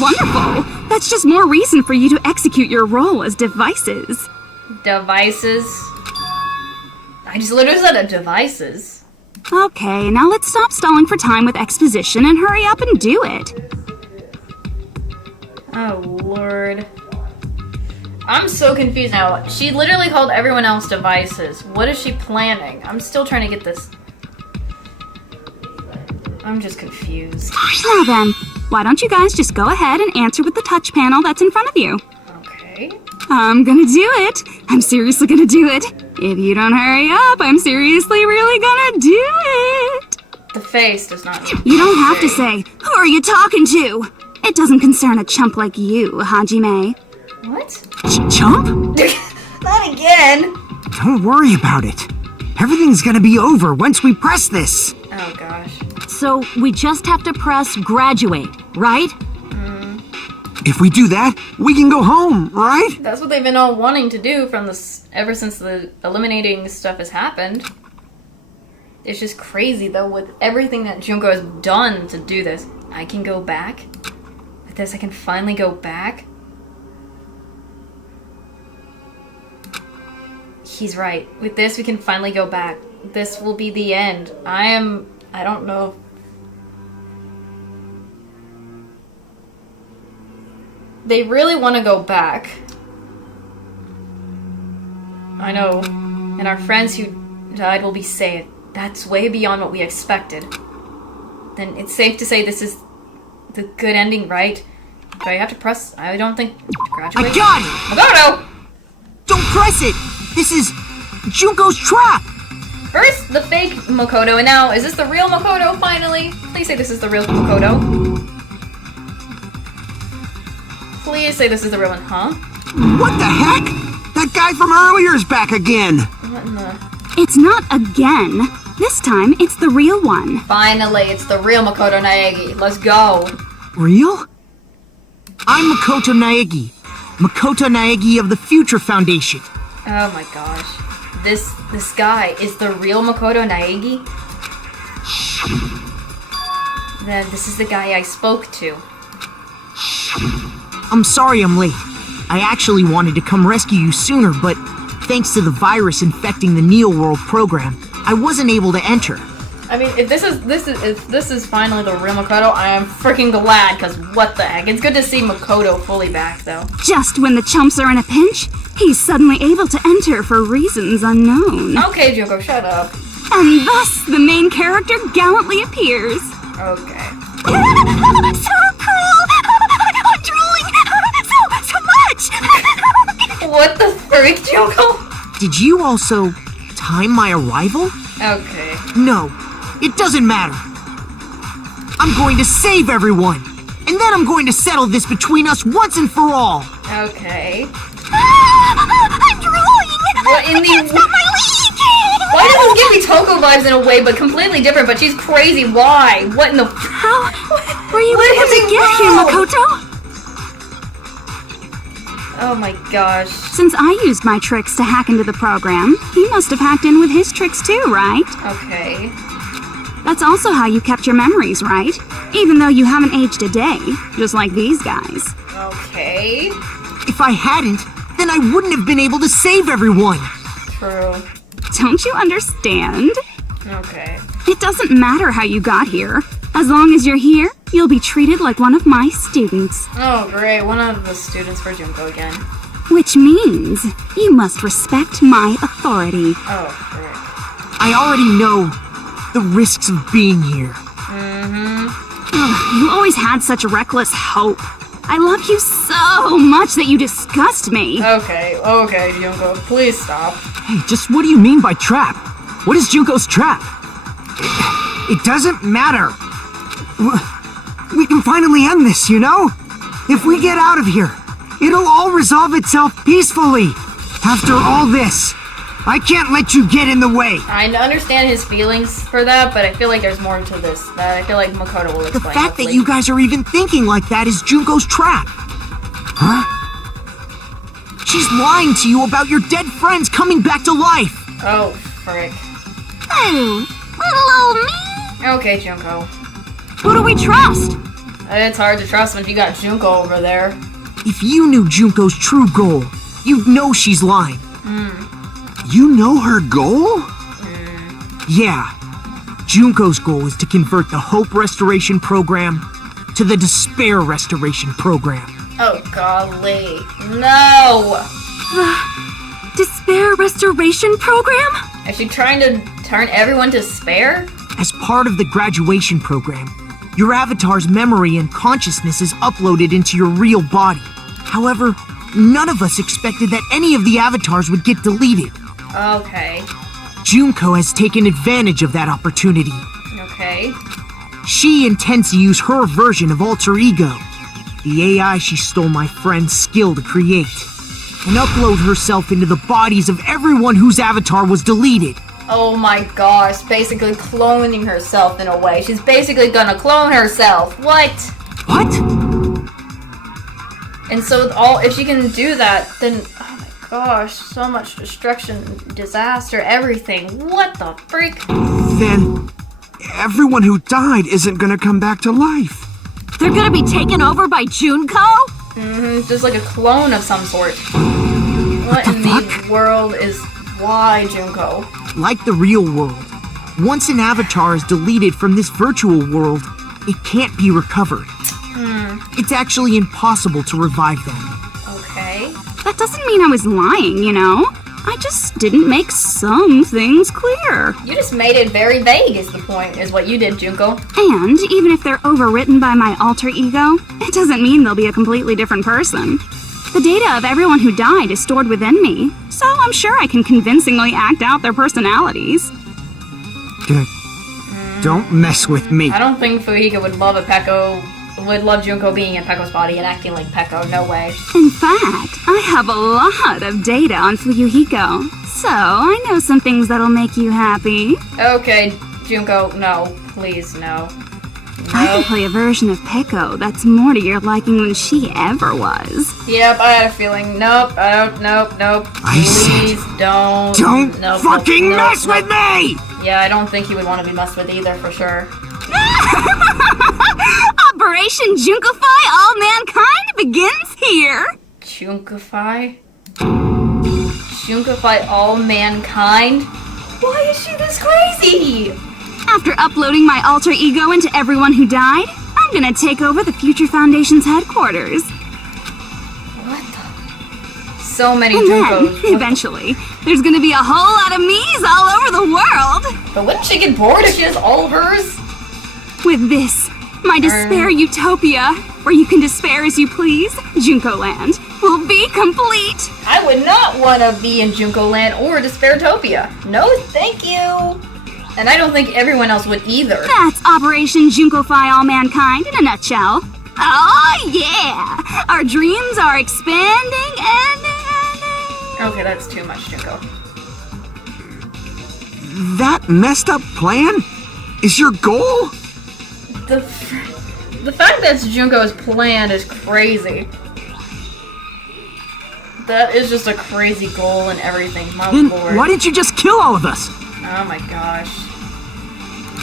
Wonderful. That's just more reason for you to execute your role as devices. Devices? I just literally said devices. Okay, now let's stop stalling for time with exposition and hurry up and do it. Oh, Lord. I'm so confused now. She literally called everyone else devices. What is she planning? I'm still trying to get this... I'm just confused. Now then, why don't you guys just go ahead and answer with the touch panel that's in front of you? Okay. I'm gonna do it. I'm seriously gonna do it. If you don't hurry up, I'm seriously really gonna do it. The face does not... You don't have to say, who are you talking to? It doesn't concern a chump like you, Hajime. What? Chump? Not again! Don't worry about it. Everything's gonna be over once we press this. Oh, gosh. So we just have to press graduate, right? If we do that, we can go home, right? That's what they've been all wanting to do from this ever since the eliminating stuff has happened. It's just crazy, though, with everything that Junko has done to do this. I can go back? With this, I can finally go back? He's right. With this, we can finally go back. This will be the end. I don't know. They really want to go back. I know. And our friends who died will be safe. That's way beyond what we expected. Then it's safe to say this is the good ending, right? Do I have to press? I don't think... Graduate? I got it! Makoto! Don't press it! This is Junko's trap! First, the fake Makoto, and now, is this the real Makoto, finally? Please say this is the real Makoto. Please say this is the real one, huh? What the heck? That guy from earlier is back again. What in the... It's not again. This time, it's the real one. Finally, it's the real Makoto Naegi. Let's go. Real? I'm Makoto Naegi. Makoto Naegi of the Future Foundation. Oh my gosh. this guy is the real Makoto Naegi, then this is the guy I spoke to. I'm sorry I'm late. I actually wanted to come rescue you sooner, but thanks to the virus infecting the Neo World program, I wasn't able to enter. I mean, if this is finally the real Makoto, I am freaking glad, because what the heck. It's good to see Makoto fully back, though. Just when the chumps are in a pinch, he's suddenly able to enter for reasons unknown. Okay, Junko, shut up. And thus, the main character gallantly appears. Okay. So cruel! I'm drooling! So much! What the freak, Junko? Did you also time my arrival? Okay. No, it doesn't matter. I'm going to save everyone, and then I'm going to settle this between us once and for all. Okay. I'm drooling! What in the... Stop my leak! Why does this give me Toko vibes in a way, but completely different, but she's crazy? Why? What in the... How were you What able is to get here, wrong? Makoto? Oh my gosh. Since I used my tricks to hack into the program, he must have hacked in with his tricks too, right? Okay. That's also how you kept your memories, right? Even though you haven't aged a day, just like these guys. Okay. If I hadn't, then I wouldn't have been able to save everyone. True. Don't you understand? Okay. It doesn't matter how you got here. As long as you're here, you'll be treated like one of my students. Oh great, one of the students for Junko again. Which means you must respect my authority. Oh frick. I already know the risks of being here. You always had such reckless hope. I love you so much that you disgust me. Okay, Junko, please stop. Hey, just what do you mean by trap? What is Junko's trap? It doesn't matter. We can finally end this, you know? If we get out of here, it'll all resolve itself peacefully. After all this, I can't let you get in the way. I understand his feelings for that, but I feel like there's more to this that I feel like Makoto will The explain. fact that hopefully. you guys are even thinking like that is Junko's trap. Huh? She's lying to you about your dead friends coming back to life. Oh, frick. Oh, little old me. Okay, Junko. Who do we trust? It's hard to trust when you got Junko over there. If you knew Junko's true goal, you'd know she's lying. You know her goal? Yeah. Junko's goal is to convert the Hope Restoration Program to the Despair Restoration Program. Oh, golly. No! Despair Restoration Program? Is she trying to turn everyone to spare? As part of the graduation program, your avatar's memory and consciousness is uploaded into your real body. However, none of us expected that any of the avatars would get deleted. Okay. Junko has taken advantage of that opportunity. Okay. She intends to use her version of Alter Ego, the AI she stole my friend's skill to create, and upload herself into the bodies of everyone whose avatar was deleted. Oh my gosh, basically cloning herself in a way. She's basically gonna clone herself. What? What? And so if she can do that, then oh my gosh, so much destruction, disaster, everything. What the freak? Then everyone who died isn't gonna come back to life. They're gonna be taken over by Junko? Just like a clone of some sort. What in the world is why, Junko? Like the real world, once an avatar is deleted from this virtual world, it can't be recovered. It's actually impossible to revive them. Okay. That doesn't mean I was lying, you know? I just didn't make some things clear. You just made it very vague is the point, is what you did, Junko. And even if they're overwritten by my alter ego, it doesn't mean they'll be a completely different person. The data of everyone who died is stored within me, so I'm sure I can convincingly act out their personalities. Good. Don't mess with me. I don't think Fuhika would love Junko being in Pekko's body and acting like Pekko, no way. In fact, I have a lot of data on Fuyuhiko, so I know some things that'll make you happy. Okay, Junko, no. Please, no. I can play a version of Pico that's more to your liking than she ever was. Yep, I had a feeling. Nope, nope. I Please don't. Don't Nope, fucking nope, mess nope. with me! Yeah, I don't think he would want to be messed with either, for sure. Operation Junkify All Mankind begins here. Junkify? Junkify all mankind? Why is she this crazy? After uploading my alter ego into everyone who died, I'm gonna take over the Future Foundation's headquarters. What the? So many And Junkos. then, eventually, there's gonna be a whole lot of me's all over the world. But wouldn't she get bored if she has all of hers? With this, my despair utopia, where you can despair as you please, Junko Land, will be complete. I would not want to be in Junko Land or Despairtopia. No, thank you. And I don't think everyone else would either. That's Operation Junkify All Mankind in a nutshell. Oh yeah! Our dreams are expanding and... Okay, that's too much, Junko. That messed up plan is your goal? The fact that's Junko's plan is crazy. That is just a crazy goal and everything. My Then lord. why didn't you just kill all of us? Oh my gosh.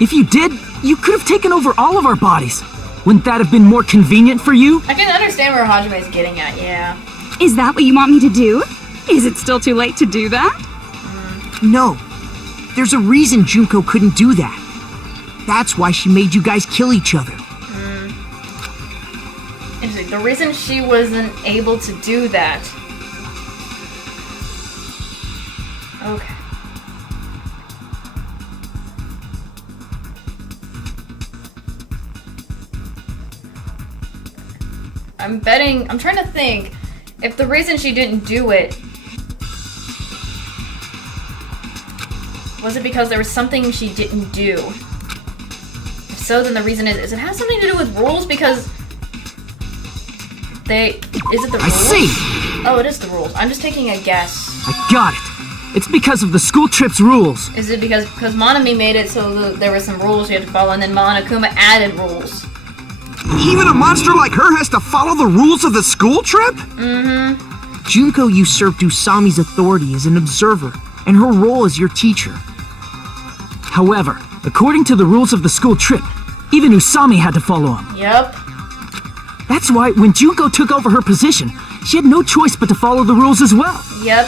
If you did, you could have taken over all of our bodies. Wouldn't that have been more convenient for you? I can understand where Hajime's getting at, yeah. Is that what you want me to do? Is it still too late to do that? No. There's a reason Junko couldn't do that. That's why she made you guys kill each other. Interesting. The reason she wasn't able to do that. Okay. I'm trying to think if the reason she didn't do it was it because there was something she didn't do. If so, then the reason is it have something to do with rules? Because is it the rules? I see. Oh, it is the rules. I'm just taking a guess. I got it. It's because of the school trip's rules. Is it because Monami made it so there were some rules you had to follow, and then Monokuma added rules? Even a monster like her has to follow the rules of the school trip? Junko usurped Usami's authority as an observer, and her role as your teacher. However, according to the rules of the school trip, even Usami had to follow them. Yep. That's why when Junko took over her position, she had no choice but to follow the rules as well. Yep.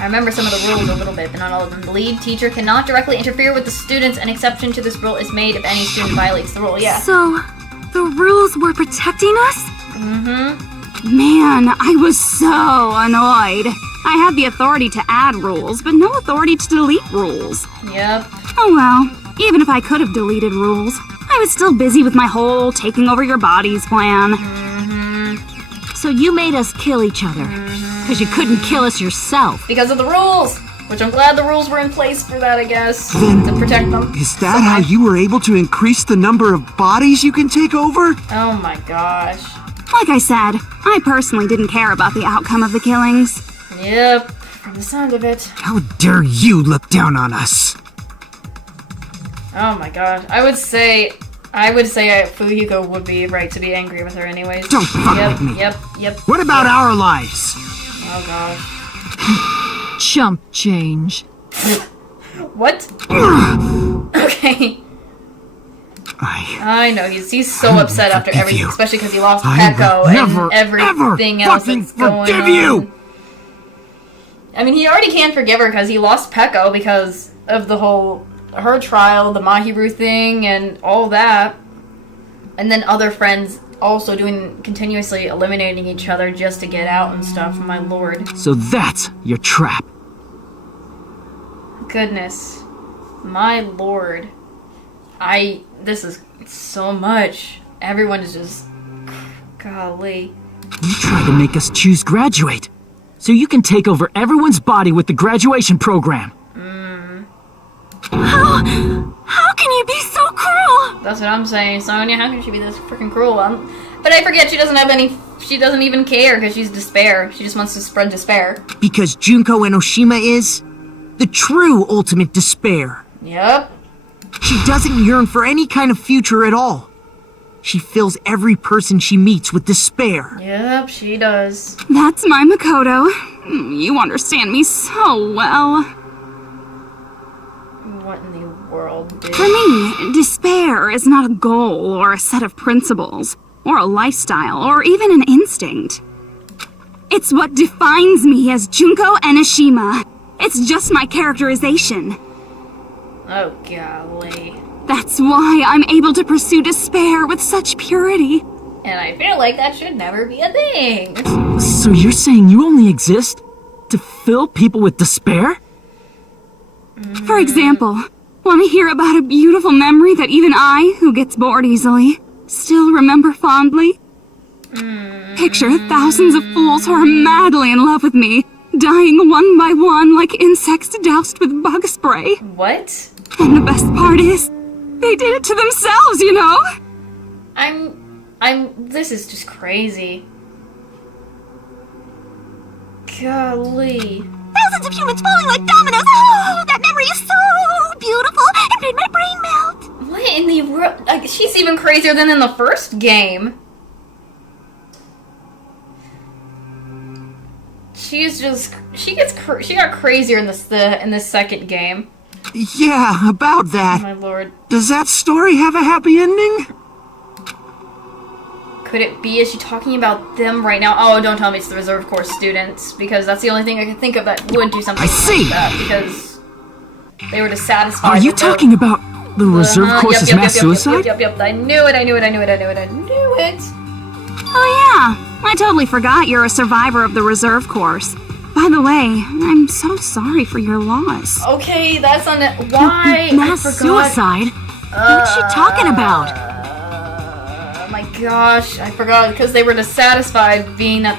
I remember some of the rules a little bit, but not all of them. The lead teacher cannot directly interfere with the students. An exception to this rule is made if any student violates the rule. Yeah. So, the rules were protecting us? Man, I was so annoyed. I had the authority to add rules, but no authority to delete rules. Yep. Oh well, even if I could have deleted rules, I was still busy with my whole taking over your bodies plan. So you made us kill each other. Because you couldn't kill us yourself. Because of the rules! Which I'm glad the rules were in place for that, I guess. Then to protect them. Is that how you were able to increase the number of bodies you can take over? Oh my gosh. Like I said, I personally didn't care about the outcome of the killings. Yep. From the sound of it. How dare you look down on us? Oh my god. I would say Fuyuko would be right to be angry with her anyways. Don't fuck with me. Yep. What about our lives? Oh gosh. Chump change. What? Okay. I know, he's so upset after everything, especially because he lost Peko and everything else that's going on. You. I mean, he already can't forgive her because he lost Peko because of her trial, the Mahiru thing, and all that. And then other friends also continuously eliminating each other just to get out and stuff, my lord. So that's your trap. Goodness. My lord. This is so much. Everyone is just... Golly. You try to make us choose graduate, so you can take over everyone's body with the graduation program. How can you be so cruel? That's what I'm saying, Sonia. How can she be this freaking cruel? But I forget she doesn't even care because she's despair. She just wants to spread despair. Because Junko Enoshima is the true ultimate despair. Yep. She doesn't yearn for any kind of future at all. She fills every person she meets with despair. Yep, she does. That's my Makoto. You understand me so well. What in the world, dude? For me, despair is not a goal or a set of principles, or a lifestyle, or even an instinct. It's what defines me as Junko Enoshima. It's just my characterization. Oh, golly. That's why I'm able to pursue despair with such purity. And I feel like that should never be a thing. So you're saying you only exist to fill people with despair? For example, want to hear about a beautiful memory that even I, who gets bored easily, still remember fondly? Picture thousands of fools who are madly in love with me, dying one by one like insects doused with bug spray. What? And the best part is, they did it to themselves, you know? This is just crazy. Golly. Thousands of humans falling like dominoes. Oh, that memory is so beautiful. It made my brain melt. What in the world? Like, she's even crazier than in the first game. She's just, she got crazier in this second game. Yeah, about Oh that. my lord. Does that story have a happy ending? Could it be? Is she talking about them right now? Oh, don't tell me it's the reserve course students, because that's the only thing I can think of that would do something I see. like that, because they were dissatisfied. Are you with talking about the reserve course's mass suicide? Yep. I knew it. Oh yeah, I totally forgot you're a survivor of the reserve course. By the way, I'm so sorry for your loss. Okay, that's on it. Why? Mass I forgot. suicide? What's she talking about? Oh my gosh, I forgot, because they were dissatisfied being that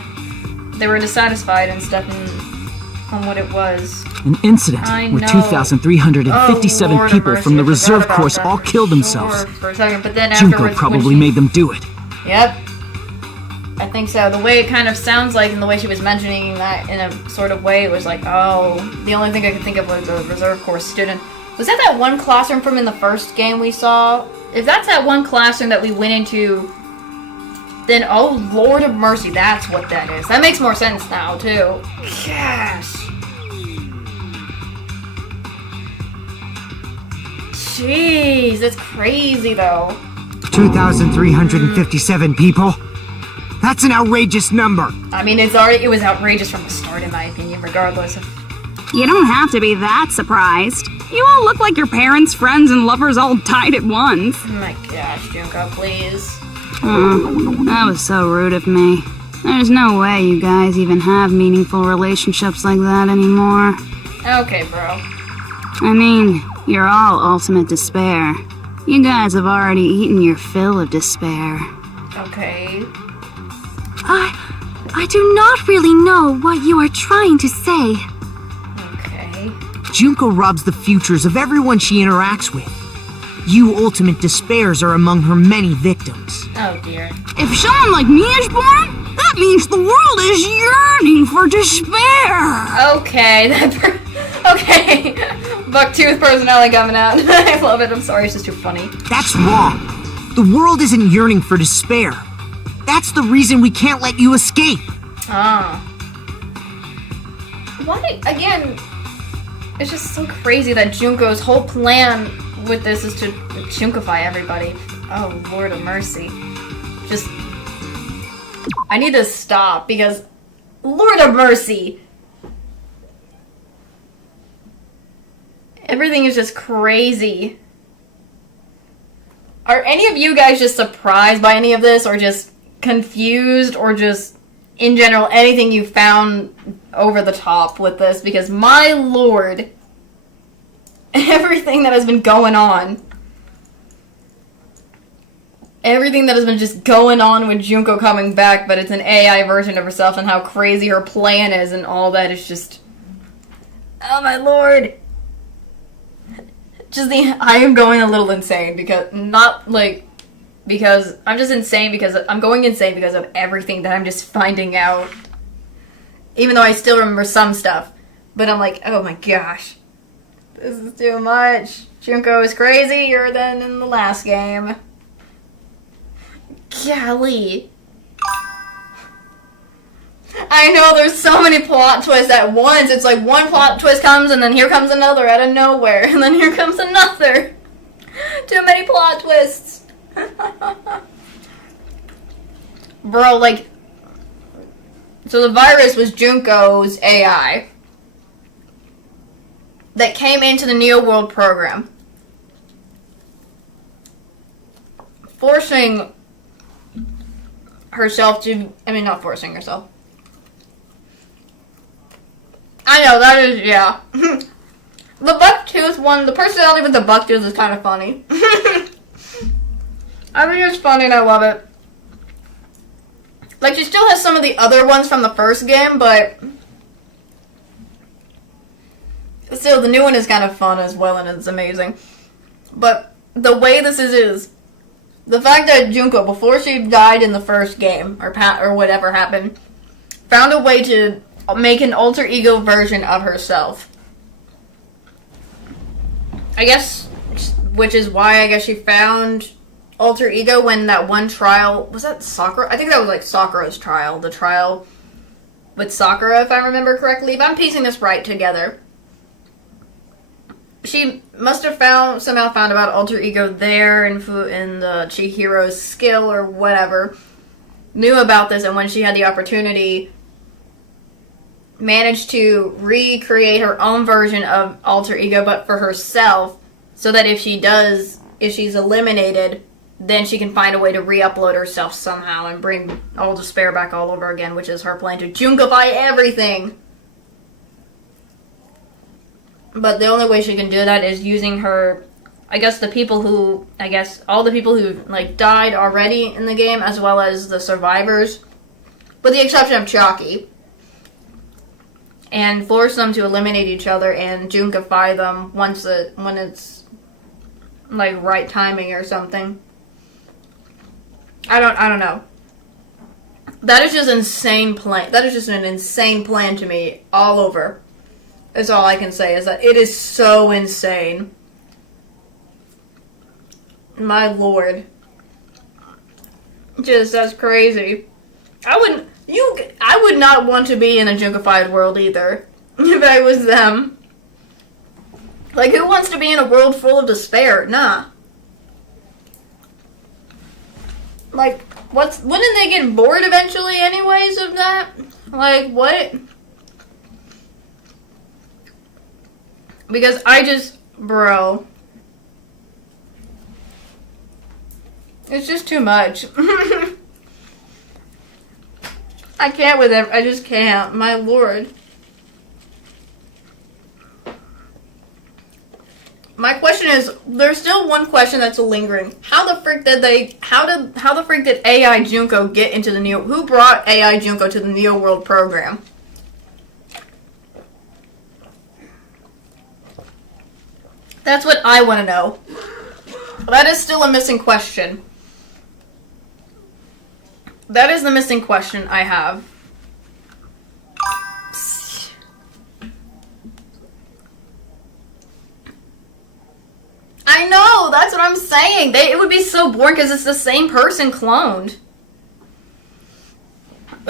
they were dissatisfied and stuff on what it was. An incident I where know. 2,357 Oh, Lord of people mercy, from the I forgot reserve about course that all for killed sure themselves. For a second, but then Junko afterwards, probably when she, made them do it. Yep. I think so. The way it kind of sounds like, and the way she was mentioning that in a sort of way, it was like, oh, the only thing I could think of was the reserve course student. Was that one classroom from in the first game we saw? If that's that one classroom that we went into, then oh, Lord of mercy, that's what that is. That makes more sense now, too. Gosh. Jeez, that's crazy, though. 2,357 people? That's an outrageous number. I mean, it was outrageous from the start, in my opinion, regardless of... You don't have to be that surprised. You all look like your parents, friends, and lovers all died at once. Oh my gosh, Junko, please. That was so rude of me. There's no way you guys even have meaningful relationships like that anymore. Okay, bro. I mean, you're all ultimate despair. You guys have already eaten your fill of despair. Okay. I do not really know what you are trying to say. Okay. Junko robs the futures of everyone she interacts with. You ultimate despairs are among her many victims. Oh dear. If someone like me is born, that means the world is yearning for despair. Okay, okay. Bucktooth personality coming out. I love it. I'm sorry, it's just too funny. That's wrong. The world isn't yearning for despair. That's the reason we can't let you escape. Ah. Why, again, it's just so crazy that Junko's whole plan with this is to Junkify everybody. Oh, Lord of mercy. Just... I need to stop, because... Lord of mercy! Everything is just crazy. Are any of you guys just surprised by any of this, or just confused, or just, in general, anything you found over the top with this? Because, my lord, everything that has been going on, everything that has been just going on with Junko coming back, but it's an AI version of herself, and how crazy her plan is, and all that is just... Oh my lord! Just I am going a little insane, because, because I'm just insane because, I'm going insane because of everything that I'm just finding out. Even though I still remember some stuff, but I'm like, oh my gosh. This is too much. Junko is crazier than in the last game. Golly. I know, there's so many plot twists at once. It's like one plot twist comes and then here comes another out of nowhere. And then here comes another. Too many plot twists. Bro, like... So the virus was Junko's AI that came into the Neo World program, forcing herself to, I mean, not forcing herself. I know, that is, yeah. The bucktooth one, the personality with the bucktooth is kind of funny. I think it's funny and I love it. Like, she still has some of the other ones from the first game, but still, the new one is kind of fun as well, and it's amazing. But the way this is the fact that Junko, before she died in the first game, or whatever happened, found a way to make an alter ego version of herself. I guess, which is why I guess she found alter ego when that one trial, was that Sakura? I think that was like Sakura's trial, the trial with Sakura, if I remember correctly. If I'm piecing this right together. She must have somehow found about alter ego there in the Chihiro's skill or whatever. Knew about this, and when she had the opportunity, managed to recreate her own version of alter ego, but for herself, so that if she's eliminated, then she can find a way to re-upload herself somehow and bring all despair back all over again, which is her plan to Junkify everything. But the only way she can do that is using her, all the people who, like, died already in the game, as well as the survivors, with the exception of Chalky, and force them to eliminate each other and Junkify them when it's, like, right timing or something. I don't know. That is just insane plan. That is just an insane plan to me, all over. That's all I can say, is that it is so insane. My lord. Just, that's crazy. I would not want to be in a Junkified world either, if I was them. Like, who wants to be in a world full of despair? Nah. Like, wouldn't they get bored eventually anyways of that? Like, what? Because bro. It's just too much. I can't with it. I just can't. My lord. My question is, there's still one question that's lingering. How the frick did AI Junko get into the Neo? Who brought AI Junko to the Neo World program? That's what I want to know. That is still a missing question. That is the missing question I have. I know, that's what I'm saying. It would be so boring because it's the same person cloned.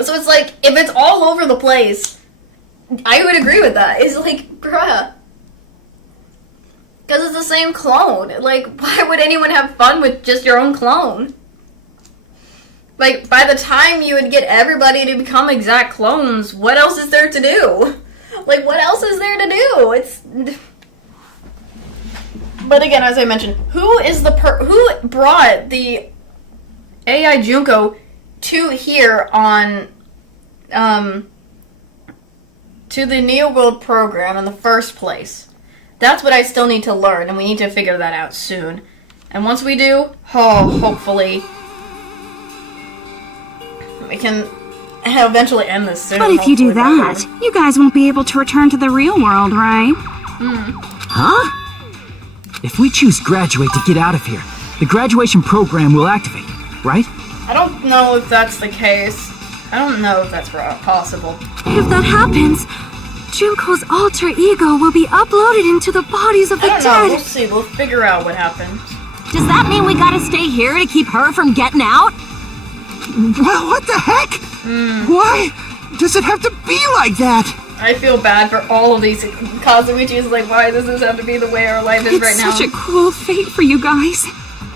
So it's like, if it's all over the place, I would agree with that. It's like, bruh. Because it's the same clone. Like, why would anyone have fun with just your own clone? Like, by the time you would get everybody to become exact clones, what else is there to do? Like, what else is there to do? But again, as I mentioned, who brought the AI Junko to here on, to the Neo World program in the first place? That's what I still need to learn, and we need to figure that out soon. And once we do, hopefully, we can eventually end this soon. But if you do that, you guys won't be able to return to the real world, right? Huh? If we choose graduate to get out of here, the graduation program will activate, right? I don't know if that's the case. I don't know if that's possible. If that happens, Junko's alter ego will be uploaded into the bodies of the I don't know. dead. We'll see. We'll figure out what happens. Does that mean we gotta stay here to keep her from getting out? Well, what the heck? Why does it have to be like that? I feel bad for all of these. Kazuichi is like, why does this have to be the way our life is It's right now? such a cruel fate for you guys.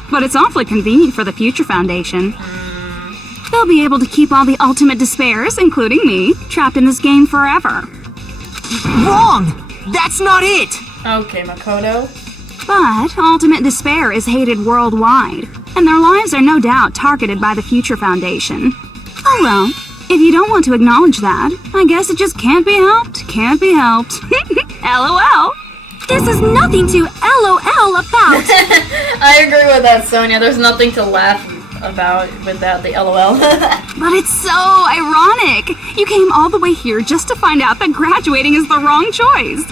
But it's awfully convenient for the Future Foundation. They'll be able to keep all the ultimate despairs, including me, trapped in this game forever. Wrong! That's not it! Okay, Makoto. But ultimate despair is hated worldwide, and their lives are no doubt targeted by the Future Foundation. Oh well, if you don't want to acknowledge that, I guess it just can't be helped. Can't be helped. LOL. This is nothing to LOL about. I agree with that, Sonia. There's nothing to laugh about without the LOL. But it's so ironic. You came all the way here just to find out that graduating is the wrong choice.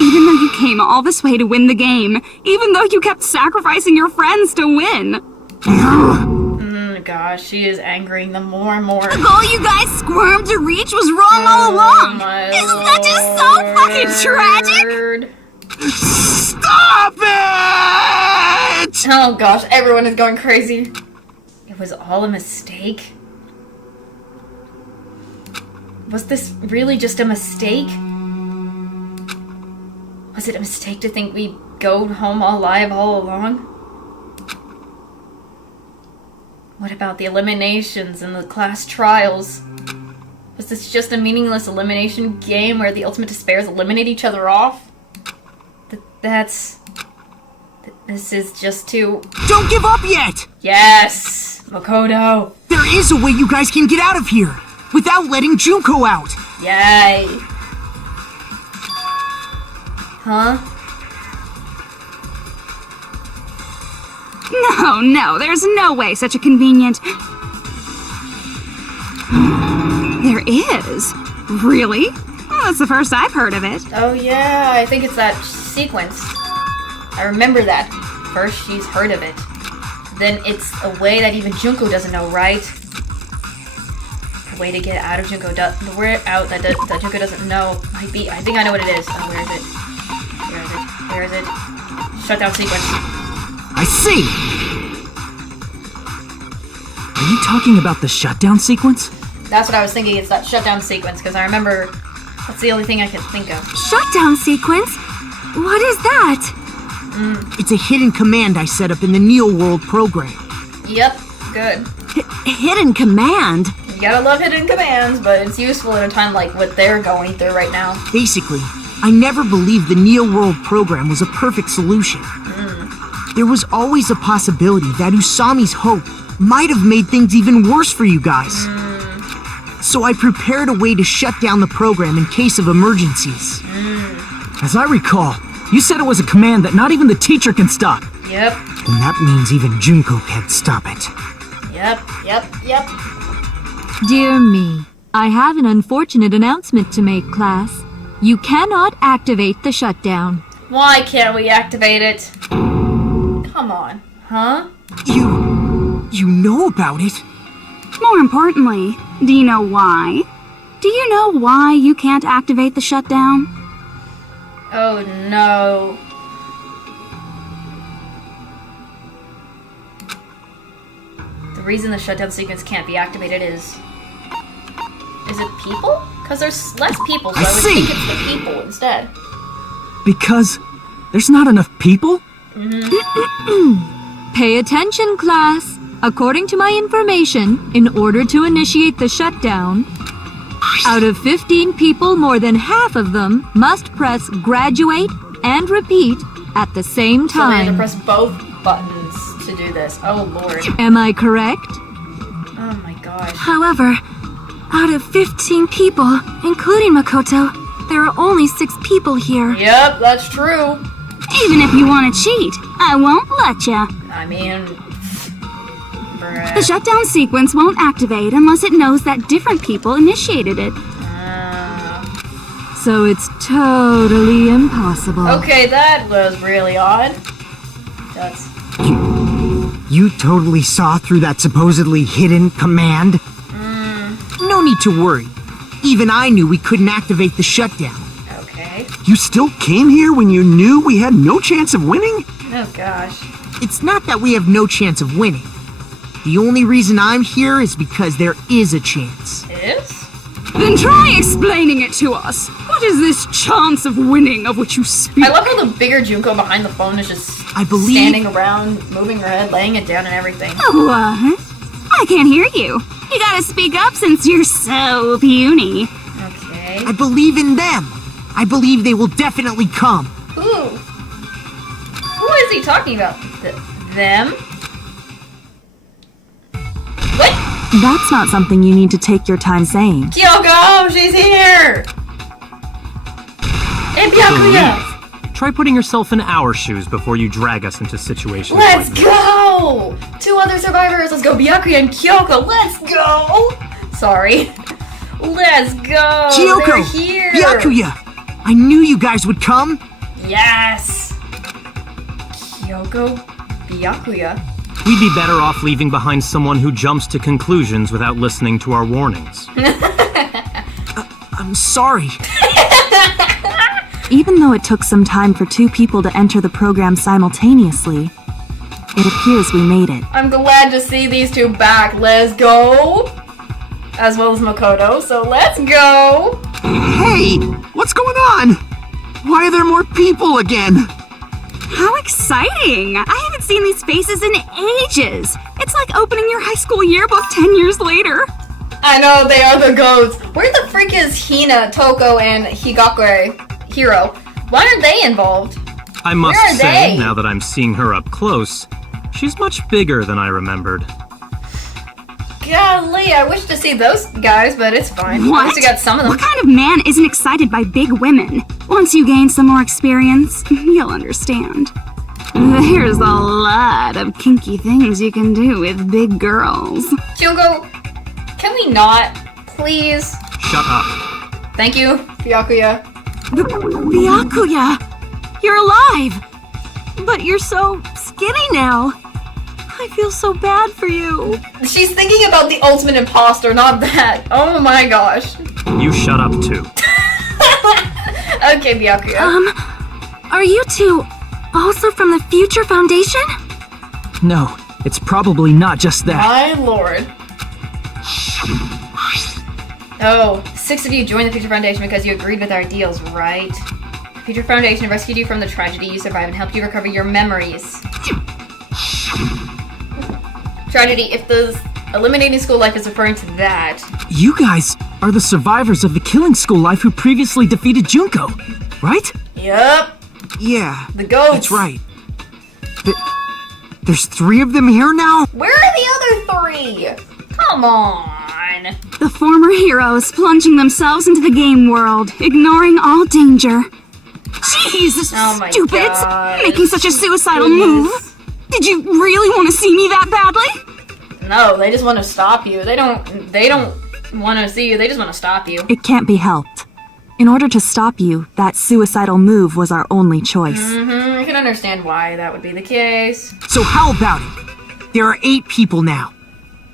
Even though you came all this way to win the game, even though you kept sacrificing your friends to win. Gosh, she is angering them more and more. The goal you guys squirmed to reach was wrong all along. Isn't that just so fucking tragic? Stop it! Oh gosh, everyone is going crazy. It was all a mistake? Was this really just a mistake? Was it a mistake to think we'd go home alive all along? What about the eliminations and the class trials? Was this just a meaningless elimination game where the ultimate despairs eliminate each other off? This is just too... Don't give up yet! Yes! Makoto! There is a way you guys can get out of here, without letting Junko out! Yay! Huh? No, there's no way such a convenient... There is? Really? Well, that's the first I've heard of it. Oh yeah, I think it's that sequence. I remember that. First she's heard of it. Then it's a way that even Junko doesn't know, right? A way to get out of Junko. The way out that Junko doesn't know might be... I think I know what it is. Oh, where is it? Where is it? Shutdown sequence. I see! Are you talking about the shutdown sequence? That's what I was thinking. It's that shutdown sequence, because I remember... That's the only thing I can think of. Shutdown sequence? What is that? It's a hidden command I set up in the Neo World program. Yep, good. Hidden command? You gotta love hidden commands, but it's useful in a time like what they're going through right now. Basically, I never believed the Neo World program was a perfect solution. There was always a possibility that Usami's hope might have made things even worse for you guys. So I prepared a way to shut down the program in case of emergencies. As I recall, you said it was a command that not even the teacher can stop. Yep. And that means even Junko can't stop it. Yep. Dear me, I have an unfortunate announcement to make, class. You cannot activate the shutdown. Why can't we activate it? Come on, huh? You know about it? More importantly, do you know why? Do you know why you can't activate the shutdown? Oh no. The reason the shutdown sequence can't be activated is it people? Because there's less people, so I would think it's the people instead. Because there's not enough people? Pay attention, class. According to my information, in order to initiate the shutdown, out of 15 people, more than half of them must press graduate and repeat at the same So they have to time. press both buttons to do this. Oh lord. Am I correct? Oh my gosh. However, out of 15 people, including Makoto, there are only 6 people here. Yep, that's true. Even if you want to cheat, I won't let ya. I mean... bruh. The shutdown sequence won't activate unless it knows that different people initiated it. So it's totally impossible. Okay, that was really odd. That's... You totally saw through that supposedly hidden command? No need to worry. Even I knew we couldn't activate the shutdown. You still came here when you knew we had no chance of winning? Oh gosh. It's not that we have no chance of winning. The only reason I'm here is because there is a chance. Is? Then try explaining it to us. What is this chance of winning of which you speak? I love how the bigger Junko behind the phone is just standing around, moving her head, laying it down and everything. What? I can't hear you. You gotta speak up since you're so puny. Okay. I believe in them. I believe they will definitely come. Who? Who is he talking about? Them? What? That's not something you need to take your time saying. Kyoko, she's here! And Byakuya! Try putting yourself in our shoes before you drag us into situations Let's like this. go! 2 other survivors. Let's go, Byakuya and Kyoko. Let's go! Sorry. Let's go! Kyoko! They're here! Byakuya! I knew you guys would come! Yes! Kyoko, Byakuya. We'd be better off leaving behind someone who jumps to conclusions without listening to our warnings. I'm sorry. Even though it took some time for 2 people to enter the program simultaneously, it appears we made it. I'm glad to see these 2 back. Let's go! As well as Makoto, so let's go! Hey, what's going on? Why are there more people again? How exciting! I haven't seen these faces in ages. It's like opening your high school yearbook 10 years later. I know, they are the goats. Where the freak is Hina, Toko, and Higakure Hiro? Why aren't they involved? I must Where are say, they? now that I'm seeing her up close, she's much bigger than I remembered. Golly, I wish to see those guys, but it's fine. At What? least we got some of them. What kind of man isn't excited by big women? Once you gain some more experience, you'll understand. There's a lot of kinky things you can do with big girls. Kyoko, can we not, please? Shut up. Thank you, Byakuya. Byakuya! You're alive! But you're so skinny now. I feel so bad for you. She's thinking about the ultimate imposter, not that. Oh my gosh. You shut up too. Okay, Byakuya. Are you 2 also from the Future Foundation? No, it's probably not just that. My lord. Oh, 6 of you joined the Future Foundation because you agreed with our deals, right? The Future Foundation rescued you from the tragedy you survived and helped you recover your memories. Tragedy, if the eliminating school life is referring to that. You guys are the survivors of the killing school life who previously defeated Junko, right? Yup. Yeah, The goats. that's right. There's 3 of them here now? Where are the other 3? Come on. The former heroes plunging themselves into the game world, ignoring all danger. Jeez, Oh my stupids! gosh. Making such a suicidal Goodness. move. Did you really want to see me that badly? No, they just want to stop you. They don't want to see you. They just want to stop you. It can't be helped. In order to stop you, that suicidal move was our only choice. I can understand why that would be the case. So how about it? There are 8 people now.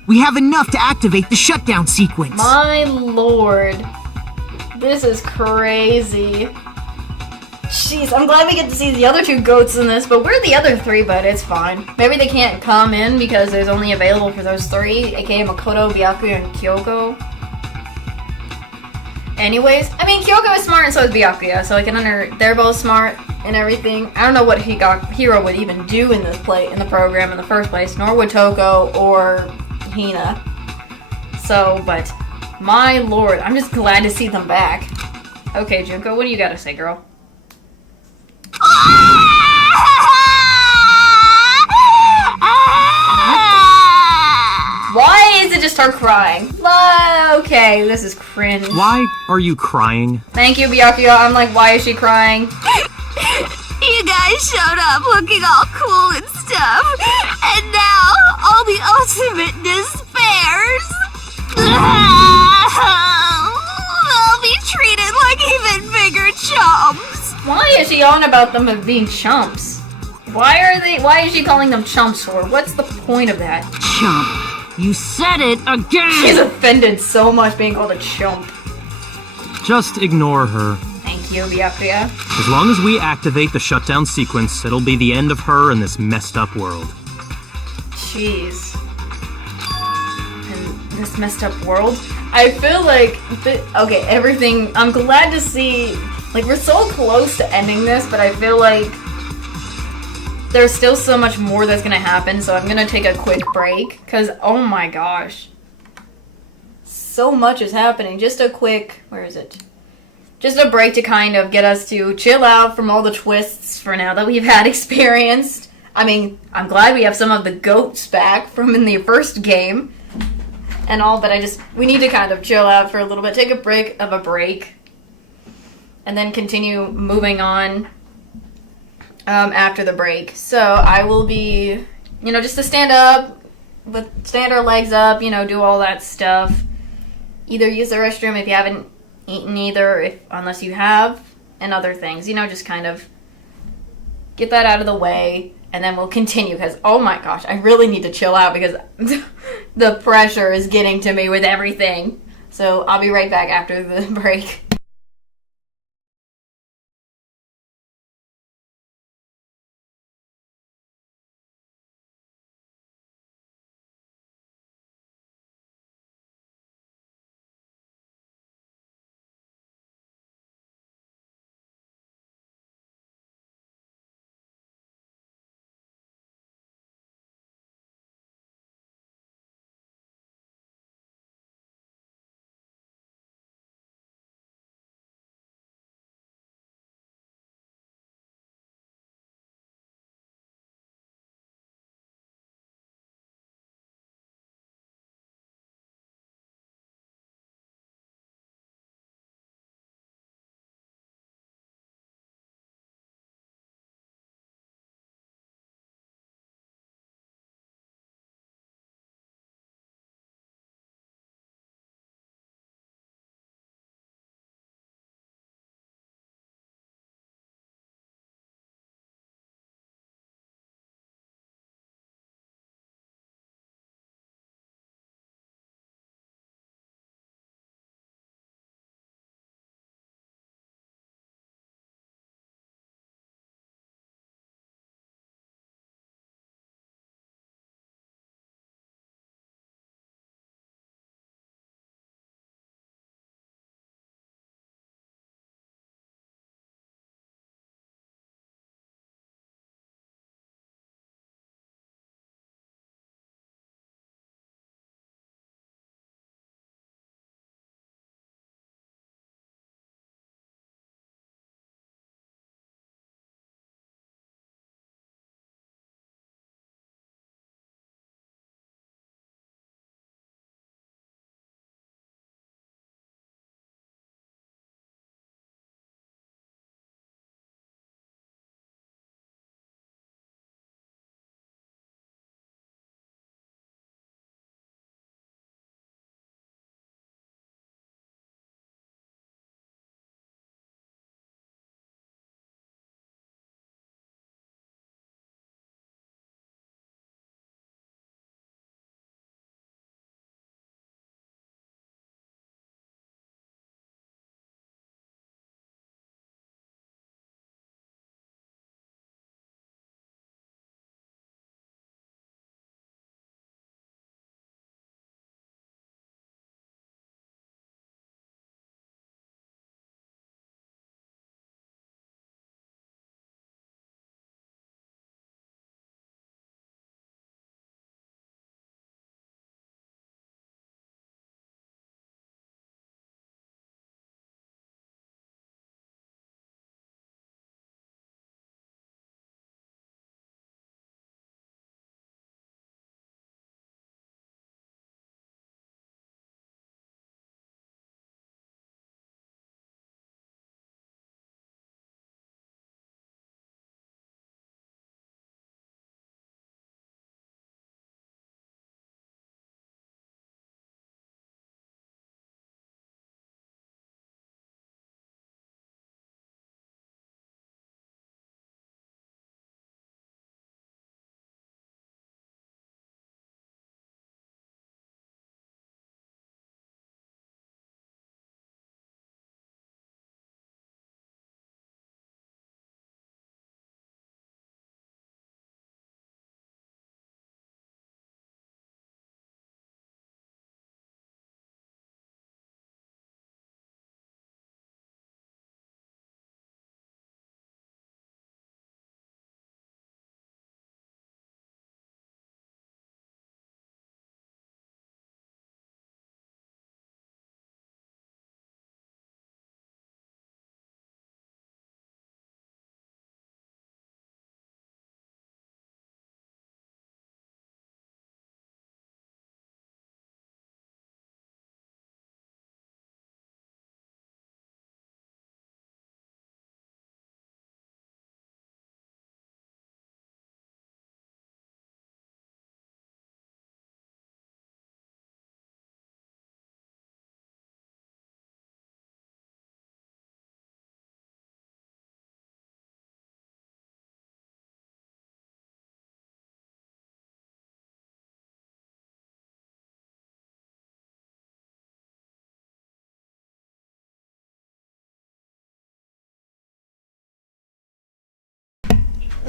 We have enough to activate the shutdown sequence. My lord. This is crazy. Jeez, I'm glad we get to see the other 2 goats in this, but we're the other 3, but it's fine. Maybe they can't come in because there's only available for those 3, aka Makoto, Byakuya, and Kyoko. Anyways, I mean, Kyoko is smart and so is Byakuya, so I can they're both smart and everything. I don't know what Hiro would even do in in the program in the first place, nor would Toko or Hina. So, but my lord, I'm just glad to see them back. Okay, Junko, what do you gotta say, girl? Why is it just her crying? Okay, this is cringe. Why are you crying? Thank you, Byakuya. I'm like, why is she crying? You guys showed up looking all cool and stuff, and now all the ultimate despairs. They'll be treated like even bigger chumps. Why is she on about them as being chumps? Why is she calling them chumps for? What's the point of that? Chump. You said it again! She's offended so much being called a chump. Just ignore her. Thank you'll be after ya. As long as we activate the shutdown sequence, it'll be the end of her in this messed up world. Jeez. In this messed up world? I feel like, okay, everything, I'm glad to see, like, we're so close to ending this, but I feel like there's still so much more that's gonna happen, so I'm gonna take a quick break, because, oh my gosh. So much is happening. Just a quick, where is it? Just a break to kind of get us to chill out from all the twists for now that we've had experienced. I mean, I'm glad we have some of the goats back from in the first game and all, but we need to kind of chill out for a little bit, take a break, and then continue moving on after the break. So I will be, just to stand our legs up, do all that stuff. Either use the restroom if you haven't eaten either, unless you have, and other things. Just kind of get that out of the way, and then we'll continue, because, oh my gosh, I really need to chill out, because the pressure is getting to me with everything. So I'll be right back after the break.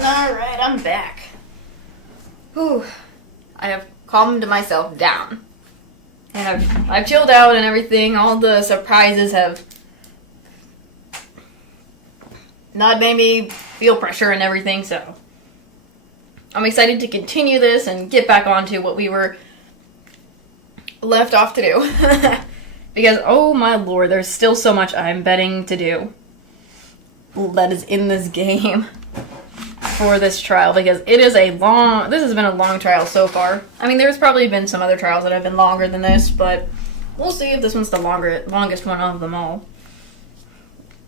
Alright, I'm back. Whew. I have calmed myself down. And I've chilled out and everything. All the surprises have not made me feel pressure and everything, so I'm excited to continue this and get back onto what we were left off to do. Because, oh my lord, there's still so much I'm betting to do that is in this game for this trial, because this has been a long trial so far. I mean, there's probably been some other trials that have been longer than this, but we'll see if this one's the longest one of them all.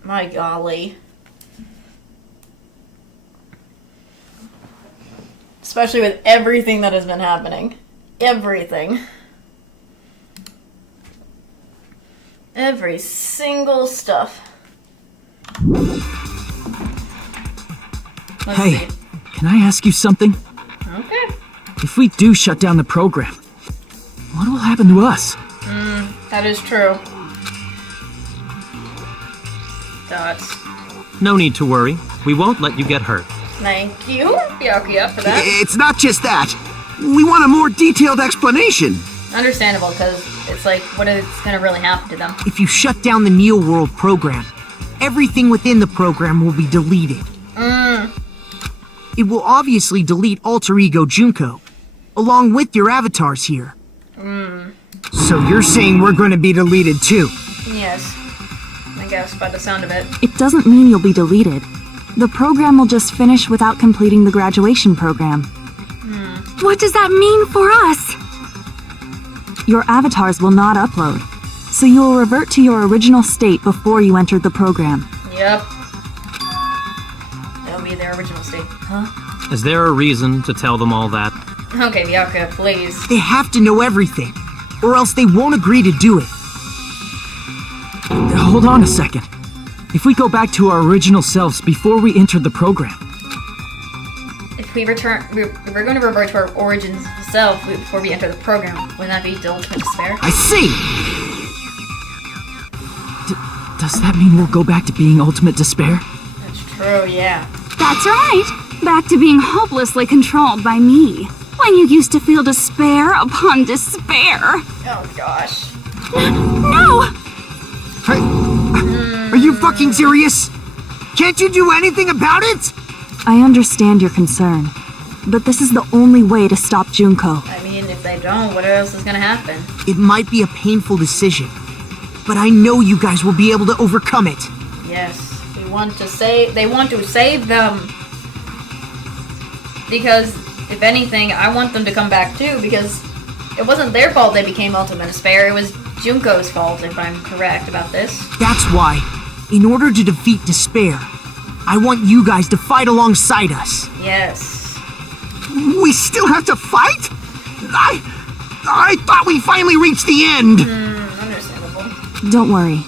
My golly. Especially with everything that has been happening. Everything. Every single stuff. Let's Hey, see. can I ask you something? Okay. If we do shut down the program, what will happen to us? That is true. Dots. No need to worry. We won't let you get hurt. Thank you, Byakuya, for that. It's not just that. We want a more detailed explanation. Understandable, because it's like, what is going to really happen to them? If you shut down the Neo World program, everything within the program will be deleted. It will obviously delete Alter Ego Junko, along with your avatars here. So you're saying we're going to be deleted too? Yes. I guess, by the sound of it. It doesn't mean you'll be deleted. The program will just finish without completing the graduation program. What does that mean for us? Your avatars will not upload, so you will revert to your original state before you entered the program. Yep. That'll be their original state. Huh? Is there a reason to tell them all that? Okay, Byakuya, please. They have to know everything, or else they won't agree to do it. Hold on a second. If we go back to our original selves before we entered the program, If we return, we're going to revert to our origins self before we enter the program. Wouldn't that be the ultimate despair? I see! does that mean we'll go back to being ultimate despair? That's true, yeah. That's right. Back to being hopelessly controlled by me. When you used to feel despair upon despair. Oh gosh. No! Are you fucking serious? Can't you do anything about it? I understand your concern, but this is the only way to stop Junko. I mean, if they don't, what else is going to happen? It might be a painful decision, but I know you guys will be able to overcome it. Yes, they want to save them. Because, if anything, I want them to come back too, because it wasn't their fault they became ultimate despair, it was Junko's fault, if I'm correct about this. That's why, in order to defeat despair, I want you guys to fight alongside us. Yes. We still have to fight? I thought we finally reached the end. Understandable. Don't worry.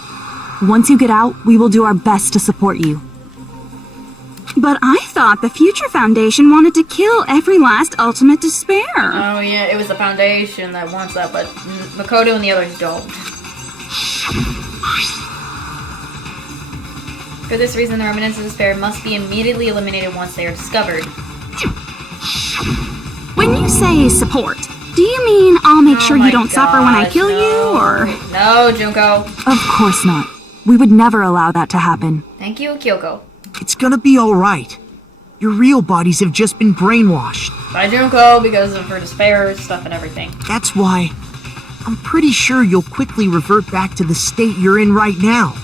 Once you get out, we will do our best to support you. But I thought the Future Foundation wanted to kill every last ultimate despair. Oh yeah, it was the Foundation that wants that, but Makoto and the others don't. For this reason, the remnants of despair must be immediately eliminated once they are discovered. When you say support, do you mean I'll make sure you don't suffer when I kill you, or...? No, Junko. Of course not. We would never allow that to happen. Thank you, Kyoko. It's gonna be alright. Your real bodies have just been brainwashed. By Junko, because of her despair stuff and everything. That's why I'm pretty sure you'll quickly revert back to the state you're in right now.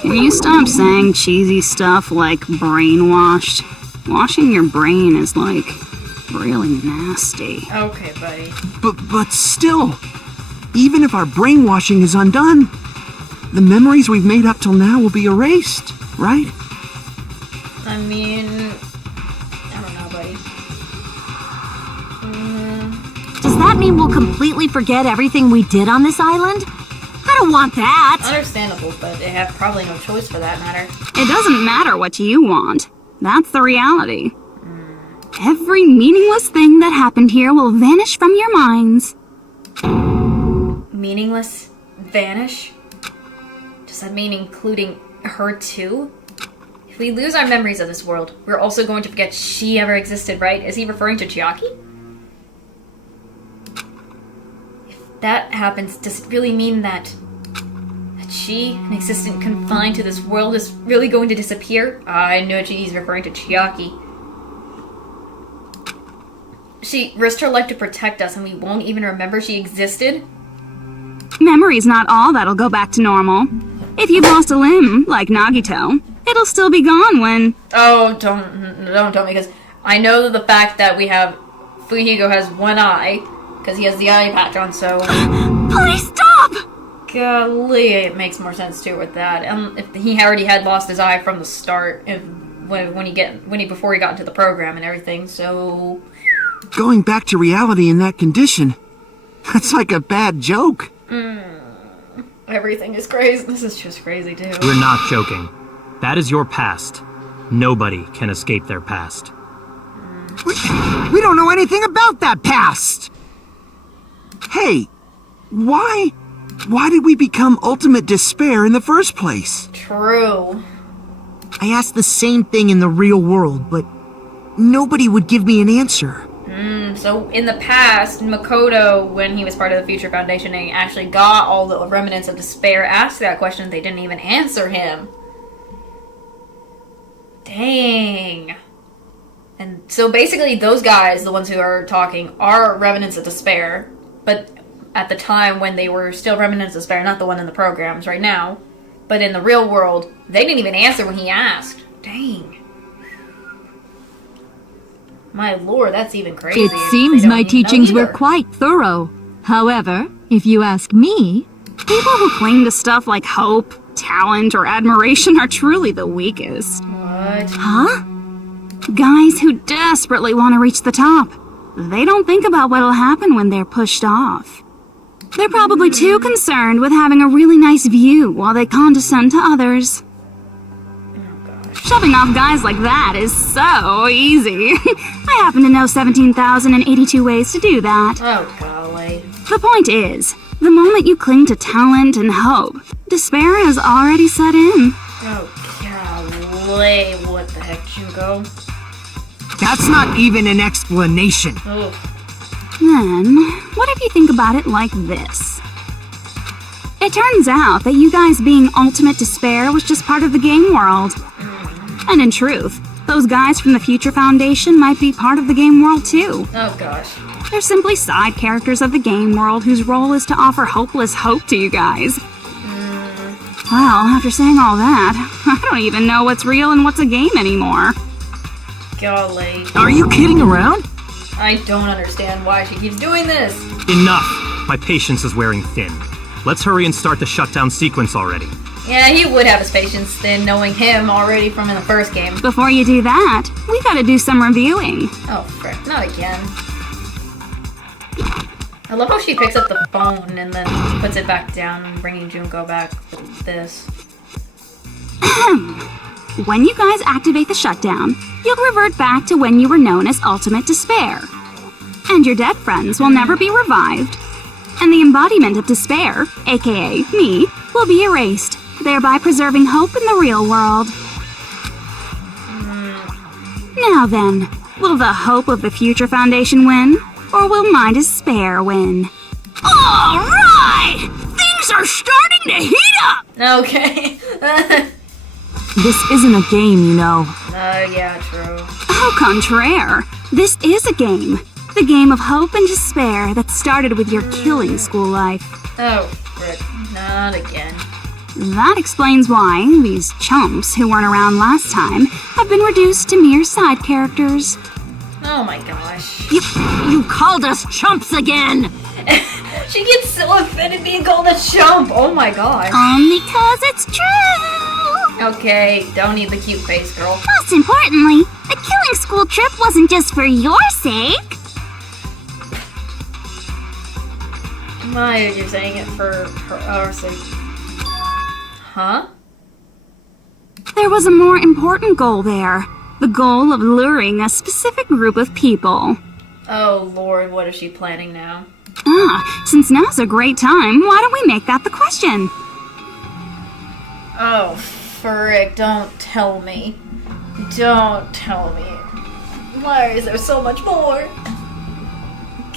Can you stop saying cheesy stuff like brainwashed? Washing your brain is, like, really nasty. Okay, buddy. But still, even if our brainwashing is undone, the memories we've made up till now will be erased, right? I mean, I don't know, buddy. Does that mean we'll completely forget everything we did on this island? I don't want that! Understandable, but they have probably no choice for that matter. It doesn't matter what you want. That's the reality. Every meaningless thing that happened here will vanish from your minds. Meaningless? Vanish? Does that mean including her too? If we lose our memories of this world, we're also going to forget she ever existed, right? Is he referring to Chiaki? If that happens, does it really mean that she, an existence confined to this world, is really going to disappear? I know he's referring to Chiaki. She risked her life to protect us, and we won't even remember she existed? Memory's not all that'll go back to normal. If you've lost a limb, like Nagito, it'll still be gone when... Oh, don't tell me, because I know the fact that we have... Fuihigo has one eye, because he has the eye patch on, so... Please stop! Golly, it makes more sense too with that. If he already had lost his eye from the start, before he got into the program and everything, so... Going back to reality in that condition, that's like a bad joke. Everything is crazy. This is just crazy too. You're not joking. That is your past. Nobody can escape their past. We don't know anything about that past! Hey, why did we become ultimate despair in the first place? True. I asked the same thing in the real world, but nobody would give me an answer. So in the past, Makoto, when he was part of the Future Foundation, and he actually got all the remnants of despair, asked that question, they didn't even answer him. Dang. And so basically those guys, the ones who are talking, are remnants of despair, but at the time when they were still remnants of despair, not the one in the programs right now, but in the real world, they didn't even answer when he asked. Dang. My lord, that's even crazy. It seems my teachings were quite thorough. However, if you ask me... People who cling to stuff like hope, talent, or admiration are truly the weakest. What? Huh? Guys who desperately want to reach the top. They don't think about what'll happen when they're pushed off. They're probably too concerned with having a really nice view while they condescend to others. Shoving off guys like that is so easy. I happen to know 17,082 ways to do that. Oh, golly. The point is, the moment you cling to talent and hope, despair has already set in. Oh, golly. What the heck, Junko? That's not even an explanation. Oh. Then, what if you think about it like this? It turns out that you guys being ultimate despair was just part of the game world. And in truth, those guys from the Future Foundation might be part of the game world too. Oh gosh. They're simply side characters of the game world whose role is to offer hopeless hope to you guys. Well, after saying all that, I don't even know what's real and what's a game anymore. Golly. Are you kidding around? I don't understand why she keeps doing this. Enough! My patience is wearing thin. Let's hurry and start the shutdown sequence already. Yeah, he would have his patience thin, knowing him already from in the first game. Before you do that, we gotta do some reviewing. Oh, frick. Not again. I love how she picks up the phone and then puts it back down, bringing Junko back with this. When you guys activate the shutdown, you'll revert back to when you were known as Ultimate Despair. And your dead friends will never be revived. And the embodiment of despair, aka me, will be erased, thereby preserving hope in the real world. Now then, will the hope of the Future Foundation win, or will my despair win? Alright! Things are starting to heat up! Okay. This isn't a game, you know. Yeah, true. Au contraire, this is a game. The game of hope and despair that started with your killing school life. Oh, frick. Not again. That explains why these chumps who weren't around last time have been reduced to mere side characters. Oh my gosh. You called us chumps again! She gets so offended being called a chump. Oh my gosh. Only 'cause it's true. Okay, don't need the cute face, girl. Most importantly, the killing school trip wasn't just for your sake. Why are you saying it for our sake? Huh? There was a more important goal there. The goal of luring a specific group of people. Oh lord, what is she planning now? Since now's a great time, why don't we make that the question? Oh, frick, don't tell me. Don't tell me. Why is there so much more?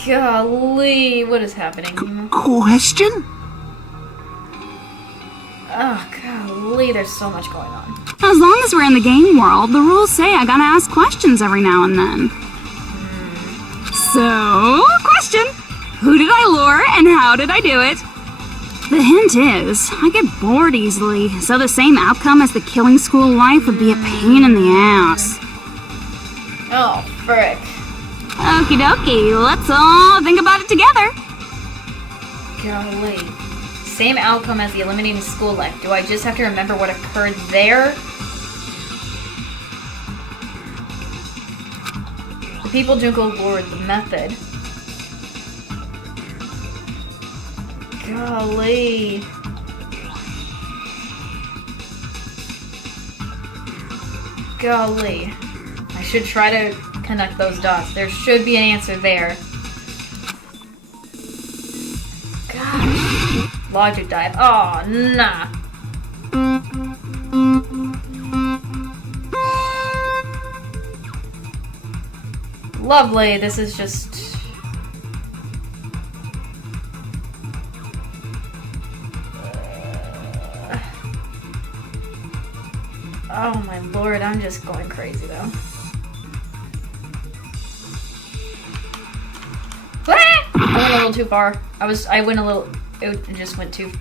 Golly, what is happening? Question? Oh, golly, there's so much going on. As long as we're in the game world, the rules say I gotta ask questions every now and then. So, question. Who did I lure and how did I do it? The hint is, I get bored easily, so the same outcome as the killing school life would be a pain in the ass. Oh, frick. Okie dokie, let's all think about it together. Golly. Same outcome as the eliminating school life. Do I just have to remember what occurred there? The people Junko lured, the method. Golly. Golly. I should try to connect those dots. There should be an answer there. Gosh. Logic dive. Oh, nah. Lovely. This is just... Oh my lord, I'm just going crazy though. I went a little too far. I went a little... It just went too...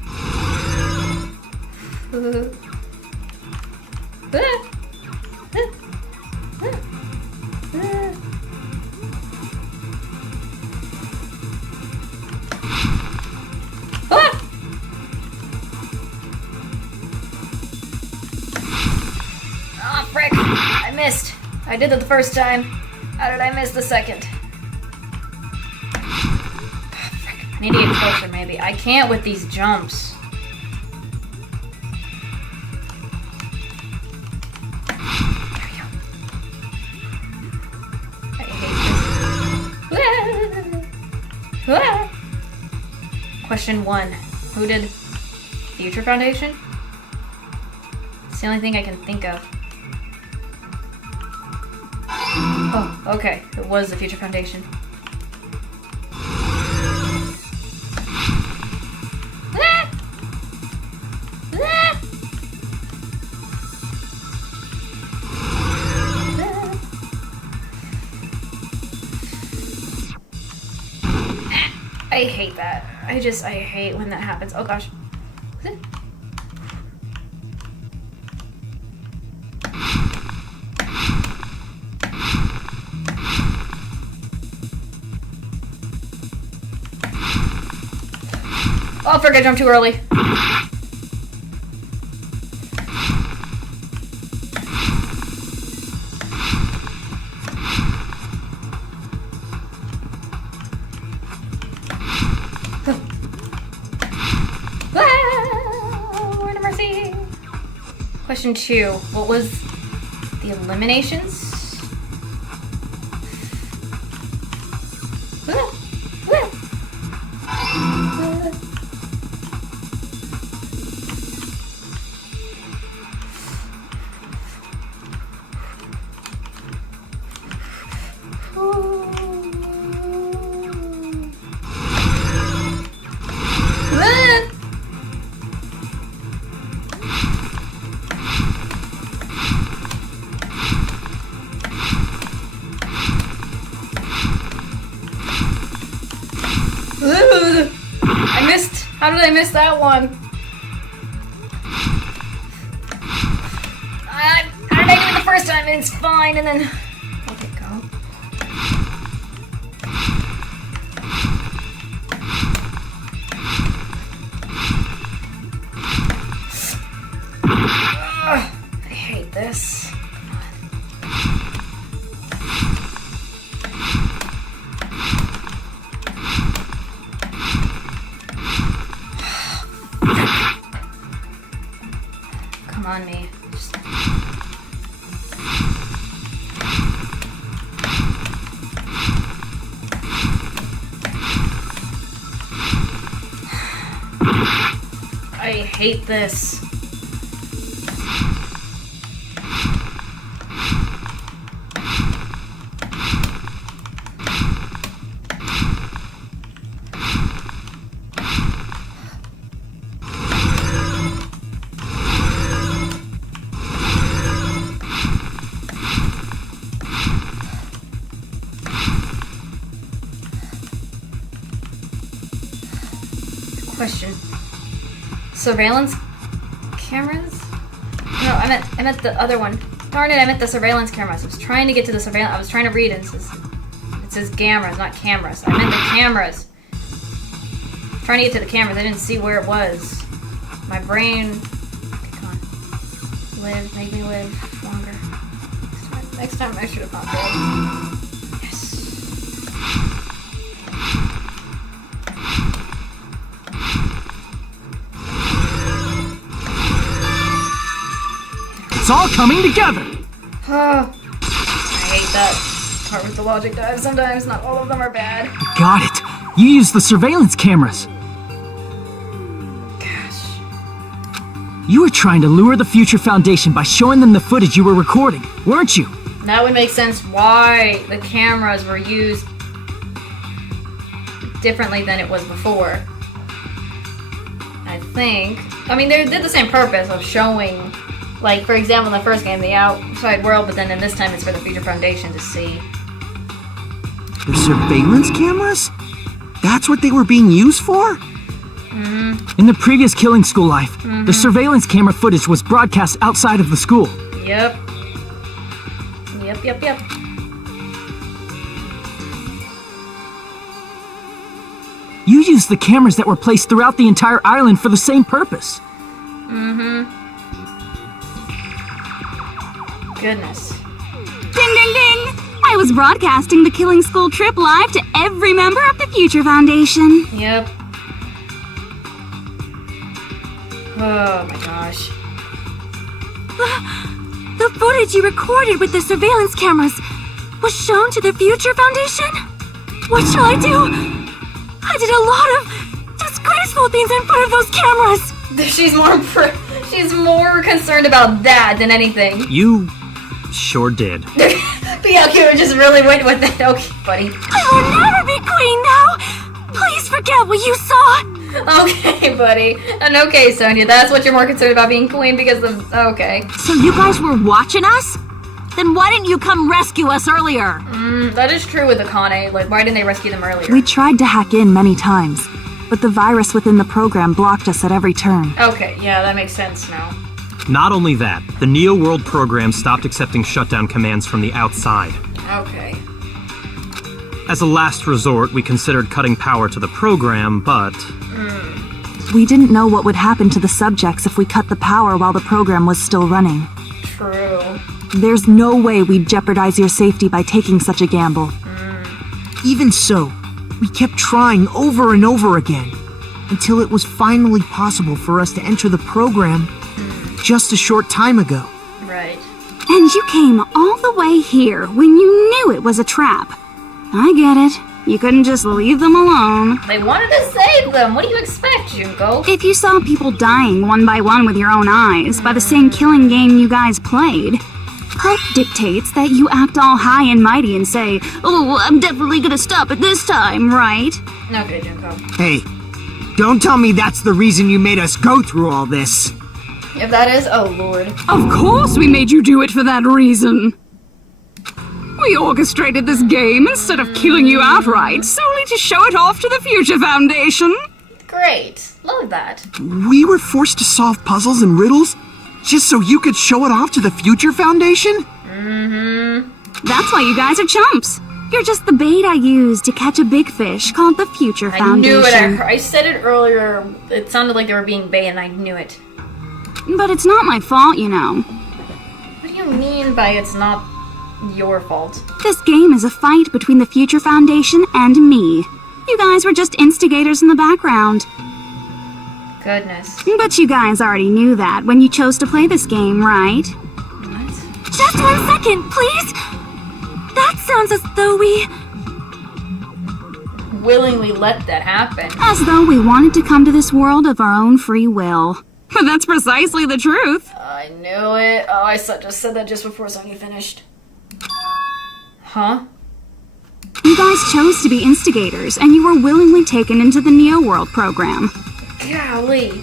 Ah, frick! I missed. I did it the first time. How did I miss the second? I need to get closer, maybe. I can't with these jumps. There we go. I hate this. Question 1. Who did Future Foundation? It's the only thing I can think of. Oh, okay. It was the Future Foundation. I hate that. I hate when that happens. Oh gosh. Oh, frick, I jumped too early. Lord of mercy. Question 2. What was the eliminations? I missed. How did I miss that one? I made it the first time and it's fine, and then okay, go. Ugh, I hate this. Come on, me. Just... I hate this. question. Surveillance cameras? No, I meant the other one. Darn it, I meant the surveillance cameras. I was trying to get to the surveillance. I was trying to read it. It says cameras, not cameras. I meant the cameras. Trying to get to the cameras. I didn't see where it was. My brain. Come on. Live. Make me live longer. Next time I should have not failed. Yes. It's all coming together. Oh, I hate that part with the logic dive. Sometimes not all of them are bad. Got it. You used the surveillance cameras. Gosh. You were trying to lure the Future Foundation by showing them the footage you were recording, weren't you? That would make sense why the cameras were used differently than it was before. I think. I mean, they did the same purpose of showing, like, for example, in the first game, the outside world, but then in this time it's for the Future Foundation to see. The surveillance cameras? That's what they were being used for? In the previous Killing School life, the surveillance camera footage was broadcast outside of the school. Yep. You used the cameras that were placed throughout the entire island for the same purpose. Goodness. Ding ding ding! I was broadcasting the Killing School trip live to every member of the Future Foundation. Yep. Oh my gosh. The footage you recorded with the surveillance cameras was shown to the Future Foundation? What shall I do? I did a lot of disgraceful things in front of those cameras. She's more concerned about that than anything. You sure did. Pinocchio just really went with it. Okay, buddy. I will never be queen now. Please forget what you saw. Okay, buddy. And okay, Sonia, that's what you're more concerned about, being queen because of... Okay. So you guys were watching us? Then why didn't you come rescue us earlier? That is true with Akane. Like, why didn't they rescue them earlier? We tried to hack in many times, but the virus within the program blocked us at every turn. Okay, yeah, that makes sense now. Not only that, the Neo World program stopped accepting shutdown commands from the outside. Okay. As a last resort, we considered cutting power to the program, but... We didn't know what would happen to the subjects if we cut the power while the program was still running. True. There's no way we'd jeopardize your safety by taking such a gamble. Even so, we kept trying over and over again, until it was finally possible for us to enter the program just a short time ago. Right. And you came all the way here when you knew it was a trap. I get it. You couldn't just leave them alone. They wanted to save them. What do you expect, Junko? If you saw people dying one by one with your own eyes by the same killing game you guys played, Hope dictates that you act all high and mighty and say, "Oh, I'm definitely gonna stop it this time, right?" Okay, Junko. Hey, don't tell me that's the reason you made us go through all this. If that is, oh lord. Of course we made you do it for that reason. We orchestrated this game instead of killing you outright, solely to show it off to the Future Foundation. Great. Love that. We were forced to solve puzzles and riddles just so you could show it off to the Future Foundation? That's why you guys are chumps. You're just the bait I used to catch a big fish called the Future Foundation. I knew it. I said it earlier. It sounded like they were being bait, and I knew it. But it's not my fault, you know. What do you mean by it's not your fault? This game is a fight between the Future Foundation and me. You guys were just instigators in the background. Goodness. But you guys already knew that when you chose to play this game, right? What? Just 1 second, please. That sounds as though we... willingly let that happen. As though we wanted to come to this world of our own free will. But that's precisely the truth. I knew it. Oh, I just said that just before Sonya finished. Huh? You guys chose to be instigators, and you were willingly taken into the Neo World program. Golly.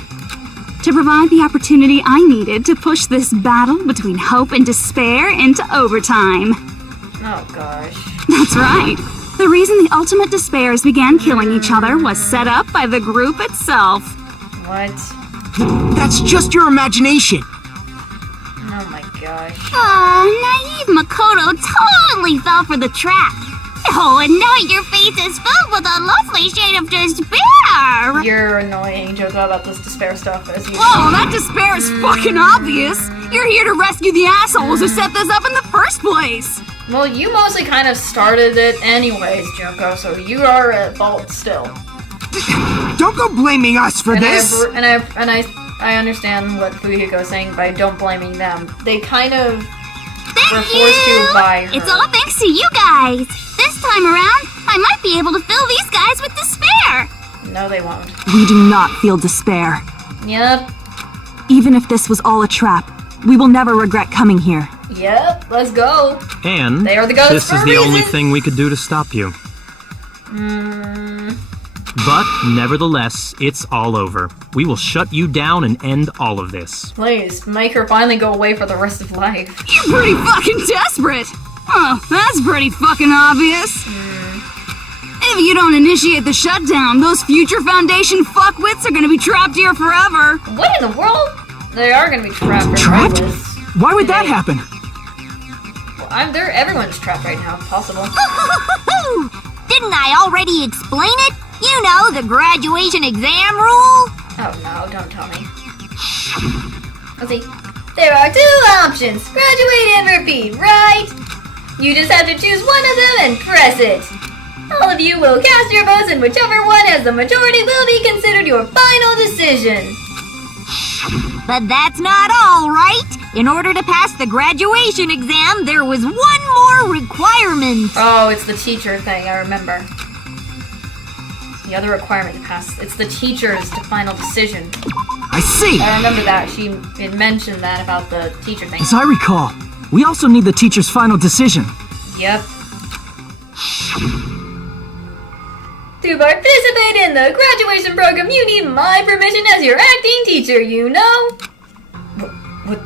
To provide the opportunity I needed to push this battle between hope and despair into overtime. Oh, gosh. That's right. The reason the Ultimate Despairs began killing each other was set up by the group itself. What? That's just your imagination. Oh my gosh. Aw, naive Makoto totally fell for the trap. Oh, and now your face is filled with a lovely shade of despair. You're annoying, Joko, about this despair stuff as usual. Whoa, that despair is fucking obvious. You're here to rescue the assholes who set this up in the first place. Well, you mostly kind of started it anyways, Joko, so you are at fault still. Don't go blaming us for this! I understand what Fuyuhiko is saying by don't blaming them. They kind of were forced to by her. It's all thanks to you guys. This time around, I might be able to fill these guys with despair. No, they won't. We do not feel despair. Yep. Even if this was all a trap, we will never regret coming here. Yep, let's go. And They are the ghosts this for is a the only reason. thing we could do to stop you. But nevertheless, it's all over. We will shut you down and end all of this. Please, make her finally go away for the rest of life. You're pretty fucking desperate. Oh, that's pretty fucking obvious. If you don't initiate the shutdown, those future Foundation fuckwits are gonna be trapped here forever. What in the world? They are gonna be trapped. Trapped? regardless. Why would that happen? Well, everyone's trapped right now, possible. Didn't I already explain it? You know, the graduation exam rule. Oh no, don't tell me. Let's see. There are two options. Graduate and repeat, right? You just have to choose one of them and press it. All of you will cast your votes and whichever one has the majority will be considered your final decision. But that's not all, right? In order to pass the graduation exam, there was one more requirement. Oh, it's the teacher thing, I remember. The other requirement to pass, it's the teacher's final decision. I see. I remember that. She had mentioned that about the teacher thing. As I recall, we also need the teacher's final decision. Yep. To participate in the graduation program, you need my permission as your acting teacher, you know? What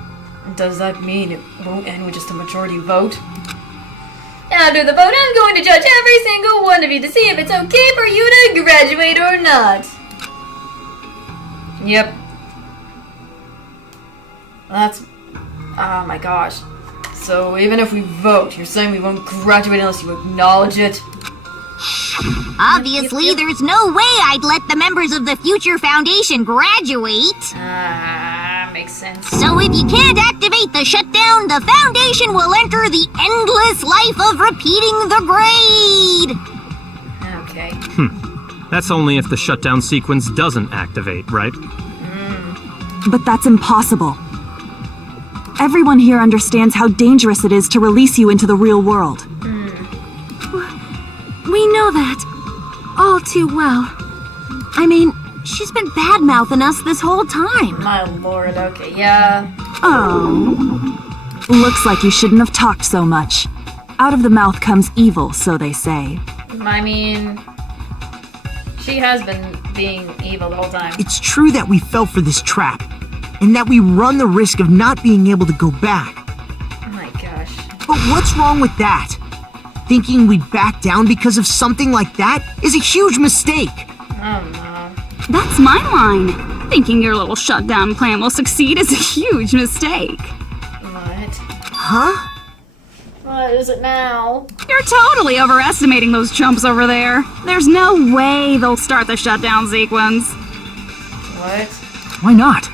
does that mean? It won't end with just a majority vote? After the vote, I'm going to judge every single one of you to see if it's okay for you to graduate or not. Yep. That's... Oh my gosh. So even if we vote, you're saying we won't graduate unless you acknowledge it? Obviously, there's no way I'd let the members of the Future Foundation graduate. Makes sense. So if you can't activate the shutdown, the Foundation will enter the endless life of repeating the grade. Okay. That's only if the shutdown sequence doesn't activate, right? But that's impossible. Everyone here understands how dangerous it is to release you into the real world. We know that all too well. I mean, she's been bad-mouthing us this whole time. My lord, okay, yeah. Oh. Looks like you shouldn't have talked so much. Out of the mouth comes evil, so they say. I mean, she has been being evil the whole time. It's true that we fell for this trap, and that we run the risk of not being able to go back. Oh my gosh. But what's wrong with that? Thinking we'd back down because of something like that is a huge mistake. Oh no. That's my line. Thinking your little shutdown plan will succeed is a huge mistake. What? Huh? What is it now? You're totally overestimating those chumps over there. There's no way they'll start the shutdown sequence. What? Why not?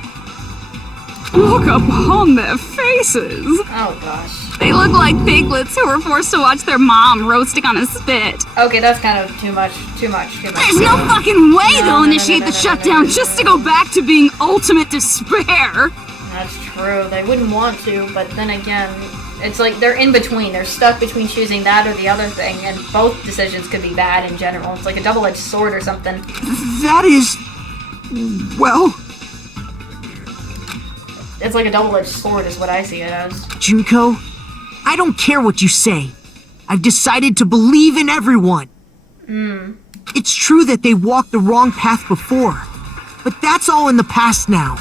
Look upon their faces. Oh gosh. They look like piglets who were forced to watch their mom roasting on a spit. Okay, that's kind of too much. There's no fucking way they'll initiate the shutdown just to go back to being ultimate despair. That's true. They wouldn't want to, but then again, it's like they're in between. They're stuck between choosing that or the other thing, and both decisions could be bad in general. It's like a double-edged sword or something. That is... well... It's like a double-edged sword is what I see it as. Junko, I don't care what you say. I've decided to believe in everyone. It's true that they walked the wrong path before, but that's all in the past now.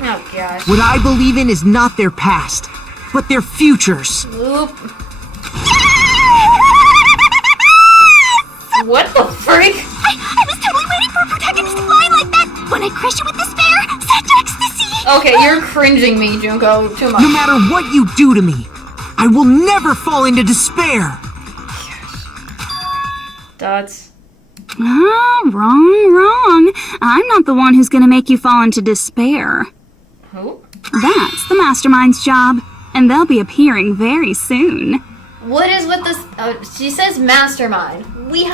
Oh gosh. What I believe in is not their past, but their futures. Oop. What the freak? I was totally waiting for a protagonist line like that when I crushed it with despair, such ecstasy! Okay, you're cringing me, Junko, too much. No matter what you do to me, I will never fall into despair. Dots. Wrong. I'm not the one who's gonna make you fall into despair. Who? That's the mastermind's job, and they'll be appearing very soon. What is with this? She says mastermind. We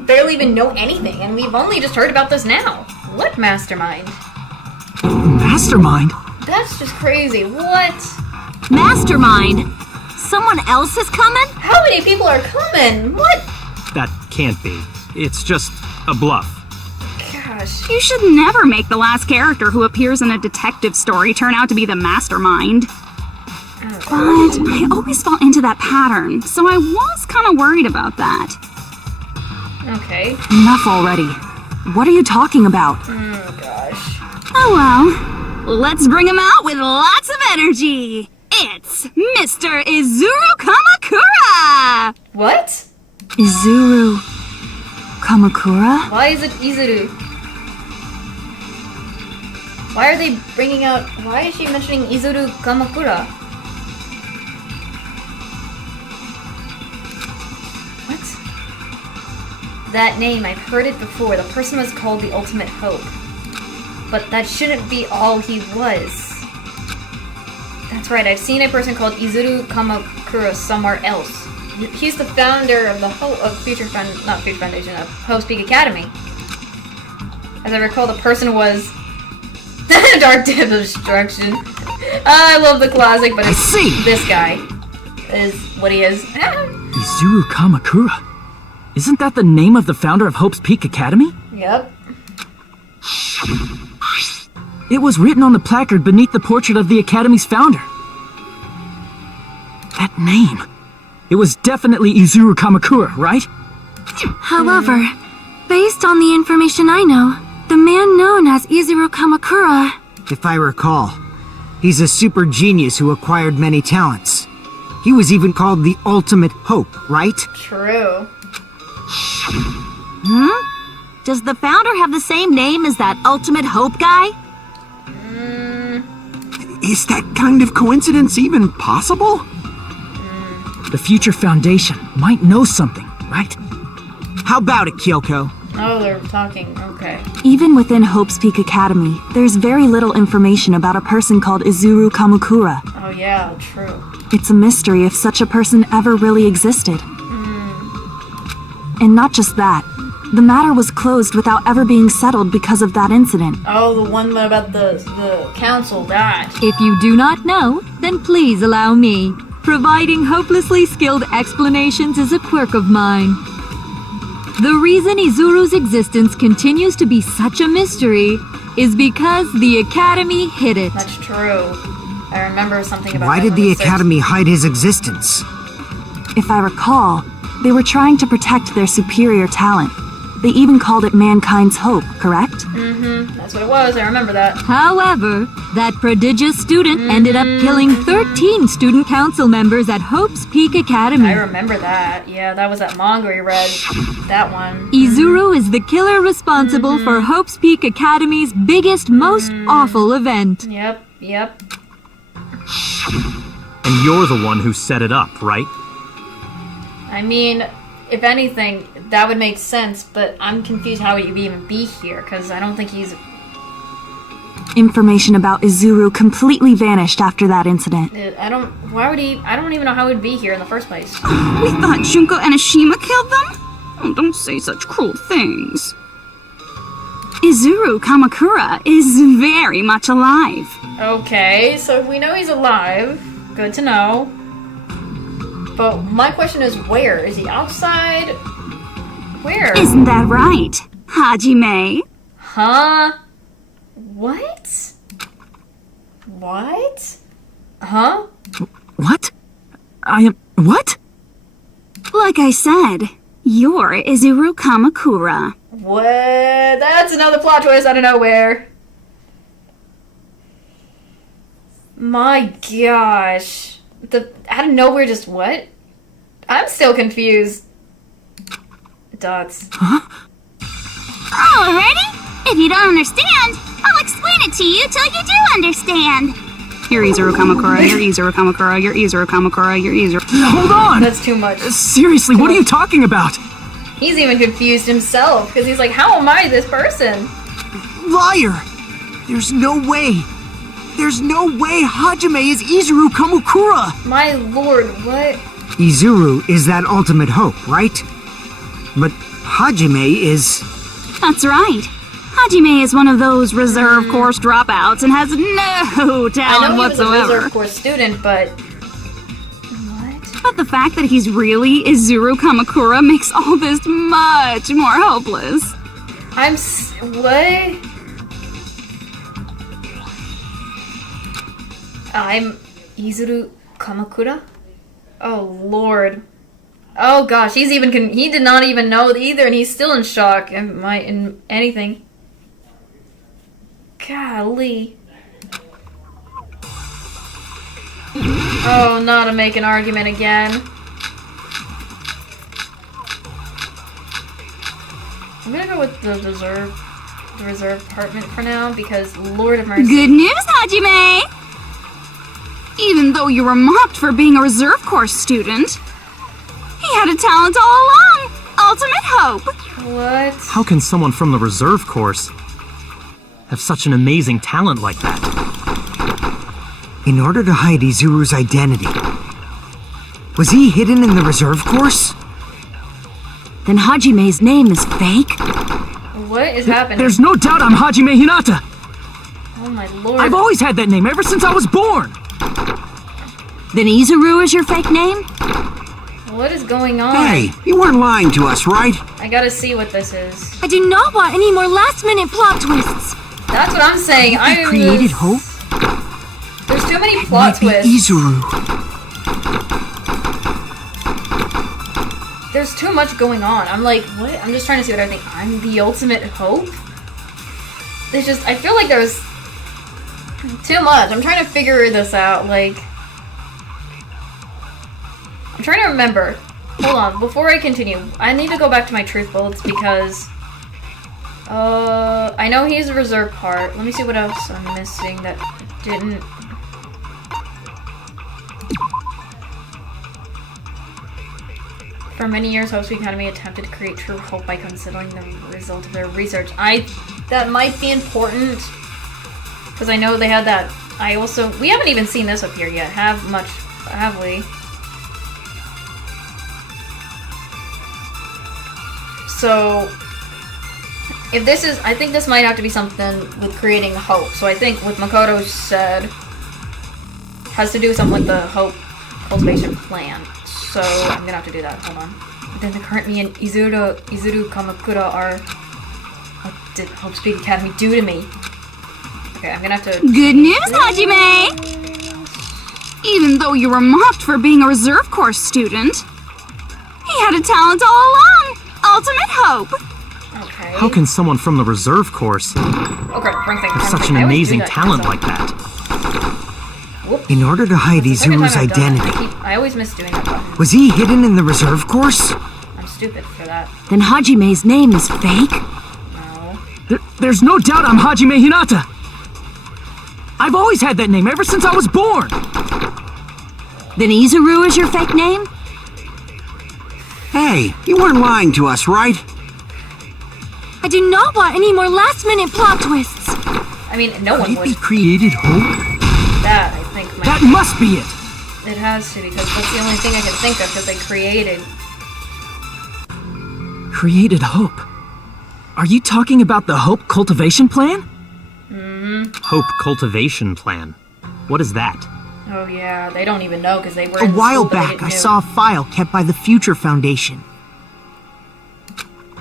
barely even know anything, and we've only just heard about this now. What mastermind? Mastermind? That's just crazy. What? Mastermind? Someone else is coming? How many people are coming? What? That can't be. It's just a bluff. Gosh. You should never make the last character who appears in a detective story turn out to be the mastermind. But I always fall into that pattern, so I was kind of worried about that. Okay. Enough already. What are you talking about? Oh, gosh. Oh well. Let's bring him out with lots of energy. It's Mr. Izuru Kamakura! What? Izuru Kamakura? Why is it Izuru? Why are they bringing out... Why is she mentioning Izuru Kamakura? What? That name, I've heard it before. The person was called the Ultimate Hope. But that shouldn't be all he was. That's right, I've seen a person called Izuru Kamakura somewhere else. He's the founder of the Hope's Peak Academy. As I recall, the person was Dark Dip of Destruction. I love the classic, but it's this guy is what he is. Izuru Kamakura. Isn't that the name of the founder of Hope's Peak Academy? Yep. It was written on the placard beneath the portrait of the Academy's founder. That name. It was definitely Izuru Kamakura, right? However, based on the information I know, the man known as Izuru Kamakura... If I recall, he's a super genius who acquired many talents. He was even called the Ultimate Hope, right? True. Does the founder have the same name as that Ultimate Hope guy? Is that kind of coincidence even possible? The Future Foundation might know something, right? How about it, Kyoko? Oh, they're talking. Okay. Even within Hope's Peak Academy, there's very little information about a person called Izuru Kamakura. Oh yeah, true. It's a mystery if such a person ever really existed. And not just that, the matter was closed without ever being settled because of that incident. Oh, the one about the council, that. If you do not know, then please allow me. Providing hopelessly skilled explanations is a quirk of mine. The reason Izuru's existence continues to be such a mystery is because the Academy hid it. That's true. I remember something about Why that did the when we Academy hide his existence? If I recall, they were trying to protect their superior talent. They even called it Mankind's Hope, correct? That's what it was, I remember that. However, that prodigious student ended up killing 13 student council members at Hope's Peak Academy. I remember that. Yeah, that was that manga we read. That one. Izuru is the killer responsible for Hope's Peak Academy's biggest, most awful event. Yep. And you're the one who set it up, right? I mean, if anything, that would make sense, but I'm confused how he'd even be here, because I don't think he's... Information about Izuru completely vanished after that incident. I don't even know how he'd be here in the first place. We thought Junko and Ashima killed them? Oh, don't say such cruel things. Izuru Kamakura is very much alive. Okay, so if we know he's alive, good to know. But my question is, where? Is he outside? Where? Isn't that right, Hajime? Huh? What? What? Huh? What? I am... What? Like I said, you're Izuru Kamakura. What? That's another plot twist out of nowhere. My gosh. Out of nowhere, just what? I'm still confused. Dots. Alrighty? If you don't understand, I'll explain it to you till you do understand. You're Izuru Kamakura, you're Izuru Kamakura, you're Izuru Kamakura, you're Izuru... Hold on! That's too much. Seriously, what are you talking about? He's even confused himself, because he's like, how am I this person? Liar! There's no way. There's no way Hajime is Izuru Kamakura! My lord, what? Izuru is that ultimate hope, right? But Hajime is... That's right. Hajime is one of those reserve course dropouts and has no talent I know he was a whatsoever. reserve course student, but... But the fact that he's really Izuru Kamakura makes all this much more hopeless. What? I'm Izuru Kamakura? Oh lord. Oh gosh, he did not even know either, and he's still in shock in anything. Golly. Oh, not to make an argument again. I'm gonna go with the reserve apartment for now, because Lord of Mercy. Good news, Hajime! Even though you were mocked for being a reserve course student, he had a talent all along! Ultimate hope! What? How can someone from the reserve course have such an amazing talent like that? In order to hide Izuru's identity, was he hidden in the reserve course? Then Hajime's name is fake? What is happening? There's no doubt I'm Hajime Hinata! Oh my lord. I've always had that name ever since I was born! Then Izuru is your fake name? What is going on? Hey, you weren't lying to us, right? I gotta see what this is. I do not want any more last-minute plot twists. That's what I'm saying. He created hope? There's too many plot twists. Izuru. There's too much going on. I'm like, what? I'm just trying to see what I think. I'm the ultimate hope? There's just, I feel like there's too much. I'm trying to figure this out, like... I'm trying to remember. Hold on, before I continue, I need to go back to my truth bullets because... I know he's a reserve part. Let me see what else I'm missing that didn't... For many years, Hope's Academy attempted to create true hope by considering the result of their research. That might be important. Because I know they had that... We haven't even seen this up here yet. Have we? So, if this is, I think this might have to be something with creating hope. So I think what Makoto said has to do something with the hope cultivation plan. So I'm gonna have to do that. Hold on. But then the current me and Izuru Kamakura are. What did Hope's Peak Academy do to me? Okay, I'm gonna have to. Good news, Hajime! Even though you were mocked for being a reserve course student, he had a talent all along! Ultimate hope! Okay. How can someone from the reserve course have such an amazing talent like that? Whoops. In order to hide Izuru's identity, I always miss doing that button. was he hidden in the reserve course? I'm stupid for that. Then Hajime's name is fake? No. There's no doubt I'm Hajime Hinata! I've always had that name ever since I was born! Then Izuru is your fake name? Hey, you weren't lying to us, right? I do not want any more last-minute plot twists. I mean, no one would. He created hope? That, I think, might That must be it! It has to, because that's the only thing I can think of, because they created. Created hope. Are you talking about the hope cultivation plan? Mm-hmm. Hope cultivation plan. What is that? Oh yeah, they don't even know, because they were A in the while school, but they back, didn't I know. saw a file kept by the Future Foundation.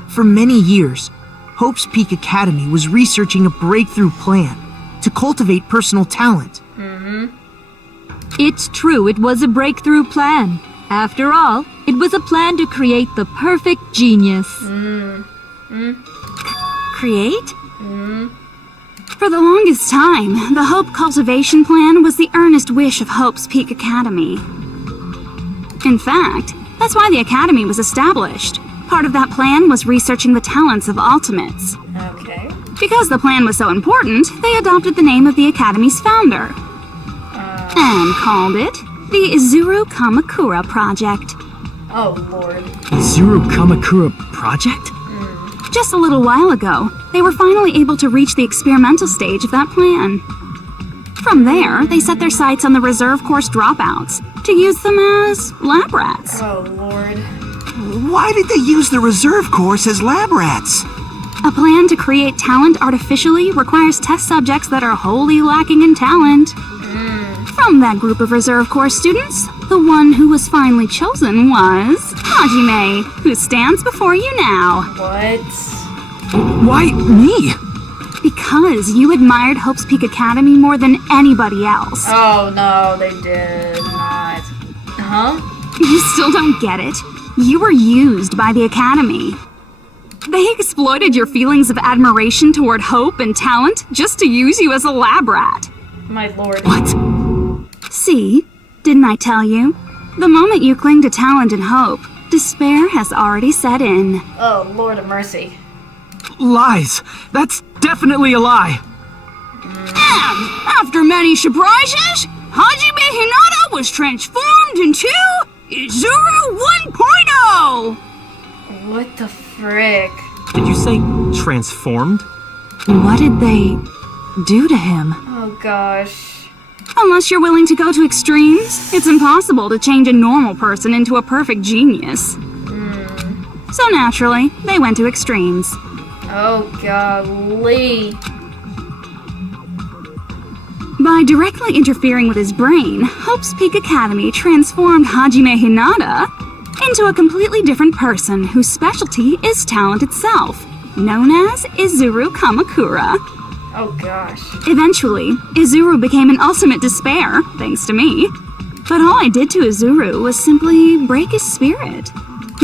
For many years, Hope's Peak Academy was researching a breakthrough plan to cultivate personal talent. It's true, it was a breakthrough plan. After all, it was a plan to create the perfect genius. Create? For the longest time, the Hope Cultivation Plan was the earnest wish of Hope's Peak Academy. In fact, that's why the Academy was established. Part of that plan was researching the talents of Ultimates. Okay. Because the plan was so important, they adopted the name of the Academy's founder. And called it the Izuru Kamakura Project. Oh, Lord. Izuru Kamakura Project? Just a little while ago, they were finally able to reach the experimental stage of that plan. From there, they set their sights on the reserve course dropouts to use them as lab rats. Oh, Lord. Why did they use the reserve course as lab rats? A plan to create talent artificially requires test subjects that are wholly lacking in talent. From that group of reserve course students, the one who was finally chosen was Hajime, who stands before you now. What? Why me? Because you admired Hope's Peak Academy more than anybody else. Oh, no, they did not. Huh? You still don't get it? You were used by the Academy. They exploited your feelings of admiration toward Hope and talent just to use you as a lab rat. My Lord. What? See? Didn't I tell you? The moment you cling to talent and hope, despair has already set in. Oh, Lord of mercy. Lies. That's definitely a lie. And after many surprises, Hajime Hinata was transformed into Izuru 1.0! What the frick? Did you say transformed? What did they do to him? Oh, gosh. Unless you're willing to go to extremes, it's impossible to change a normal person into a perfect genius. So naturally, they went to extremes. Oh, golly. By directly interfering with his brain, Hope's Peak Academy transformed Hajime Hinata into a completely different person whose specialty is talent itself, known as Izuru Kamakura. Oh, gosh. Eventually, Izuru became an ultimate despair, thanks to me. But all I did to Izuru was simply break his spirit.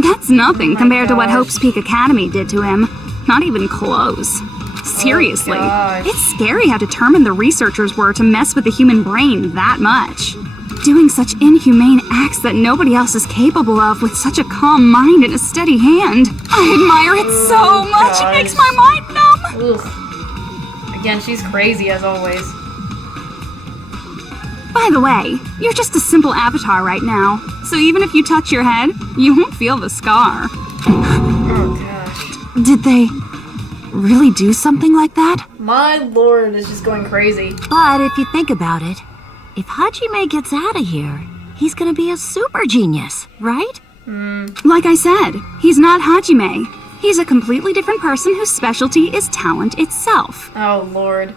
That's nothing compared to what Hope's Peak Academy did to him. Not even close. Seriously, it's scary how determined the researchers were to mess with the human brain that much. Doing such inhumane acts that nobody else is capable of with such a calm mind and a steady hand. I admire it so much, it makes my mind numb. Ugh. Again, she's crazy as always. By the way, you're just a simple avatar right now, so even if you touch your head, you won't feel the scar. Oh, gosh. Did they really do something like that? My Lord is just going crazy. But if you think about it, if Hajime gets out of here, he's gonna be a super genius, right? Like I said, he's not Hajime. He's a completely different person whose specialty is talent itself. Oh, Lord.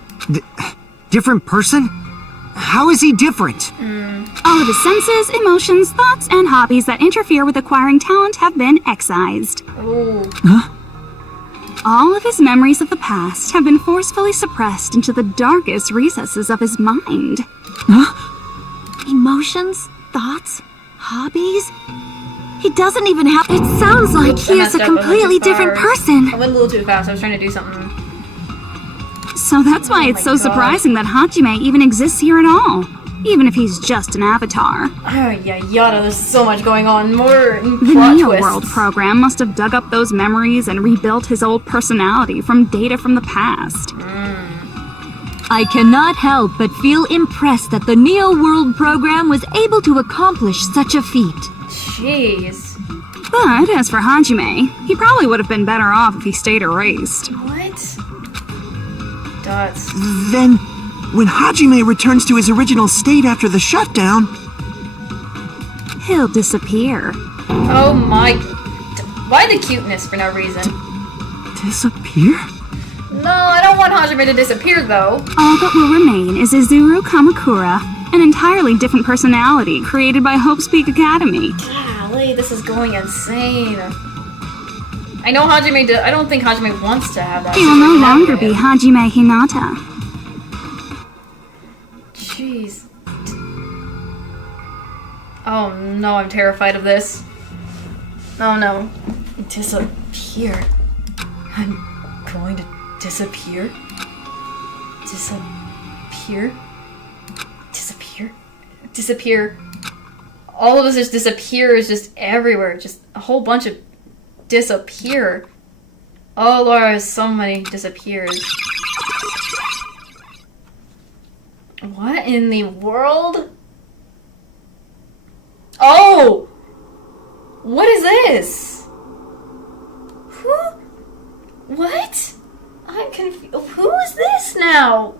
Different person? How is he different? All of his senses, emotions, thoughts, and hobbies that interfere with acquiring talent have been excised. Ooh. All of his memories of the past have been forcefully suppressed into the darkest recesses of his mind. Emotions, thoughts, hobbies. He doesn't even have. It sounds like he is a completely different person. I went a little too fast. I was trying to do something. So that's why it's so surprising that Hajime even exists here at all, even if he's just an avatar. Oh, yeah, yada. There's so much going on. More The plot Neo twists. World program must have dug up those memories and rebuilt his old personality from data from the past. I cannot help but feel impressed that the Neo World program was able to accomplish such a feat. Jeez. But as for Hajime, he probably would have been better off if he stayed erased. What? Dots. Then, when Hajime returns to his original state after the shutdown, He'll disappear. Oh my. Why the cuteness for no reason? Disappear? No, I don't want Hajime to disappear though. All that will remain is Izuru Kamakura, an entirely different personality created by Hope's Peak Academy. Golly, this is going insane. I know Hajime. I don't think Hajime wants to have that. He will no longer be Hajime Hinata. Jeez. Oh no, I'm terrified of this. Oh no. Disappear. I'm going to disappear. Disappear. Disappear. Disappear. All of us just disappear is just everywhere. Just a whole bunch of disappear. Oh Lord, so many disappears. What in the world? Oh! What is this? Who? What? I'm confused. Who is this now?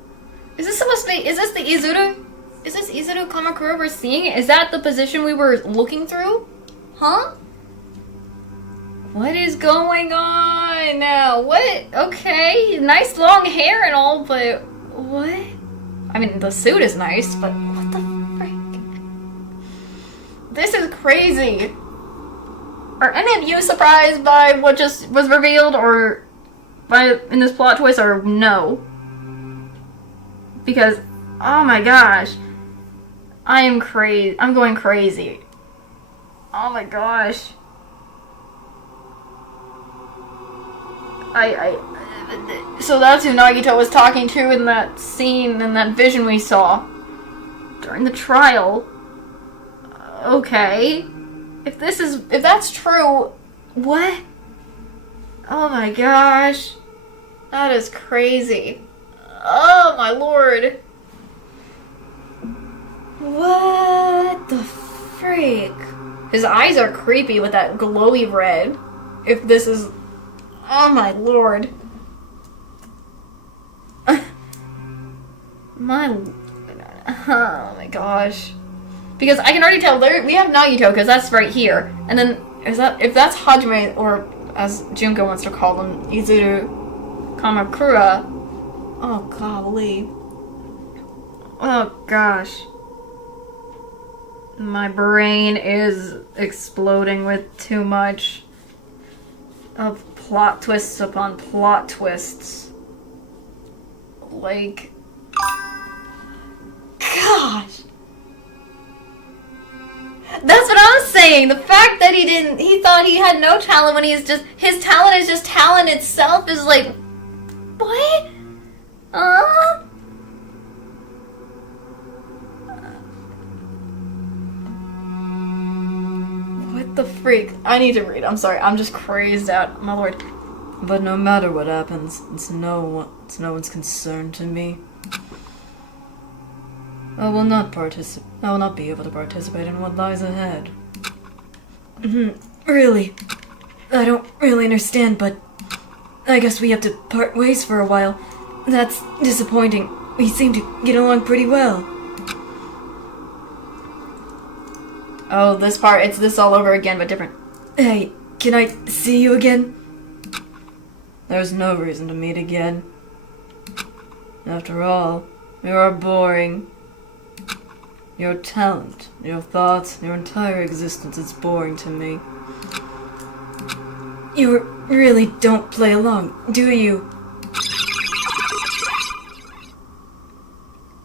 Is this supposed to be? Is this the Izuru? Is this Izuru Kamakura we're seeing? Is that the position we were looking through? Huh? What is going on now? What? Okay, nice long hair and all, but what? I mean, the suit is nice, but what the frick? This is crazy. Are any of you surprised by what just was revealed, or in this plot twist, or no? Because, oh my gosh, I am crazy. I'm going crazy. Oh my gosh. So that's who Nagito was talking to in that scene, in that vision we saw during the trial. Okay. If that's true, what? Oh my gosh. That is crazy. Oh my lord. What the freak? His eyes are creepy with that glowy red. If this is... Oh my lord. Oh my gosh. Because I can already tell we have Nagito, because that's right here. And then if that's Hajime, or as Junko wants to call him, Izuru Kamakura. Oh golly. Oh gosh. My brain is exploding with too much of plot twists upon plot twists. Like, gosh. That's what I was saying. The fact that he thought he had no talent when his talent is just talent itself is like, what? What the freak? I need to read. I'm sorry. I'm just crazed out. My lord. But no matter what happens, it's no one's concern to me. I will not be able to participate in what lies ahead. Really? I don't really understand, but I guess we have to part ways for a while. That's disappointing. We seem to get along pretty well. Oh, this part, it's this all over again, but different. Hey, can I see you again? There's no reason to meet again. After all, you are boring. Your talent, your thoughts, your entire existence is boring to me. You really don't play along, do you?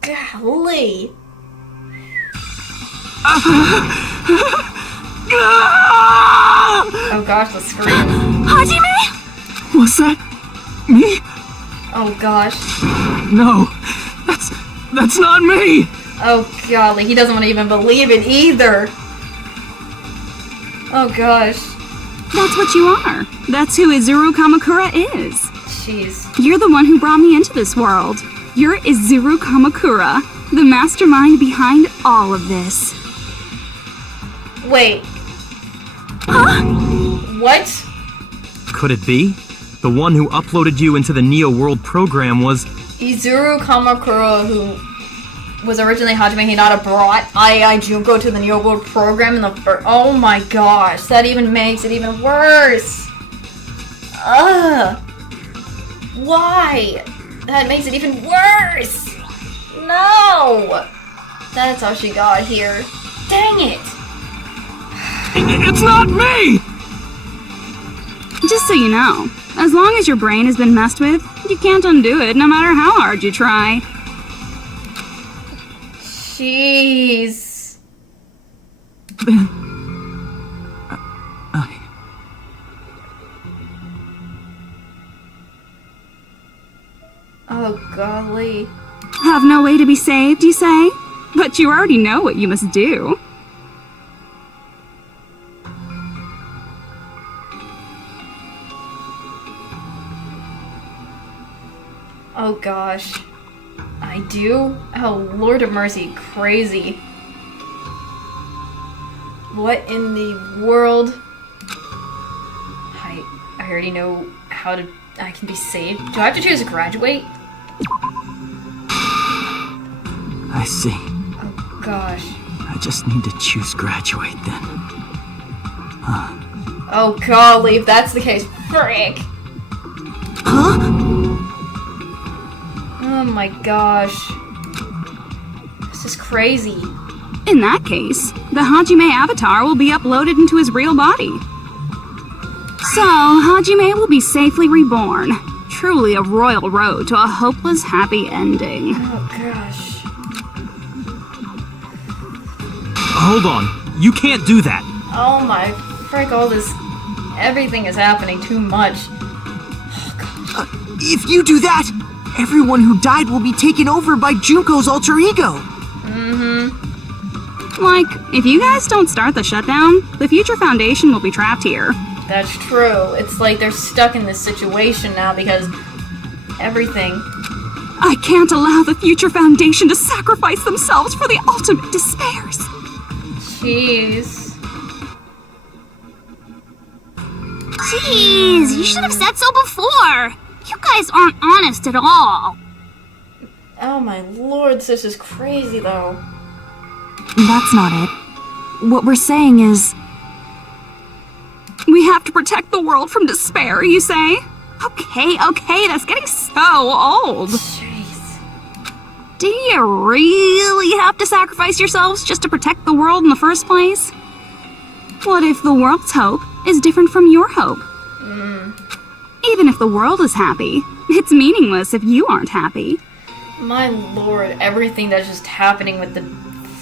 Golly! Oh gosh, the scream. Hajime? Was that me? Oh gosh. No, that's not me! Oh golly, he doesn't want to even believe it either. Oh gosh. That's what you are. That's who Izuru Kamakura is. Jeez. You're the one who brought me into this world. You're Izuru Kamakura, the mastermind behind all of this. Wait. Huh? What? Could it be? The one who uploaded you into the Neo World program was... Izuru Kamakura, who was originally Hajime Hinata, brought Ai Junko to the Neo World program in the first... Oh my gosh, that even makes it even worse. Ugh. Why? That makes it even worse. No. That's how she got here. Dang it. It's not me! Just so you know, as long as your brain has been messed with, you can't undo it no matter how hard you try. Jeez. Oh golly. Have no way to be saved, you say? But you already know what you must do. Oh gosh. I do? Oh, Lord of mercy, crazy. What in the world? I already know how I can be saved. Do I have to choose graduate? I see. Oh gosh. I just need to choose graduate then. Oh golly, if that's the case, frick! Huh? Oh my gosh. This is crazy. In that case, the Hajime avatar will be uploaded into his real body. So, Hajime will be safely reborn. Truly a royal road to a hopeless happy ending. Oh gosh. Hold on. You can't do that. Oh my frick, all this... Everything is happening too much. If you do that, everyone who died will be taken over by Junko's alter ego. Like, if you guys don't start the shutdown, the Future Foundation will be trapped here. That's true. It's like they're stuck in this situation now because everything... I can't allow the Future Foundation to sacrifice themselves for the ultimate despairs. Jeez. Jeez, you should have said so before. You guys aren't honest at all. Oh my lord, this is crazy though. That's not it. What we're saying is... We have to protect the world from despair, you say? Okay, that's getting so old. Jeez. Do you really have to sacrifice yourselves just to protect the world in the first place? What if the world's hope is different from your hope? Even if the world is happy, it's meaningless if you aren't happy. My lord, everything that's just happening with the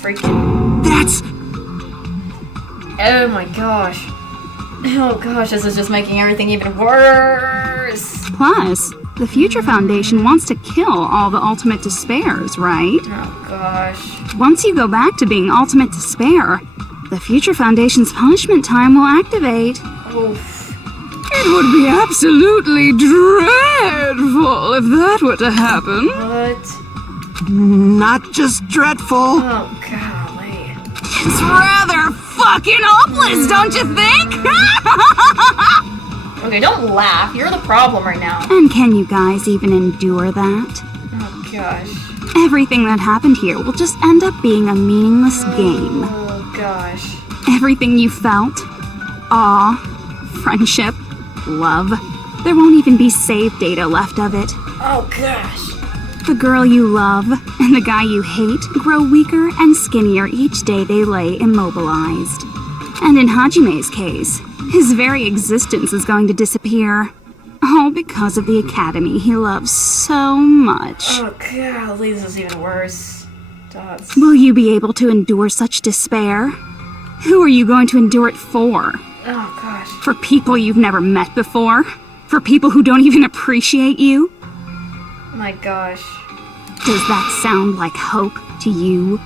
freaking... That's... Oh my gosh. Oh gosh, this is just making everything even worse. Plus, the Future Foundation wants to kill all the ultimate despairs, right? Oh gosh. Once you go back to being ultimate despair, the Future Foundation's punishment time will activate. Oof. It would be absolutely dreadful if that were to happen. What? Not just dreadful. Oh golly. It's rather fucking hopeless, don't you think? Okay, don't laugh. You're the problem right now. And can you guys even endure that? Oh gosh. Everything that happened here will just end up being a meaningless game. Oh gosh. Everything you felt, awe, friendship, love, there won't even be save data left of it. Oh gosh. The girl you love and the guy you hate grow weaker and skinnier each day they lay immobilized. And in Hajime's case, his very existence is going to disappear. All because of the academy he loves so much. Oh golly, this is even worse. Dots. Will you be able to endure such despair? Who are you going to endure it for? Oh gosh. For people you've never met before? For people who don't even appreciate you? My gosh. Does that sound like hope to you?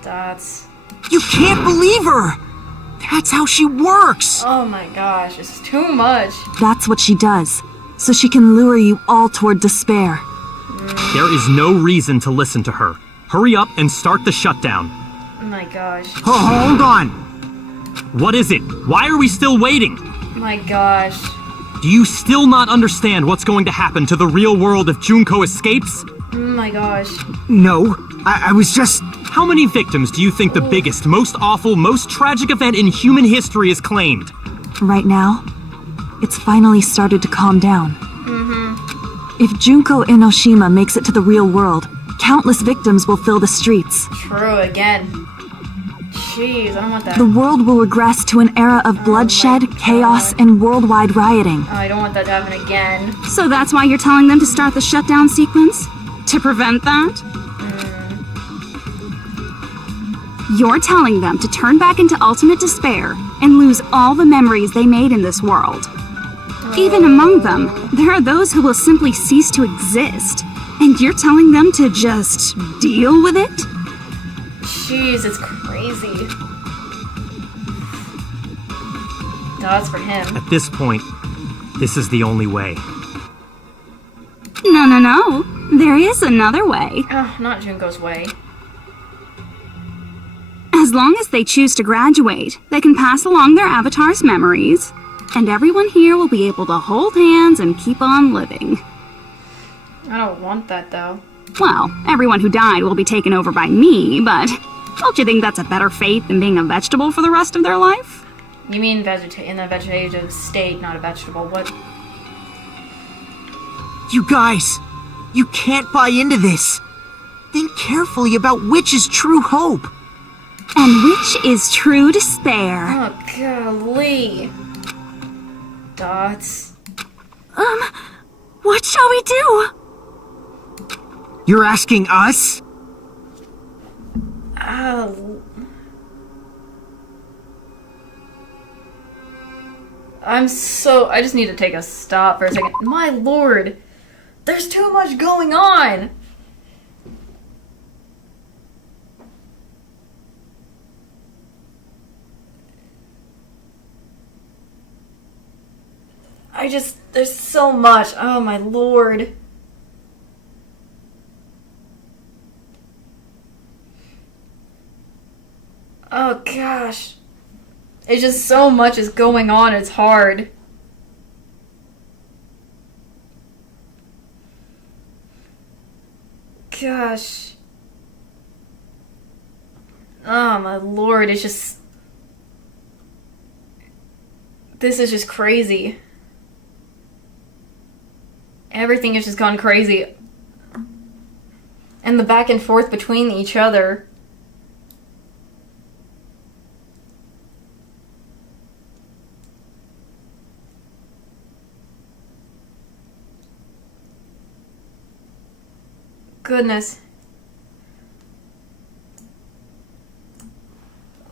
Dots. You can't believe her! That's how she works! Oh my gosh, it's too much. That's what she does, so she can lure you all toward despair. There is no reason to listen to her. Hurry up and start the shutdown. Oh my gosh. Oh, hold on! What is it? Why are we still waiting? My gosh. Do you still not understand what's going to happen to the real world if Junko escapes? Oh my gosh. No, I was just... How many victims do you think the biggest, most awful, most tragic event in human history has claimed? Right now, it's finally started to calm down. If Junko Enoshima makes it to the real world, countless victims will fill the streets. True again. Jeez, I don't want that. The world will regress to an era of bloodshed, chaos, and worldwide rioting. Oh, I don't want that to happen again. So that's why you're telling them to start the shutdown sequence? To prevent that? You're telling them to turn back into ultimate despair and lose all the memories they made in this world. Even among them, there are those who will simply cease to exist. And you're telling them to just deal with it? Jeez, it's crazy. Dots for him. At this point, this is the only way. No. There is another way. Oh, not Junko's way. As long as they choose to graduate, they can pass along their avatar's memories, and everyone here will be able to hold hands and keep on living. I don't want that, though. Well, everyone who died will be taken over by me, but don't you think that's a better fate than being a vegetable for the rest of their life? You mean in the vegetative state, not a vegetable. What? You guys, you can't buy into this. Think carefully about which is true hope. And which is true despair. Oh, golly. Dots. What shall we do? You're asking us? Oh. I just need to take a stop for a second. My lord. There's too much going on. There's so much. Oh my lord. Oh gosh. It's just so much is going on, it's hard. Gosh. Oh my lord, it's just... This is just crazy. Everything has just gone crazy. And the back and forth between each other. Goodness.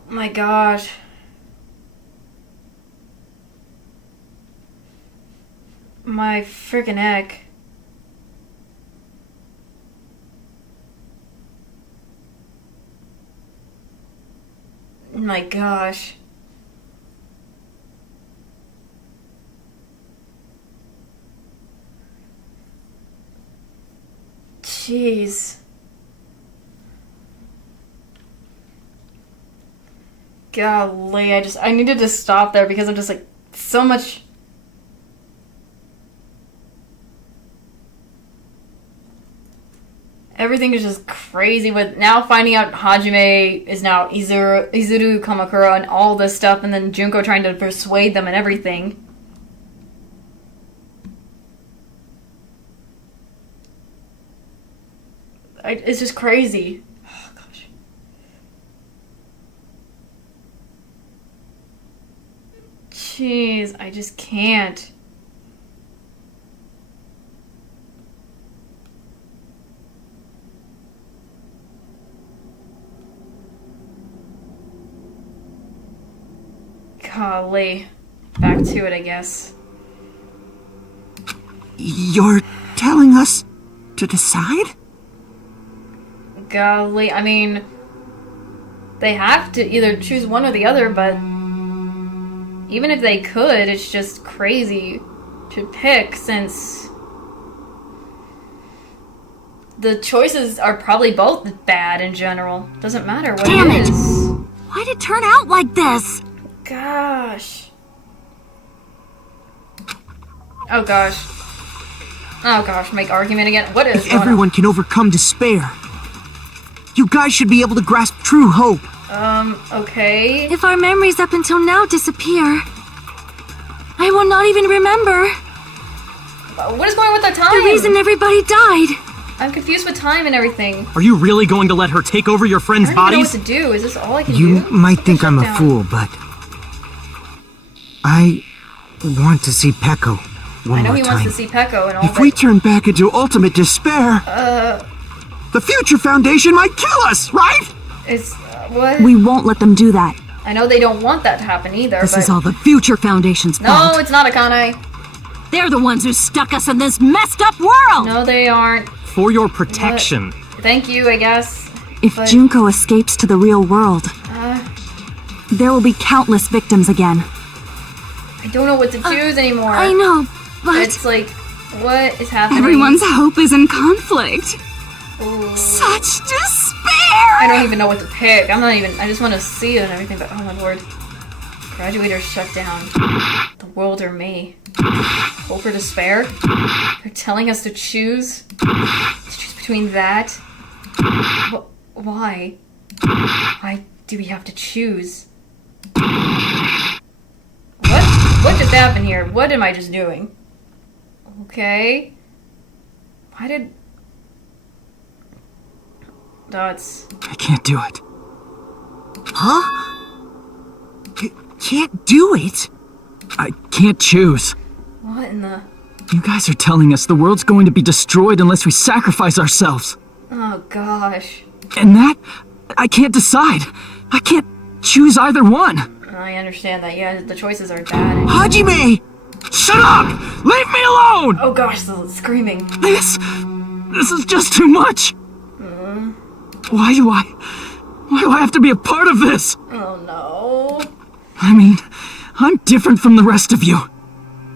Oh my gosh. My freaking neck. My gosh. Jeez. Golly, I needed to stop there because I'm just like, so much. Everything is just crazy with now finding out Hajime is now Izuru Kamakura and all this stuff, and then Junko trying to persuade them and everything. It's just crazy. Oh, gosh. Jeez, I just can't. Golly. Back to it, I guess. You're telling us to decide? Golly, I mean, they have to either choose one or the other, but even if they could, it's just crazy to pick since the choices are probably both bad in general. Doesn't matter what Damn it it. is. Why'd it turn out like this? Gosh. Oh gosh. Oh gosh, make argument again. What is If going everyone can overcome despair, you guys should be able to grasp true hope. Okay. If our memories up until now disappear, I will not even remember What is going on with the time? the reason everybody died. I'm confused with time and everything. Are you really going to let her take over your friends' I don't even know bodies? what to do. Is this all I can You do? might think I'm a Shut down. fool, but I want to see Peko one I know more he time. wants to see Peko and all If we turn back into ultimate despair, the Future Foundation might kill us, right? It's what? We won't let them do that. I know they don't want that to happen either. This but... is all the Future Foundation's No, fault. it's not Akane. They're the ones who stuck us in this messed up world. No, they aren't. For your protection. Thank you, I guess. If But- Junko escapes to the real world, there will be countless victims again. I don't know what to choose anymore. I know, but It's like, What is happening? Everyone's hope is in conflict. Ooh. Such despair! I don't even know what to pick. I just want to see it and everything, but oh my lord. Graduators shut down. The world or me. Hope or despair? They're telling us to choose? To choose between that? Why? Why do we have to choose? What just happened here? What am I just doing? Okay. Why did... Dots. I can't do it. Huh? Can't do it? I can't choose. What in the... You guys are telling us the world's going to be destroyed unless we sacrifice ourselves. Oh gosh. And that... I can't decide. I can't choose either one. I understand that, yeah, the choices are bad. Hajime! Shut up! Leave me alone! Oh gosh, the screaming. This is just too much. Why do I have to be a part of this? Oh no. I mean, I'm different from the rest of you.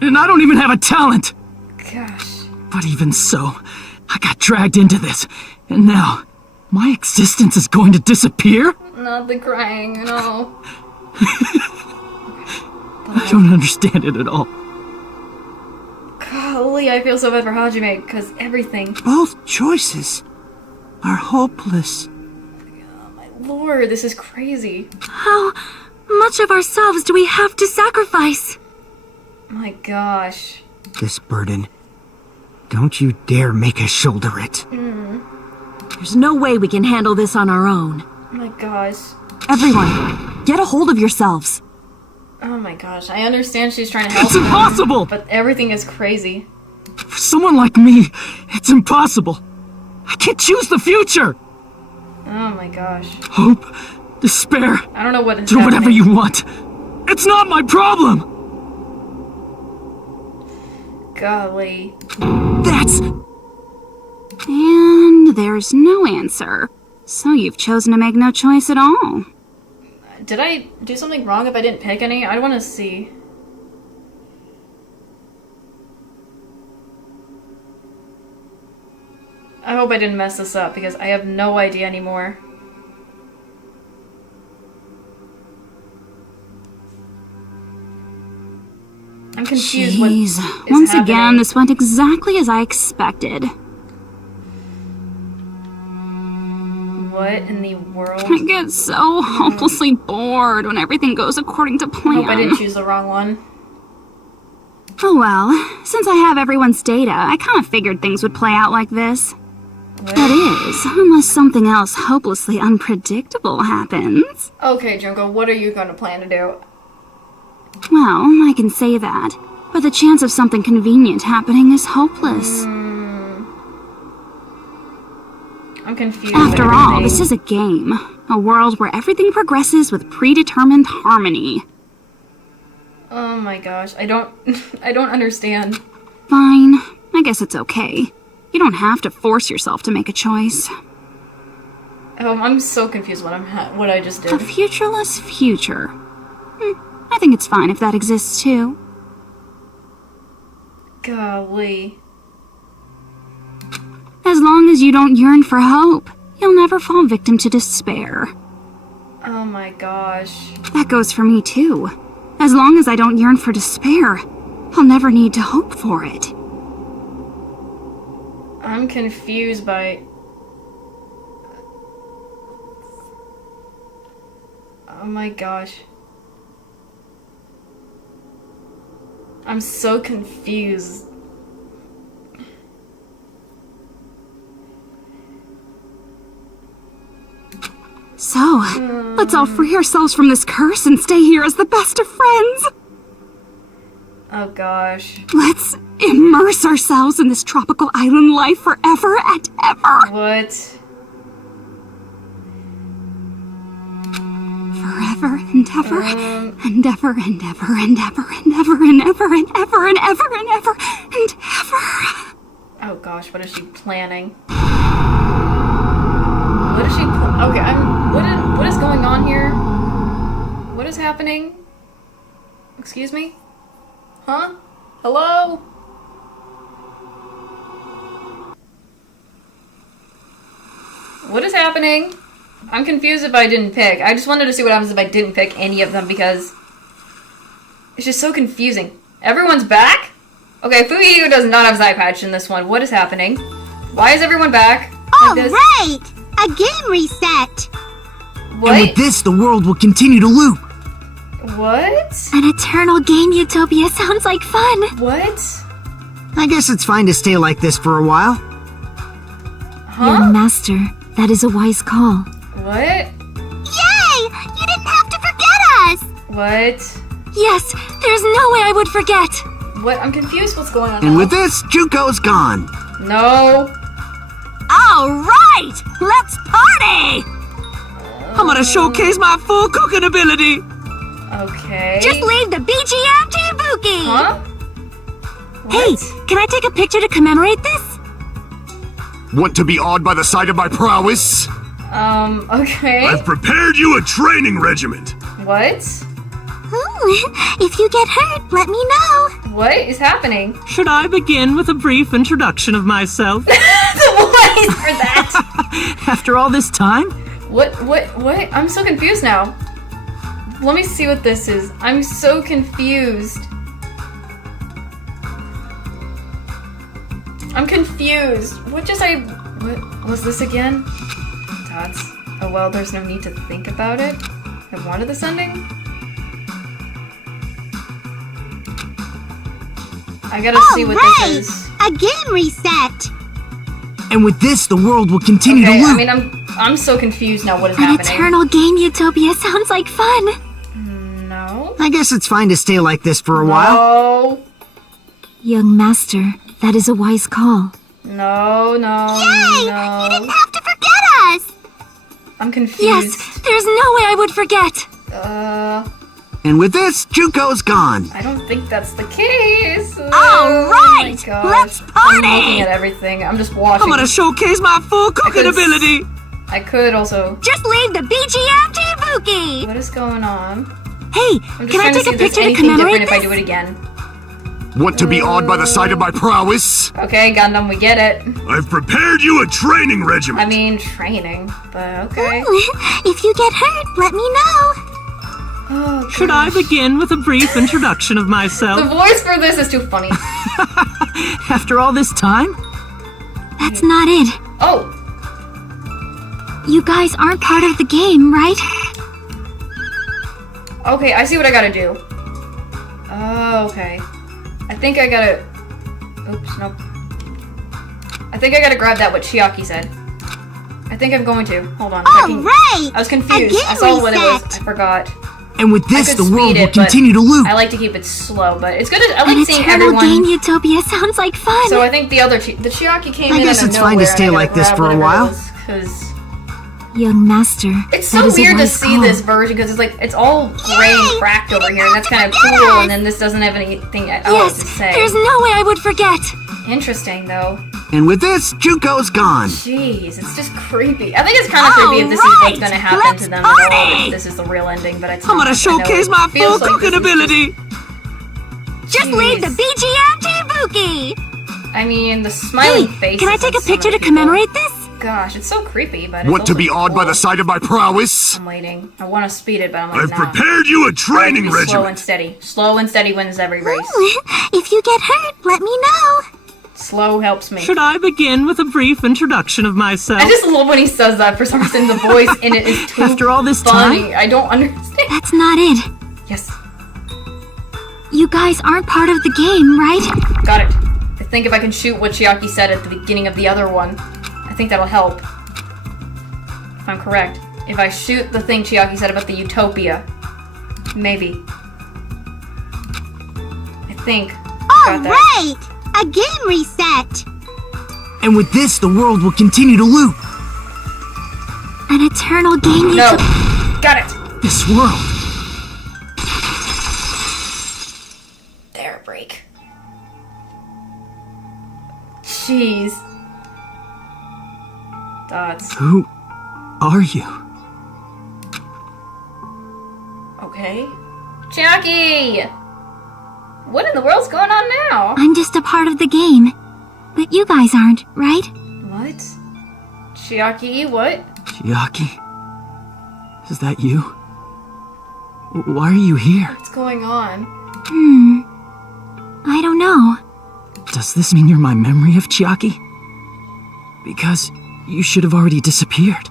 And I don't even have a talent. Gosh. But even so, I got dragged into this. And now, my existence is going to disappear? Not the crying, no. I don't understand it at all. Golly, I feel so bad for Hajime, because everything... Both choices are hopeless. Oh my lord, this is crazy. How much of ourselves do we have to sacrifice? My gosh. This burden. Don't you dare make us shoulder it. There's no way we can handle this on our own. Oh my gosh. Everyone, get a hold of yourselves. Oh my gosh, I understand she's trying to help It's impossible! them, but everything is crazy. For someone like me, it's impossible. I can't choose the future. Oh my gosh. Hope, despair, I don't know what is do whatever happening. you want. It's not my problem. Golly. That's... And there's no answer. So you've chosen to make no choice at all. Did I do something wrong if I didn't pick any? I want to see. I hope I didn't mess this up because I have no idea anymore. I'm confused. What Jeez. is Once happening. again, this went exactly as I expected. What in the world? I get so hopelessly bored when everything goes according to I plan. hope I didn't choose the wrong one. Oh well, since I have everyone's data, I kind of figured things would play out like this. That is, unless something else hopelessly unpredictable happens. Okay, Junko, what are you going to plan to do? Well, I can say that, but the chance of something convenient happening is hopeless. I'm confused. After all, this is a game. A world where everything progresses with predetermined harmony. Oh my gosh, I don't understand. Fine, I guess it's okay. You don't have to force yourself to make a choice. I'm so confused what I just did. A futureless future. I think it's fine if that exists too. Golly. As long as you don't yearn for hope, you'll never fall victim to despair. Oh my gosh. That goes for me too. As long as I don't yearn for despair, I'll never need to hope for it. I'm confused by... Oh my gosh. I'm so confused. So, let's all free ourselves from this curse and stay here as the best of friends. Oh gosh. Let's immerse ourselves in this tropical island life forever and ever. What? Forever and ever, and ever and ever and ever and ever and ever and ever and ever and ever and ever. Oh gosh, what is she planning? What is she okay, what is going on here? What is happening? Excuse me? Huh? Hello? What is happening? I'm confused if I didn't pick. I just wanted to see what happens if I didn't pick any of them because it's just so confusing. Everyone's back? Okay, Fugiyu does not have Side Patch in this one. What is happening? Why is everyone back? Like this? Right! A game reset! What? And with this, the world will continue to loop. What? An eternal game utopia sounds like fun. What? I guess it's fine to stay like this for a while. Young master, that is a wise call. What? Yay! You didn't have to forget us! What? Yes, there's no way I would forget. What? I'm confused what's going on And now. with this, Junko's gone. No. All right, let's party! I'm gonna showcase my full cooking ability. Okay. Just leave the BGM to Ibuki! Huh? Hey, can I take a picture to commemorate this? Want to be awed by the sight of my prowess? Okay. I've prepared you a training regiment. What? If you get hurt, let me know. What is happening? Should I begin with a brief introduction of myself? The voice for that! After all this time? What? I'm so confused now. Let me see what this is. I'm so confused. I'm confused. What was this again? Dots. Oh well, there's no need to think about it. I wanted this ending? I gotta see what this is. A game reset! And with this, the world will continue Okay, to loop. I mean, I'm so confused now. What is An happening? eternal game utopia sounds like fun. No. I guess it's fine to stay like this for a while. No. Young master, that is a wise call. No. Yay! No. You didn't have to forget us! I'm confused. Yes, there's no way I would forget. And with this, Junko's gone. I don't think that's the case. All Oh right, my gosh. let's I'm party! looking at everything. I'm just watching. I'm gonna showcase my full cooking could've ability. I could also. Just leave the BGM to Ibuki! What is going on? Hey, I'm just can I trying to take see a if there's picture to anything commemorate different if I this? do it again. Want to be awed by the sight of my prowess? Okay, Gundam, we get it. I've prepared you a training regiment. I mean, training, but okay. If you get hurt, let me know. Oh, Should I begin with a brief introduction of the myself? voice for this is too funny. After all this time? That's not it. Oh, You guys aren't part of the game, right? okay, I see what I gotta do. Oh, okay. I think I gotta... Oops, nope. I think I gotta grab that, what Chiaki said. I think I'm going to. Hold on. Right! I was confused. I saw what it was. I forgot. And with I this, could the world speed will it, but continue to loop. I like to keep it slow, but it's good. I An like seeing eternal everyone. game utopia sounds like fun. So I think the other the Chiaki came I in guess out of it's fine nowhere, to and stay I gotta like this grab for a whatever while. it was, 'cause Young master. it's that so is a weird to wise see call. this version because it's like it's all gray and cracked over here, and that's kind of cool. And then this doesn't have anything else Yes, to say. there's no way I would forget. Interesting though. And with this, Junko's gone. Jeez, it's just creepy. I think it's kind of creepy if this is what's Alright, gonna happen let's to them at all. party! If this is the real ending, but it's I'm not. gonna I know showcase it my full feels like cooking this is ability. Just leave the BGM to Ibuki! I mean, the smiling Hey, face. can I take a picture to commemorate this? Gosh, it's so creepy, but it's Want to also be awed by cool. the sight of my prowess? I'm waiting. I want to speed it, but I'm like, I've nah. prepared you a training Slow and regiment. steady. Slow and steady wins every race. If you get hurt, let me know. Slow helps me. Should I begin with a brief introduction of myself? I just love when he says that. For some reason, the voice in it is too After all this funny. time? I don't understand. That's not it. Yes, You guys aren't part of the game, right? got it. I think if I can shoot what Chiaki said at the beginning of the other one, I think that'll help. If I'm correct. If I shoot the thing Chiaki said about the utopia. Maybe. I think. Got that. Right! A game reset! And with this, the world will continue to loop. An eternal game No. utopia. Got it. This world. There, break. Jeez. Dots. Who are you? Okay. Chiaki! What in the world's going on now? I'm just a part of the game. But you guys aren't, right? What? Chiaki, what? Chiaki? Is that you? Why are you here? What's going on? I don't know. Does this mean you're my memory of Chiaki? Because you should have already disappeared.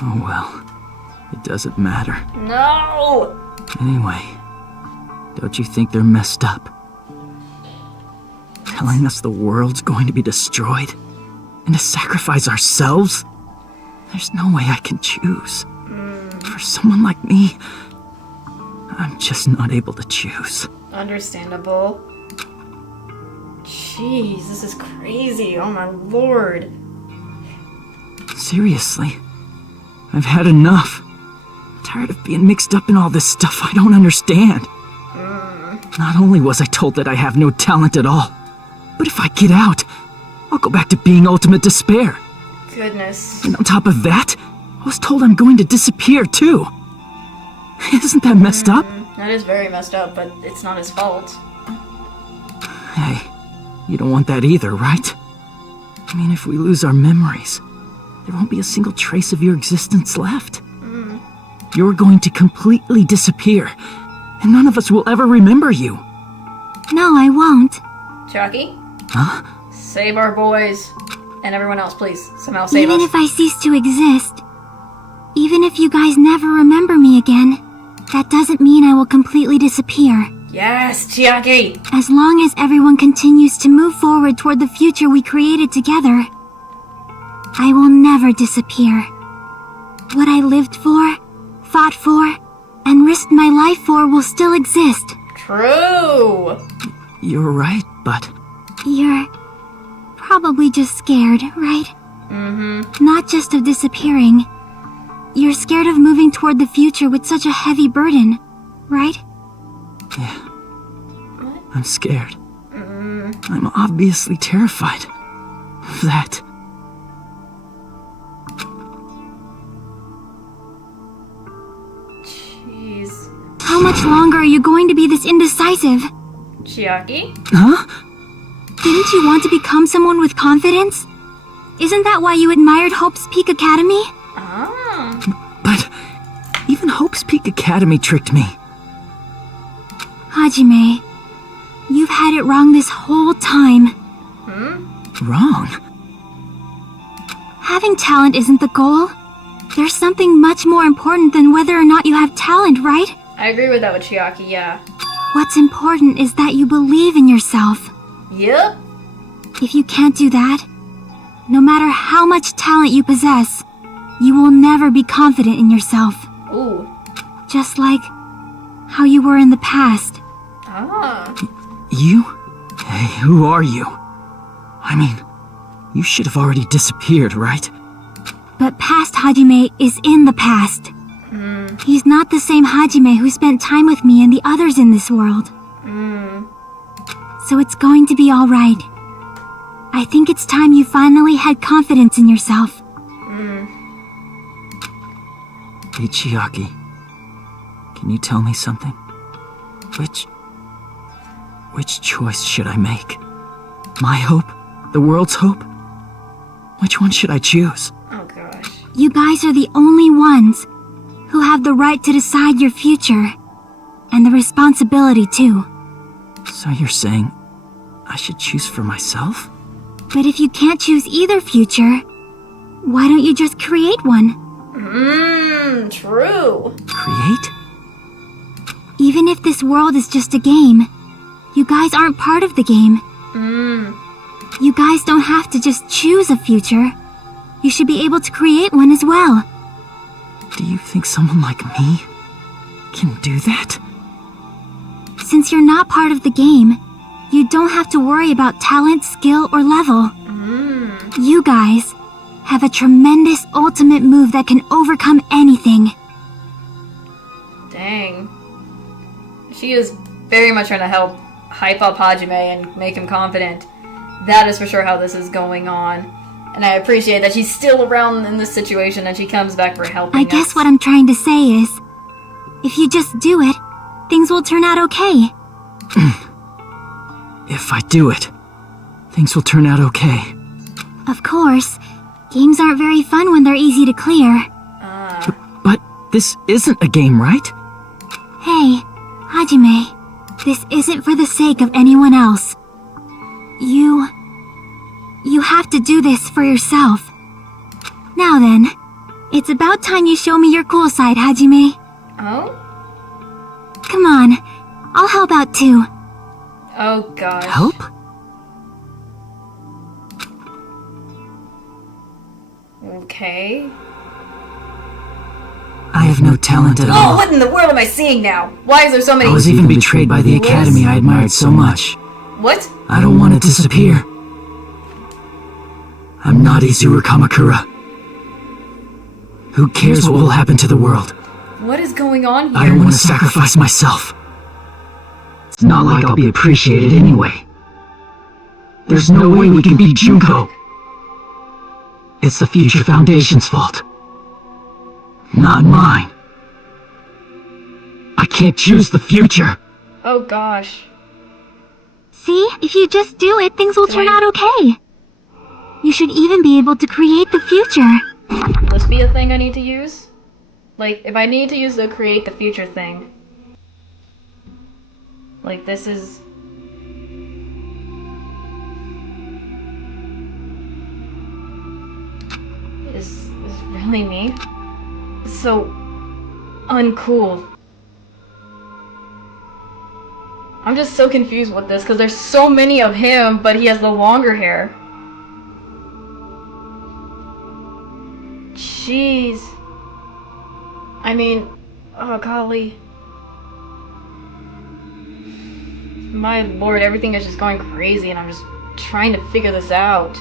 Oh well. It doesn't matter. No! Anyway, don't you think they're messed up? Telling us the world's going to be destroyed? And to sacrifice ourselves? There's no way I can choose. For someone like me, I'm just not able to choose. Understandable. Jeez, this is crazy. Oh my lord. Seriously, I've had enough. I'm tired of being mixed up in all this stuff I don't understand. Not only was I told that I have no talent at all, but if I get out, I'll go back to being ultimate despair. Goodness. And on top of that, I was told I'm going to disappear too. Isn't that messed up? That is very messed up, but it's not his fault. Hey, you don't want that either, right? I mean, if we lose our memories, there won't be a single trace of your existence left. You're going to completely disappear, and none of us will ever remember you. No, I won't. Chiaki? Huh? Save our boys. And everyone else, please. Somehow save Even us. if I cease to exist, even if you guys never remember me again, that doesn't mean I will completely disappear. Yes, Chiaki! As long as everyone continues to move forward toward the future we created together, I will never disappear. What I lived for, fought for, and risked my life for will still exist. True! You're right, but... You're probably just scared, right? Not just of disappearing. You're scared of moving toward the future with such a heavy burden, right? Yeah. I'm scared. I'm obviously terrified of that. Jeez. How much longer are you going to be this indecisive? Chiaki? Huh? Didn't you want to become someone with confidence? Isn't that why you admired Hope's Peak Academy? Ah. But even Hope's Peak Academy tricked me. Hajime, you've had it wrong this whole time. Wrong? Having talent isn't the goal. There's something much more important than whether or not you have talent, right? I agree with that with Chiaki, yeah. What's important is that you believe in yourself. Yep. If you can't do that, no matter how much talent you possess, you will never be confident in yourself. Ooh. Just like how you were in the past. Ah. You? Hey, who are you? I mean, you should have already disappeared, right? But past Hajime is in the past. He's not the same Hajime who spent time with me and the others in this world. So it's going to be alright. I think it's time you finally had confidence in yourself. Hey, Chiaki. Can you tell me something? Which choice should I make? My hope? The world's hope? Which one should I choose? Oh gosh. You guys are the only ones who have the right to decide your future. And the responsibility too. So you're saying I should choose for myself? But if you can't choose either future, why don't you just create one? True. Create? Even if this world is just a game, you guys aren't part of the game. You guys don't have to just choose a future. You should be able to create one as well. Do you think someone like me can do that? Since you're not part of the game, you don't have to worry about talent, skill, or level. You guys have a tremendous ultimate move that can overcome anything. Dang. She is very much trying to help hype up Hajime and make him confident. That is for sure how this is going on. And I appreciate that she's still around in this situation and she comes back for helping I guess what I'm trying to say is, if you just do it, things will turn out okay. If I do it, things will turn out okay. Of course. Games aren't very fun when they're easy to clear. But this isn't a game, right? Hey, Hajime. This isn't for the sake of anyone else. You have to do this for yourself. Now then, it's about time you show me your cool side, Hajime. Oh? Come on, I'll help out too. Oh gosh. Help? Okay. I have no talent at Oh, all. what in the world am I seeing now? Why is there so many? I was even betrayed by the academy I admired so much. What? I don't want to disappear. I'm not Izuru Kamakura. Who cares what will happen to the world? What is going on here? I don't want to sacrifice myself. It's not like I'll be appreciated anyway. There's no way we can beat Junko. It's the Future Foundation's fault. Not mine. I can't choose the future. Oh gosh. See, if you just do it, things will turn out okay. You should even be able to create the future. Will this be a thing I need to use? Like, if I need to use the create the future thing. Like, this is... Is really me? It's so uncool. I'm just so confused with this because there's so many of him, but he has the longer hair. Jeez. I mean, oh golly. My lord, everything is just going crazy and I'm just trying to figure this out.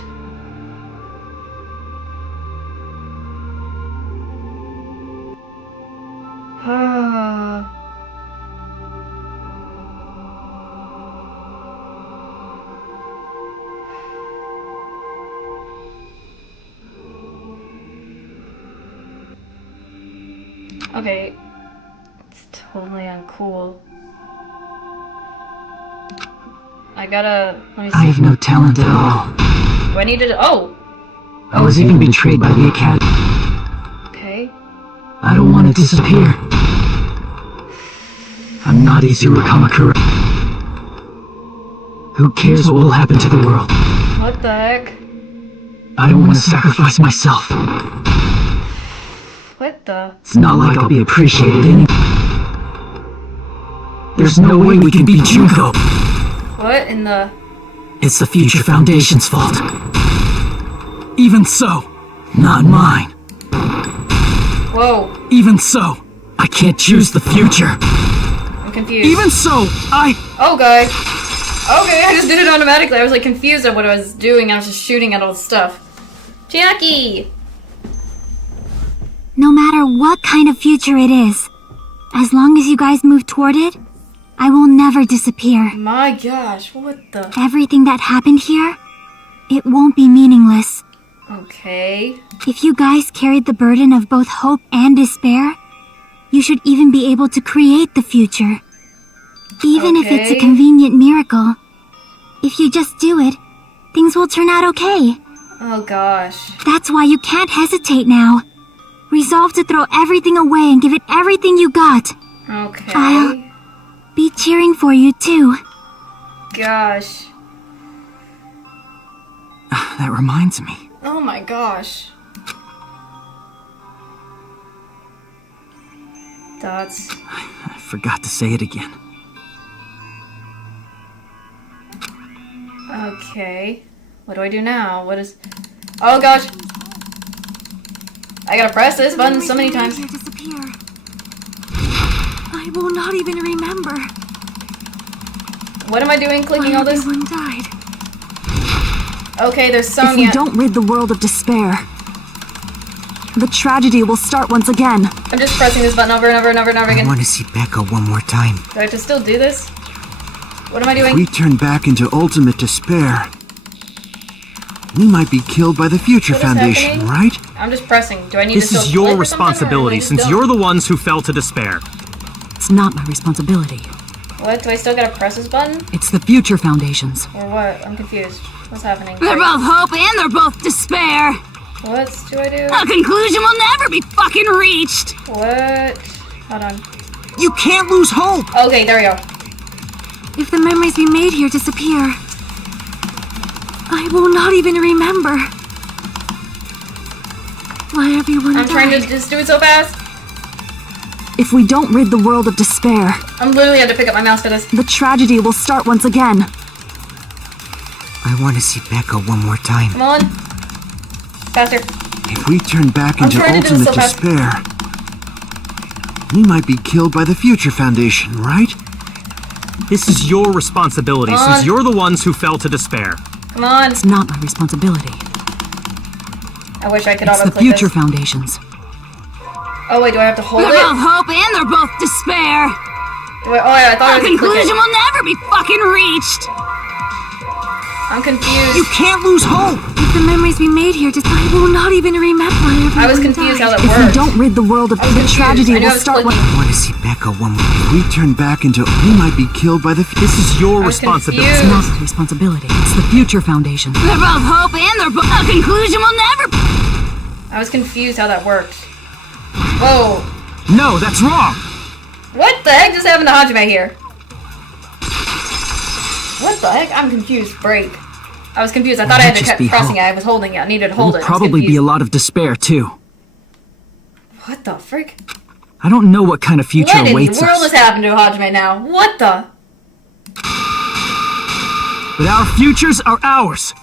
Okay, it's totally uncool. I gotta, let me see. I have no talent at all. Do I need to, oh! I was even betrayed by the academy. Okay. I don't want to disappear. I'm not Izuru Kamakura. Who cares what will happen to the world? What the heck? I don't want to sacrifice myself. What the? It's not like I'll be appreciated anyway. There's no way we can beat Junko. What in the... It's the Future Foundation's fault. Even so, not mine. Whoa. Even so, I can't choose the future. I'm confused. Even so, Oh, guy. Okay, I just did it automatically. I was like confused at what I was doing. I was just shooting at all the stuff. Jackie! No matter what kind of future it is, as long as you guys move toward it, I will never disappear. My gosh, what the... Everything that happened here, it won't be meaningless. Okay. If you guys carried the burden of both hope and despair, you should even be able to create the future. Even if it's a convenient miracle. If you just do it, things will turn out okay. Oh gosh. That's why you can't hesitate now. Resolve to throw everything away and give it everything you got. Okay. I'll be cheering for you too. Gosh. That reminds me. Oh my gosh. That's... I forgot to say it again. Okay. What do I do now? What is... Oh gosh. I gotta press this button so many times. I will not even remember. What am I doing clicking all this? Everyone died. Okay, there's If Sonya. we don't rid the world of despair, the tragedy will start once again. I'm just pressing this button over and over and over and over I again. want to see Becca one more time. Do I have to still do this? What am I If doing? we turn back into ultimate despair, we might be killed by the Future What is Foundation, happening? right? I'm just pressing. Do I need to This still is your click or something, or responsibility am I just since done? you're the ones who fell to despair. It's not my responsibility. What? Do I still gotta press this button? It's the Future Foundation's. Or what? I'm confused. What's happening? They're both hope and they're both despair. What do I do? A conclusion will never be fucking reached. What? Hold on. You can't lose hope! Okay, there we go. If the memories we made here disappear, I will not even remember why everyone I'm trying to died. just do it so fast. If we don't rid the world of despair, I'm literally had to pick up my mouse for this. the tragedy will start once again. I want to see Becca one more time. Come on. Faster. If we turn back I'm into trying to do this ultimate so fast. despair, we might be killed by the Future Foundation, right? This is your responsibility, Come on. since you're the ones who fell to despair. Come on. It's not my responsibility. I wish I could It's the auto-click Future this. Foundation's. Oh wait, do I have to hold They're it? both hope and they're both despair. Oh yeah, I thought I A was click conclusion it. will never be fucking reached. I'm confused. You can't lose hope! If the memories we made here just, I will not even remember why everyone I was confused how died. that If we worked. don't rid the world of I was the confused. tragedy I knew I will was start clicking. I want to see Becca one more. If we turn back into, we might be killed by the. This is your I was responsibility. It's confused. not my responsibility. It's the Future Foundation. They're both hope and they're both. A conclusion will never. I was confused how that worked. Whoa. No, that's wrong! What the heck just happened to Hajime here? What the heck? I'm confused. Break. I was confused. I thought I had to just keep be pressing hope. it. I was holding it. I needed to There hold will it. I was probably be a confused. lot of despair, too. What the frick? I don't know what kind of future What in the awaits world us. has happened to Hajime now? What the? But our futures are ours.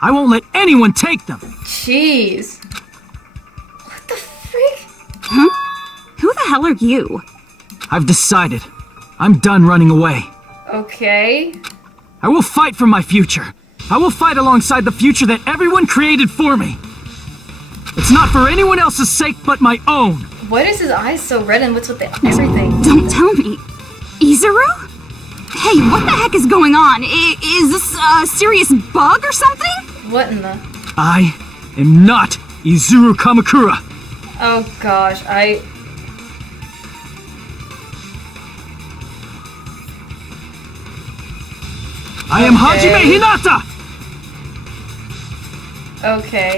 I won't let anyone take them. Jeez. What the frick? Who the hell are you? I've decided. I'm done running away. Okay. I will fight for my future. I will fight alongside the future that everyone created for me. It's not for anyone else's sake but my own. What is his eyes so red and what's with the everything? Don't tell me. Izuru? Hey, what the heck is going on? Is this a serious bug or something? What in the? I am not Izuru Kamakura. Oh gosh, I am Okay. Hajime Hinata! Okay.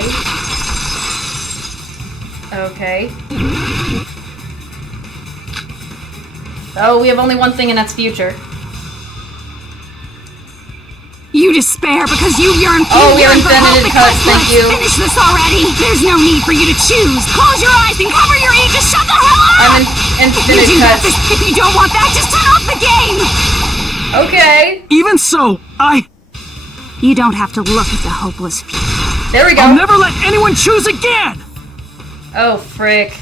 Okay. Oh, we have only one thing and that's future. You despair because you yearn for Oh, we are yearn for hope infinite because cuts, thank let's you. finish this already. There's no need for you to choose. Close your eyes and cover your ears. Just shut the hell up! I'm in infinite You do cuts. this. If you don't want that, just turn off the game. Okay. Even so, You don't have to look at the hopeless future. There we go. I'll never let anyone choose again! Oh, frick.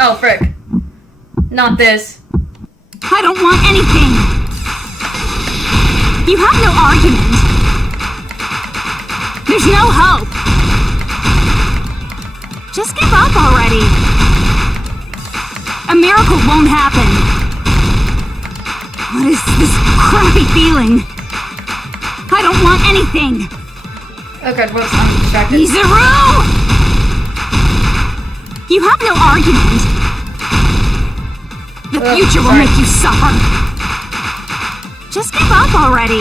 Oh, frick. Not this. I don't want anything. You have no argument. There's no hope. Just give up already. A miracle won't happen. What is this crappy feeling? I don't want anything. Oh god, whoops, I'm distracted. Izuru! You have no argument. The Ugh, future will sorry. make you suffer. Just give up already.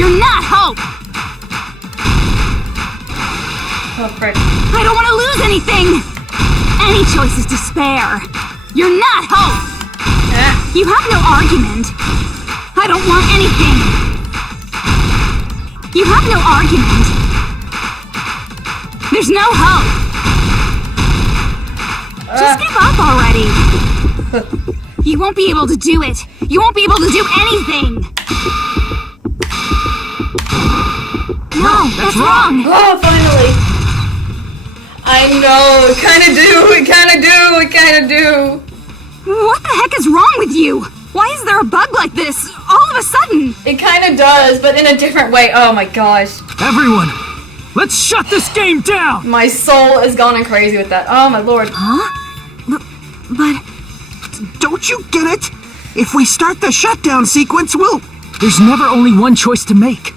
You're not hope. Oh, frick. I don't want to lose anything. Any choice is despair. You're not hope. Ah, You have no argument. I don't want anything. You have no argument. There's no hope. Just give up already. You won't be able to do it. You won't be able to do anything. No, that's wrong. Oh, finally! I know, it kinda do, it kinda do. What the heck is wrong with you? Why is there a bug like this all of a sudden? It kinda does, but in a different way. Oh my gosh. Everyone, let's shut this game down! My soul is gone crazy with that. Oh my lord. But Don't you get it? If we start the shutdown sequence, we'll... There's never only one choice to make.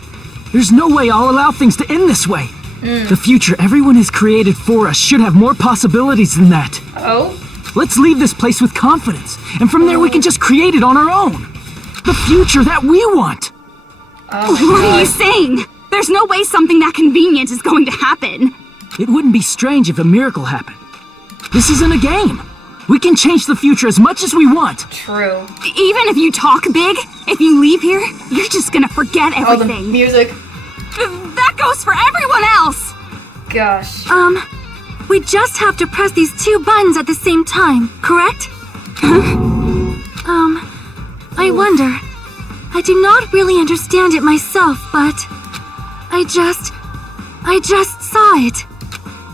There's no way I'll allow things to end this way. The future everyone has created for us should have more possibilities than that. Oh? Let's leave this place with confidence, and from there we can just create it on our own. The future that we want. What are you saying? There's no way something that convenient is going to happen. It wouldn't be strange if a miracle happened. This isn't a game. We can change the future as much as we want. True. Even if you talk big, if you leave here, you're just gonna forget everything. Oh, the music. That goes for everyone else! Gosh. We just have to press these 2 buttons at the same time, correct? I wonder. I do not really understand it myself, but I just saw it.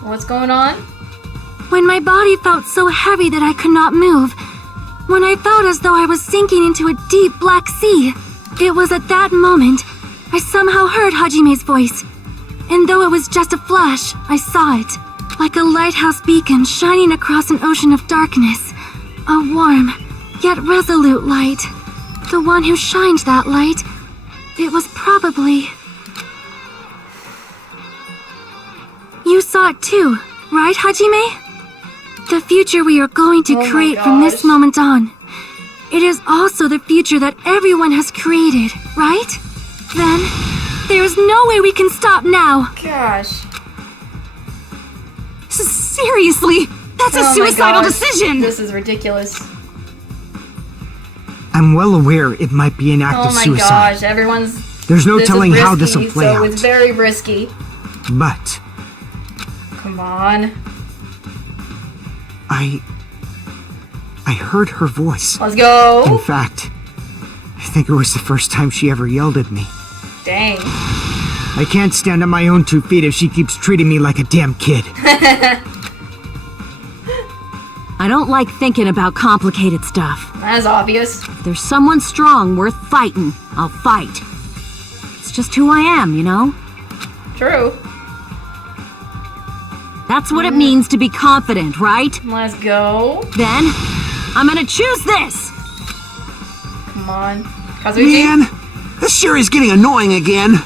What's going on? When my body felt so heavy that I could not move. When I felt as though I was sinking into a deep black sea. It was at that moment I somehow heard Hajime's voice. And though it was just a flash, I saw it. Like a lighthouse beacon shining across an ocean of darkness. A warm, yet resolute light. The one who shined that light, it was probably... You saw it too, right, Hajime? The future we are going to create from this moment on. It is also the future that everyone has created, right? Then, there is no way we can stop now. Gosh. Seriously, that's a suicidal decision. This is ridiculous. I'm well aware it might be an act of suicide. Oh my gosh, everyone's... There's no telling how this will play out. It's very risky. But... Come on. I heard her voice. Let's go. In fact, I think it was the first time she ever yelled at me. Dang. I can't stand on my own 2 feet if she keeps treating me like a damn kid. I don't like thinking about complicated stuff. That's obvious. If there's someone strong worth fighting, I'll fight. It's just who I am, you know? True. That's what it means to be confident, right? Let's go. Then, I'm gonna choose this! Come on. Kazuichi? Man, this sure is getting annoying again.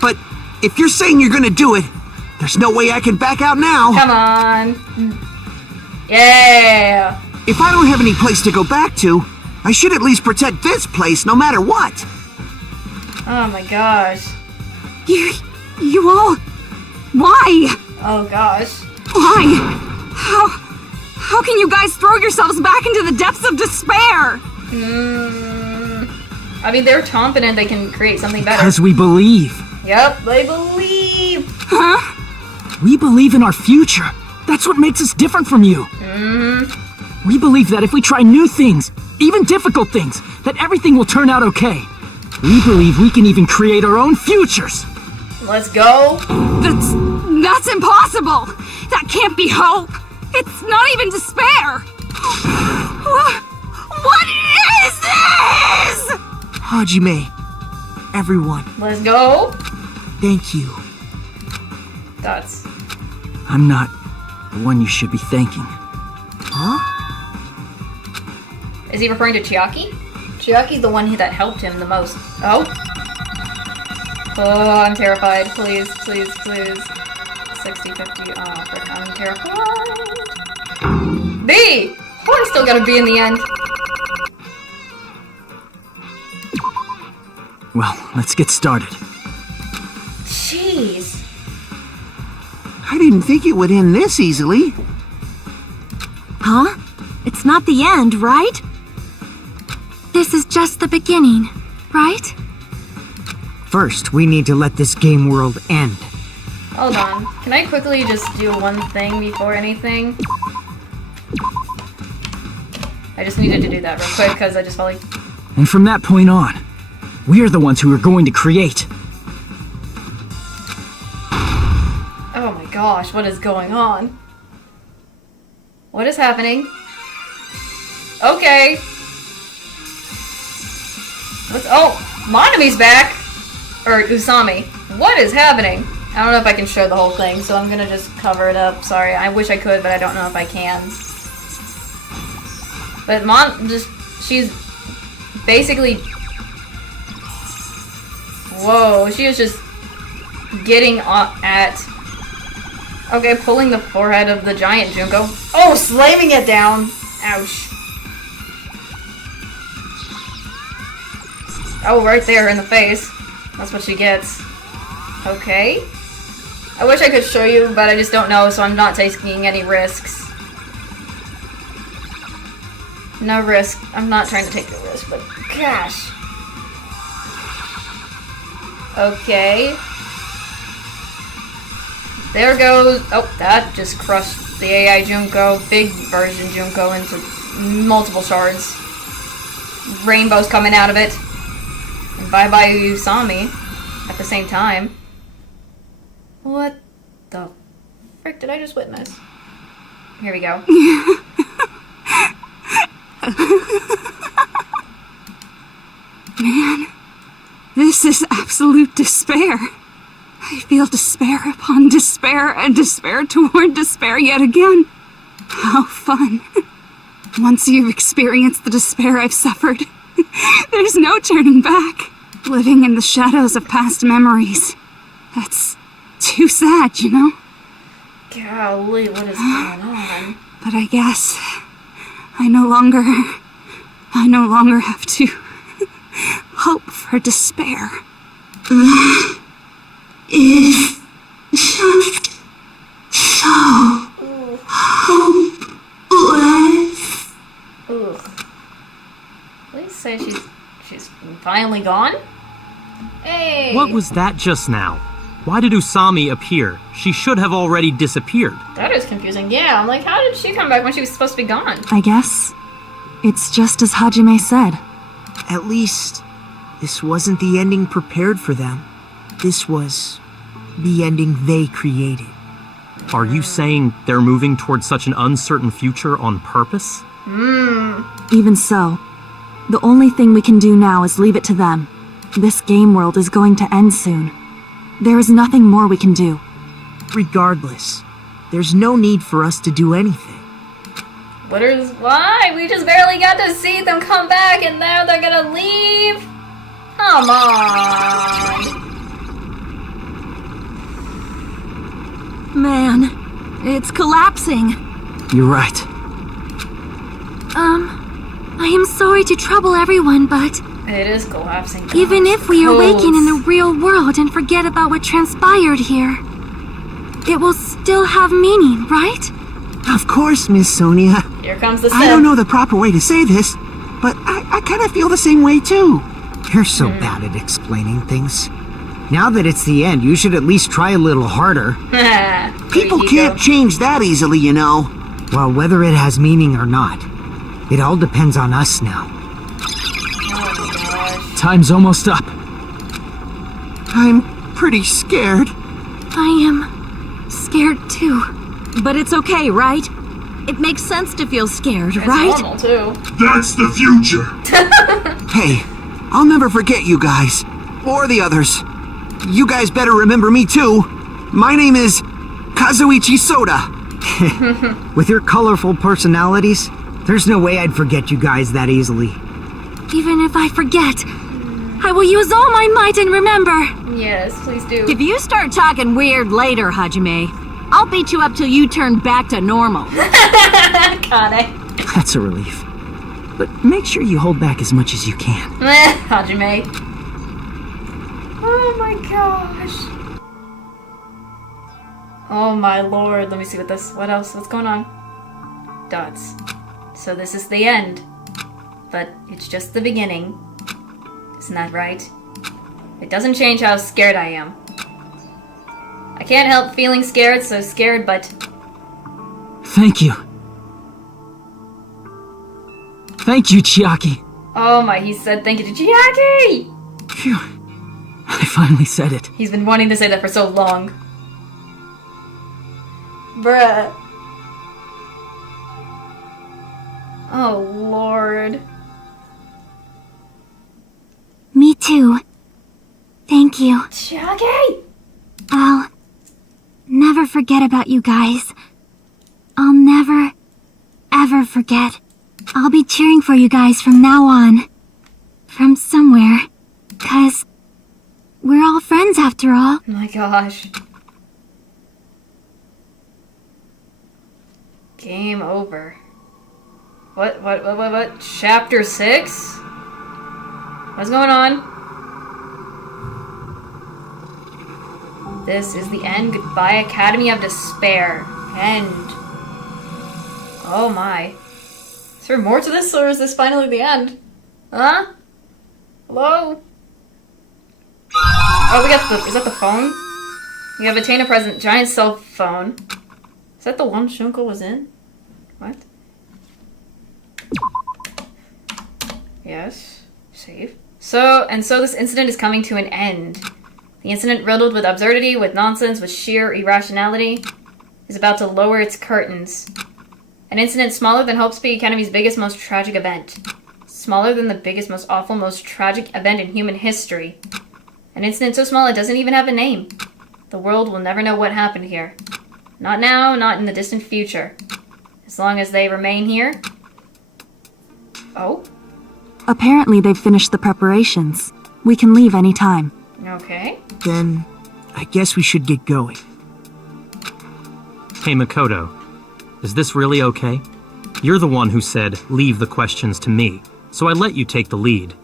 But if you're saying you're gonna do it, there's no way I can back out now. Come on. Yeah. If I don't have any place to go back to, I should at least protect this place no matter what. Oh my gosh. You all... Why? Oh gosh. Why? How can you guys throw yourselves back into the depths of despair? I mean, they're confident they can create something better. Because we believe. Yep, they believe. Huh? We believe in our future. That's what makes us different from you. We believe that if we try new things, even difficult things, that everything will turn out okay. We believe we can even create our own futures. Let's go. That's impossible. That can't be hope. It's not even despair. What is this? Hajime, everyone, Let's go. thank you. That's... I'm not the one you should be thanking. Huh? Is he referring to Chiaki? Chiaki's the one that helped him the most. Oh? Oh, I'm terrified. Please, please, please. 60, 50. Oh, frick, I'm terrified. B! Oh, I still got a B in the end. Well, let's get started. Jeez. I didn't think it would end this easily. Huh? It's not the end, right? This is just the beginning, right? First, we need to let this game world end. Hold on. Can I quickly just do one thing before anything? I just needed to do that real quick because I just felt like... And from that point on, we are the ones who are going to create. Oh my gosh, what is going on? What is happening? Okay. What's... Oh! Monami's back! Or Usami. What is happening? I don't know if I can show the whole thing, so I'm gonna just cover it up. Sorry, I wish I could, but I don't know if I can. But she's basically... Whoa, she is just getting at... Okay, pulling the forehead of the giant Junko. Oh, slamming it down! Ouch. Oh, right there in the face. That's what she gets. Okay. I wish I could show you, but I just don't know, so I'm not taking any risks. No risk. I'm not trying to take a risk, but gosh. Okay. There goes... Oh, that just crushed the AI Junko, big version Junko, into multiple shards. Rainbows coming out of it. And bye-bye Usami at the same time. What the frick did I just witness? Here we go. Man, this is absolute despair. I feel despair upon despair and despair toward despair yet again. How fun. Once you've experienced the despair I've suffered, there's no turning back. Living in the shadows of past memories. That's too sad, you know? Golly, what is going on? But I guess I no longer have to hope for despair. Is just so hopeless. Ugh. Please say she's finally gone? Hey! What was that just now? Why did Usami appear? She should have already disappeared. That is confusing. Yeah, I'm like, how did she come back when she was supposed to be gone? I guess it's just as Hajime said. At least, this wasn't the ending prepared for them. This was the ending they created. Are you saying they're moving towards such an uncertain future on purpose? Even so, the only thing we can do now is leave it to them. This game world is going to end soon. There is nothing more we can do. Regardless, there's no need for us to do anything. Why? We just barely got to see them come back and now they're gonna leave? Come on. Man, it's collapsing. You're right. I am sorry to trouble everyone, but It is collapsing. even if we awaken in the real world and forget about what transpired here, it will still have meaning, right? Of course, Miss Sonia. Here comes the I don't know the proper way to say this, but I kind of feel the same way too. You're so bad at explaining things. Now that it's the end, you should at least try a little harder. People can't change that easily, you know. Well, whether it has meaning or not, it all depends on us now. Time's almost up. I'm pretty scared. I am scared too. But it's okay, right? It makes sense to feel scared, It's right? normal, too. That's the future. Hey, I'll never forget you guys. Or the others. You guys better remember me too. My name is Kazuichi Soda. With your colorful personalities, there's no way I'd forget you guys that easily. Even if I forget, I will use all my might and remember. Yes, please do. If you start talking weird later, Hajime, I'll beat you up till you turn back to normal. Got it. That's a relief. But make sure you hold back as much as you can. Hajime. Oh my gosh. Oh my lord. Let me see what else? What's going on? Dots. So this is the end. But it's just the beginning. Isn't that right? It doesn't change how scared I am. I can't help feeling scared, so scared, but... Thank you. Thank you, Chiaki. Oh my, he said thank you to Chiaki! Phew. I finally said it. He's been wanting to say that for so long. Bruh. Oh, Lord. Me too. Thank you. Chiaki! I'll never forget about you guys. I'll never, ever forget. I'll be cheering for you guys from now on. From somewhere. 'Cause we're all friends after all. Oh my gosh. Game over. What? Chapter 6? What's going on? This is the end. Goodbye, Academy of Despair. End. Oh my. Is there more to this, or is this finally the end? Huh? Hello? Oh, we got the... Is that the phone? We have obtained a present. Giant cell phone. Is that the one Junko was in? What? Yes. Save. So this incident is coming to an end. The incident, riddled with absurdity, with nonsense, with sheer irrationality, is about to lower its curtains. An incident smaller than Hope's Peak Academy's biggest, most tragic event. Smaller than the biggest, most awful, most tragic event in human history. An incident so small it doesn't even have a name. The world will never know what happened here. Not now, not in the distant future. As long as they remain here. Oh? Apparently they've finished the preparations. We can leave any time. Okay. Then, I guess we should get going. Hey, Makoto. Is this really okay? You're the one who said, leave the questions to me, so I let you take the lead.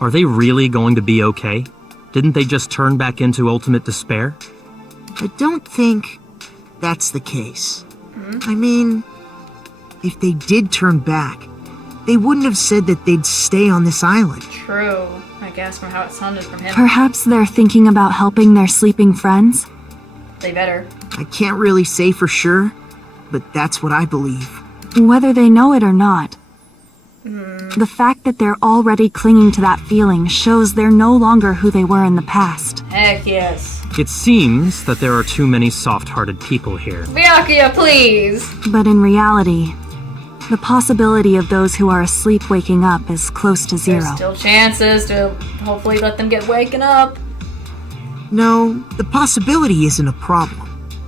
Are they really going to be okay? Didn't they just turn back into ultimate despair? I don't think that's the case. I mean, if they did turn back, they wouldn't have said that they'd stay on this island. True. I guess from how it sounded from him. Perhaps they're thinking about helping their sleeping friends? They better. I can't really say for sure, but that's what I believe. Whether they know it or not. The fact that they're already clinging to that feeling shows they're no longer who they were in the past. Heck yes. It seems that there are too many soft-hearted people here. Byakuya, please! But in reality, the possibility of those who are asleep waking up is close to zero. There's still chances to hopefully let them get waken up. No, the possibility isn't a problem.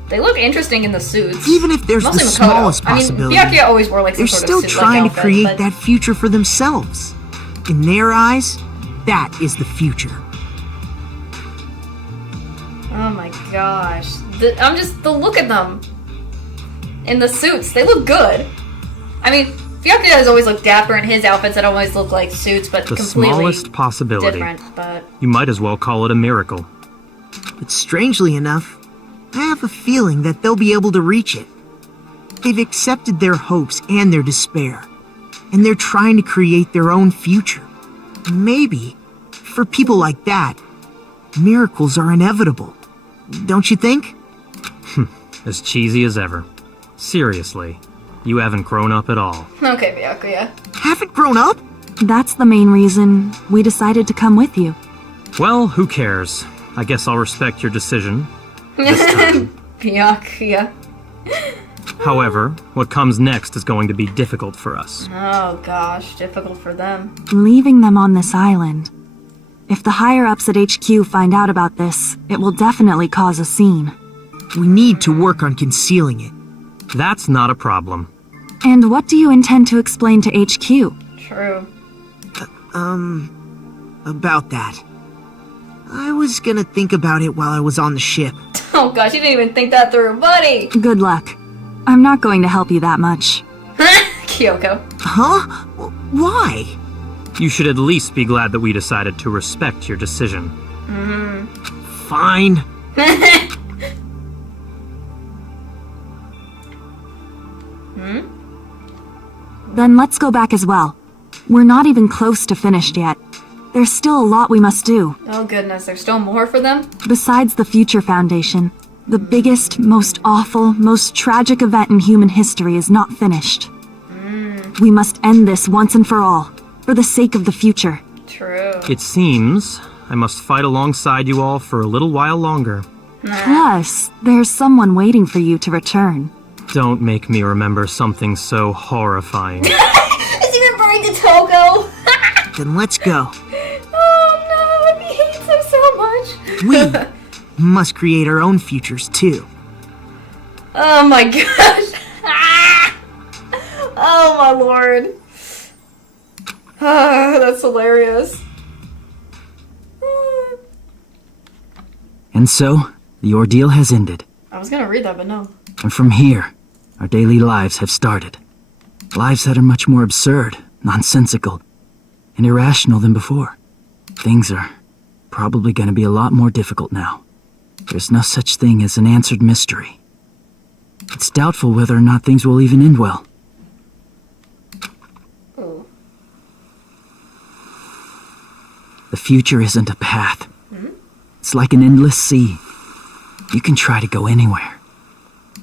They look interesting in the suits. Even if there's Mostly the Makoto. smallest possibility, I mean, Byakuya always wore like some they're sort still of suit-like trying outfit, to create but... that future for themselves. In their eyes, that is the future. Oh my gosh. The look at them. In the suits. They look good. I mean, Byakuya has always looked dapper in his outfits that always look like suits, but The completely smallest possibility. different, but... You might as well call it a miracle. But strangely enough, I have a feeling that they'll be able to reach it. They've accepted their hopes and their despair, and they're trying to create their own future. Maybe, for people like that, miracles are inevitable. Don't you think? As cheesy as ever. Seriously, you haven't grown up at all. Okay, Byakuya. Haven't grown up? That's the main reason we decided to come with you. Well, who cares? I guess I'll respect your decision. This time. Byakuya. However, what comes next is going to be difficult for us. Oh gosh, difficult for them. Leaving them on this island. If the higher-ups at HQ find out about this, it will definitely cause a scene. We need to work on concealing it. That's not a problem. And what do you intend to explain to HQ? True. About that. I was gonna think about it while I was on the ship. Oh gosh, you didn't even think that through, buddy! Good luck. I'm not going to help you that much. Kyoko. Huh? Why? You should at least be glad that we decided to respect your decision. Fine. Then let's go back as well. We're not even close to finished yet. There's still a lot we must do. Oh goodness, there's still more for them? Besides the Future Foundation, the biggest, most awful, most tragic event in human history is not finished. We must end this once and for all, for the sake of the future. True. It seems I must fight alongside you all for a little while longer. Plus, there's someone waiting for you to return. Don't make me remember something so horrifying. Is he referring to Toko? Then let's go. Oh no, he hates him so much. We must create our own futures too. Oh my gosh. Oh my lord. That's hilarious. And so, the ordeal has ended. I was gonna read that, but no. And from here, our daily lives have started. Lives that are much more absurd, nonsensical, and irrational than before. Things are probably going to be a lot more difficult now. There's no such thing as an answered mystery. It's doubtful whether or not things will even end well. Ooh. The future isn't a path. It's like an endless sea. You can try to go anywhere,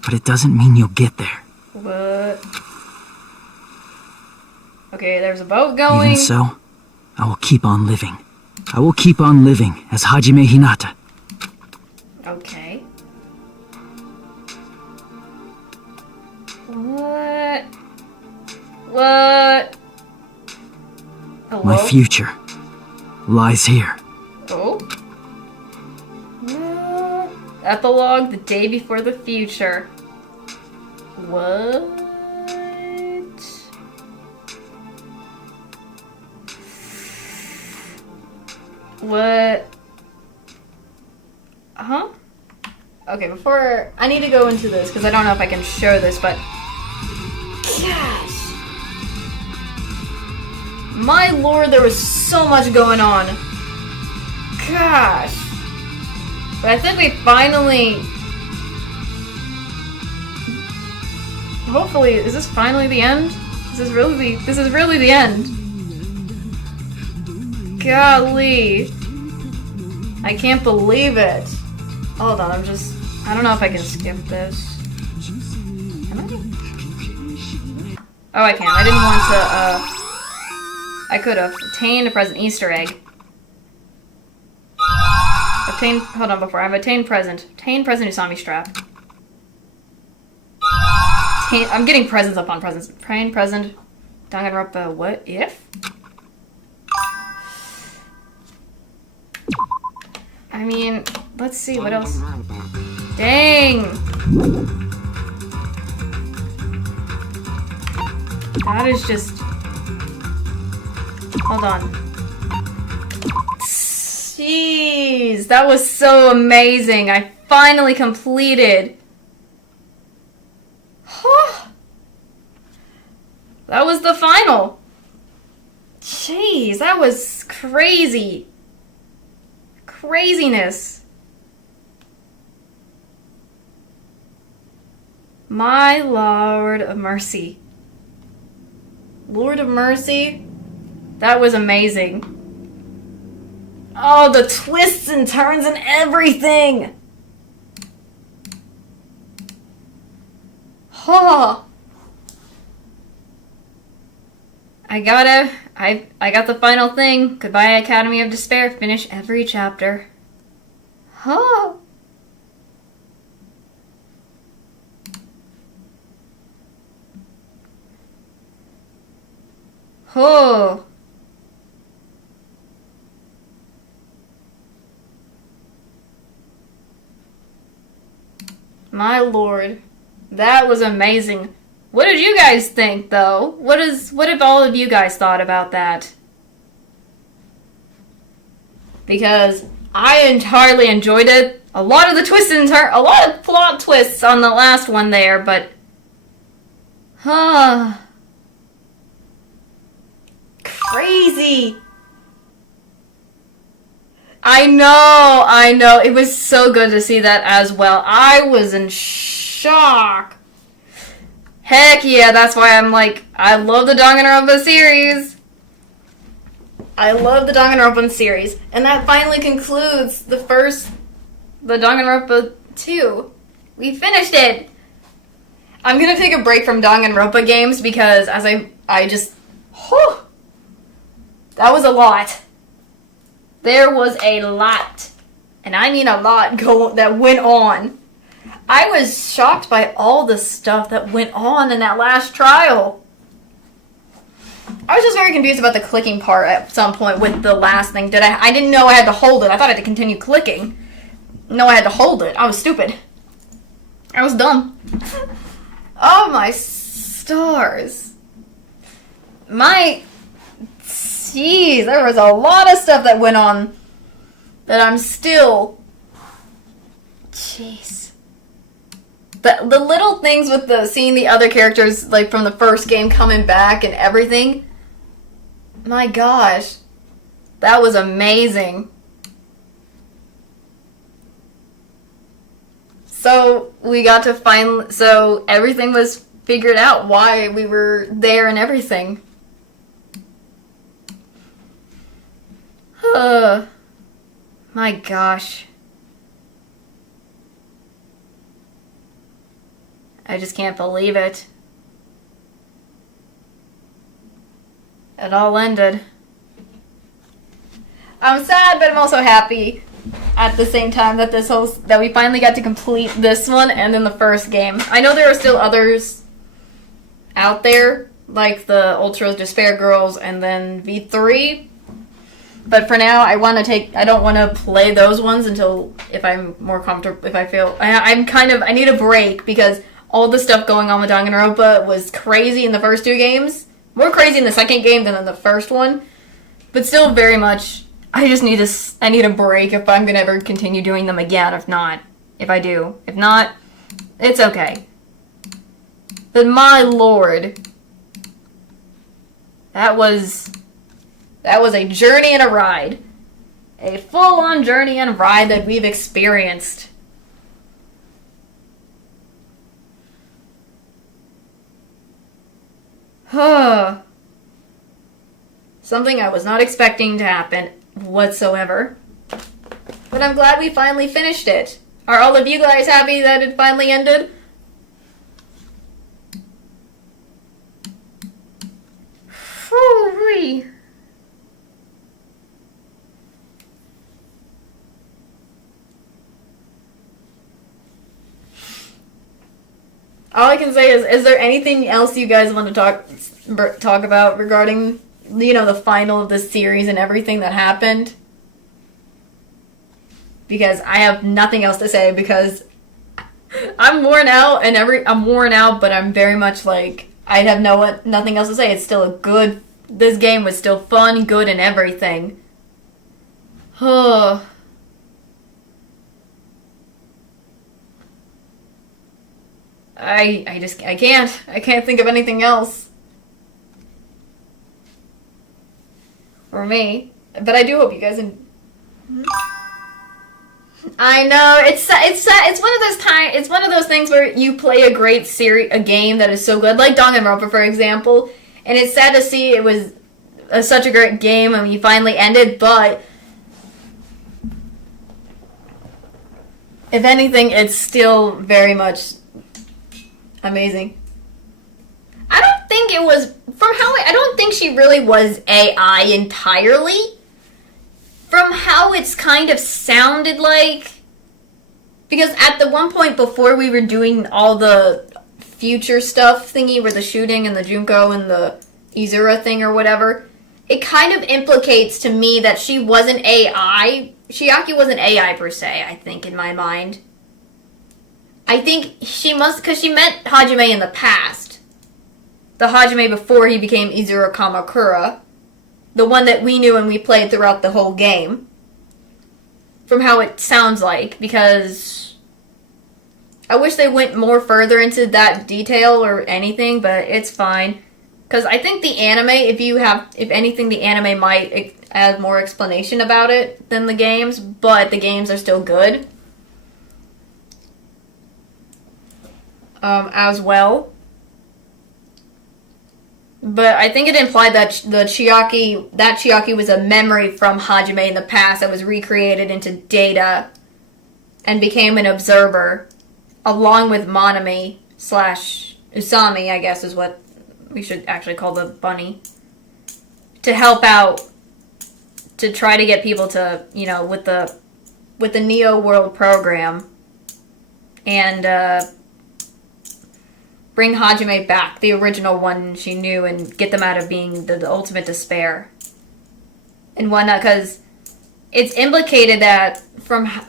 but it doesn't mean you'll get there. What? Okay, there's a boat going. Even so, I will keep on living. I will keep on living as Hajime Hinata. Okay. What? What? Hello? My future lies here. Oh? Epilogue, the day before the future. What? What? Huh? Okay, before... I need to go into this, because I don't know if I can show this, but... Gosh! My lord, there was so much going on. Gosh! But I think we finally... Hopefully, is this finally the end? This is really the end. Golly. I can't believe it. Hold on, I don't know if I can skip this. Can I? Oh, I can. I didn't want to, I could have obtained a present Easter egg. Hold on, before I've obtained present. Obtained present Usami strap. I'm getting presents upon presents. Obtained present. Danganronpa, what if? I mean, let's see, what else? Dang! That is just... Hold on. Jeez, that was so amazing. I finally completed. That was the final. Jeez, that was crazy. Craziness. My Lord of Mercy. Lord of Mercy? That was amazing. Oh, the twists and turns and everything! Oh. I got the final thing. Goodbye, Academy of Despair. Finish every chapter. Oh. Oh. My lord. That was amazing. What did you guys think, though? What have all of you guys thought about that? Because I entirely enjoyed it. A lot of the twists and turns, a lot of plot twists on the last one there, but... Crazy! I know. It was so good to see that as well. I was in shock. Heck yeah, that's why I'm like, I love the Danganronpa series. I love the Danganronpa series. And that finally concludes the Danganronpa 2. We finished it. I'm gonna take a break from Danganronpa games because as I just, that was a lot. There was a lot. And I mean a lot that went on. I was shocked by all the stuff that went on in that last trial. I was just very confused about the clicking part at some point with the last thing. I didn't know I had to hold it. I thought I had to continue clicking. No, I had to hold it. I was stupid. I was dumb. Oh my stars. Jeez, there was a lot of stuff that went on that I'm still... Jeez. the little things with the seeing the other characters like from the first game coming back and everything. My gosh, that was amazing. So we got to so everything was figured out why we were there and everything. My gosh. I just can't believe it. It all ended. I'm sad, but I'm also happy at the same time that that we finally got to complete this one and then the first game. I know there are still others out there, like the Ultra Despair Girls and then V3. But for now, I don't want to play those ones until if I'm more comfortable, if I feel I need a break because all the stuff going on with Danganronpa was crazy in the first two games. More crazy in the second game than in the first one. But still very much, I need a break if I'm going to ever continue doing them again. If not, if I do. If not, it's okay. But my lord. That was a journey and a ride. A full-on journey and ride that we've experienced. Something I was not expecting to happen whatsoever. But I'm glad we finally finished it. Are all of you guys happy that it finally ended? Whew-wee. All I can say is there anything else you guys want to talk about regarding, the final of the series and everything that happened? Because I have nothing else to say because I'm worn out I'm worn out, but I'm very much like I have nothing else to say. It's still this game was still fun, good, and everything. I can't think of anything else for me. But I do hope you guys I know it's one of those things where you play a great a game that is so good, like Danganronpa, for example, and it's sad to see it was such a great game and you finally ended. But if anything, it's still very much amazing. I don't think she really was AI entirely. From how it's kind of sounded like. Because at the one point before we were doing all the future stuff thingy with the shooting and the Junko and the Izura thing or whatever, it kind of implicates to me that she wasn't AI. Chiaki wasn't AI per se, I think, in my mind. I think she because she met Hajime in the past. The Hajime before he became Izura Kamakura. The one that we knew and we played throughout the whole game. From how it sounds like, because I wish they went more further into that detail or anything, but it's fine. Because I think the anime, if anything, the anime might add more explanation about it than the games, but the games are still good. As well. But I think it implied that Chiaki was a memory from Hajime in the past that was recreated into data and became an observer, along with Monami / Usami, I guess is what we should actually call the bunny, to help out, to try to get people to, with the Neo World program, and bring Hajime back, the original one she knew, and get them out of being the ultimate despair and whatnot. Because it's implicated that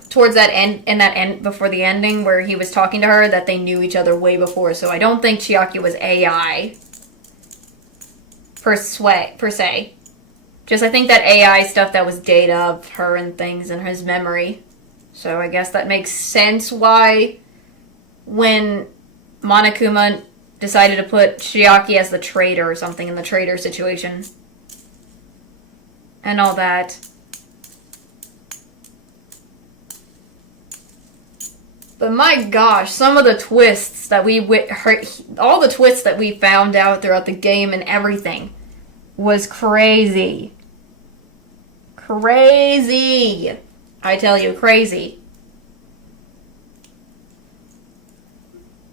towards that end before the ending where he was talking to her, that they knew each other way before. So I don't think Chiaki was AI per se. Just I think that AI stuff that was data of her and things and his memory. So I guess that makes sense why when Monokuma decided to put Chiaki as the traitor or something in the traitor situation. And all that. But my gosh, some of the twists that all the twists that we found out throughout the game and everything was crazy. Crazy. I tell you, crazy.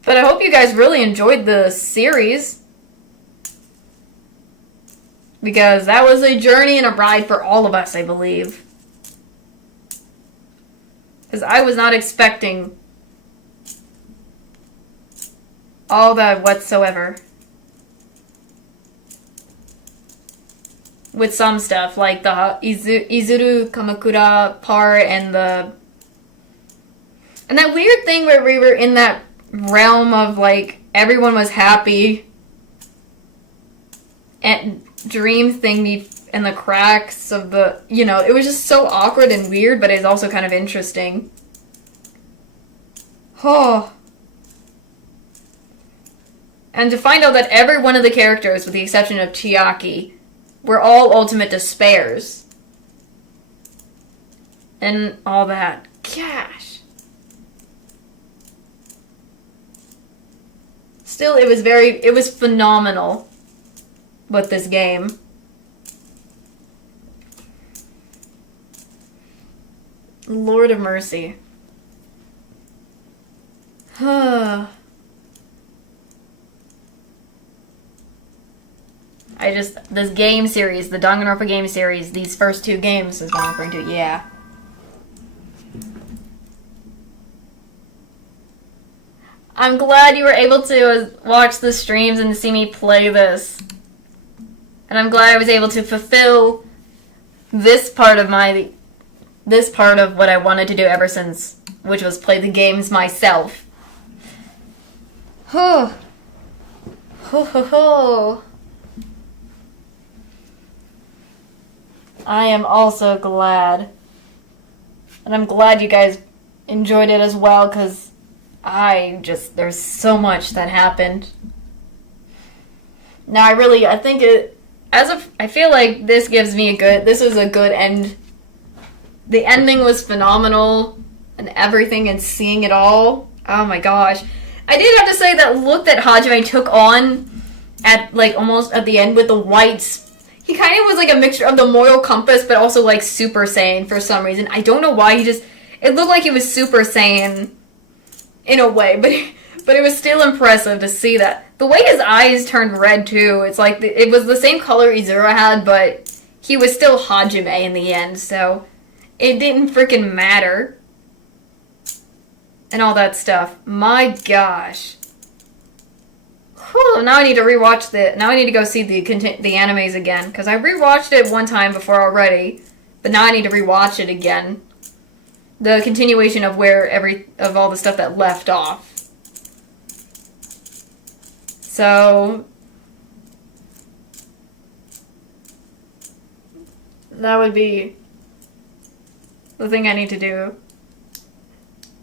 But I hope you guys really enjoyed the series. Because that was a journey and a ride for all of us, I believe. Because I was not expecting all that whatsoever. With some stuff, like the Izuru Kamakura part and that weird thing where we were in that realm of like everyone was happy and dream thing in the cracks of the, it was just so awkward and weird, but it's also kind of interesting. Oh. And to find out that every one of the characters, with the exception of Chiaki, were all ultimate despairs. And all that. Gosh. Still, it was phenomenal with this game. Lord of mercy. This game series, the Danganronpa game series, these first two games is what I'm referring to, yeah. I'm glad you were able to watch the streams and see me play this. And I'm glad I was able to fulfill this part of what I wanted to do ever since, which was play the games myself. Ho ho ho. I am also glad. And I'm glad you guys enjoyed it as well, because there's so much that happened. Now I feel like this is a good end. The ending was phenomenal, and everything, and seeing it all. Oh my gosh. I did have to say that look that Hajime took on at, like, almost at the end with the whites. He kind of was like a mixture of the moral compass, but also like Super Saiyan for some reason. I don't know why, it looked like he was Super Saiyan in a way, but it was still impressive to see that. The way his eyes turned red too, it's like it was the same color Izura had, but he was still Hajime in the end, so it didn't freaking matter. And all that stuff. My gosh. Whew, now I need to rewatch now I need to go see the animes again, because I rewatched it one time before already, but now I need to rewatch it again. The continuation of of all the stuff that left off. So that would be the thing I need to do.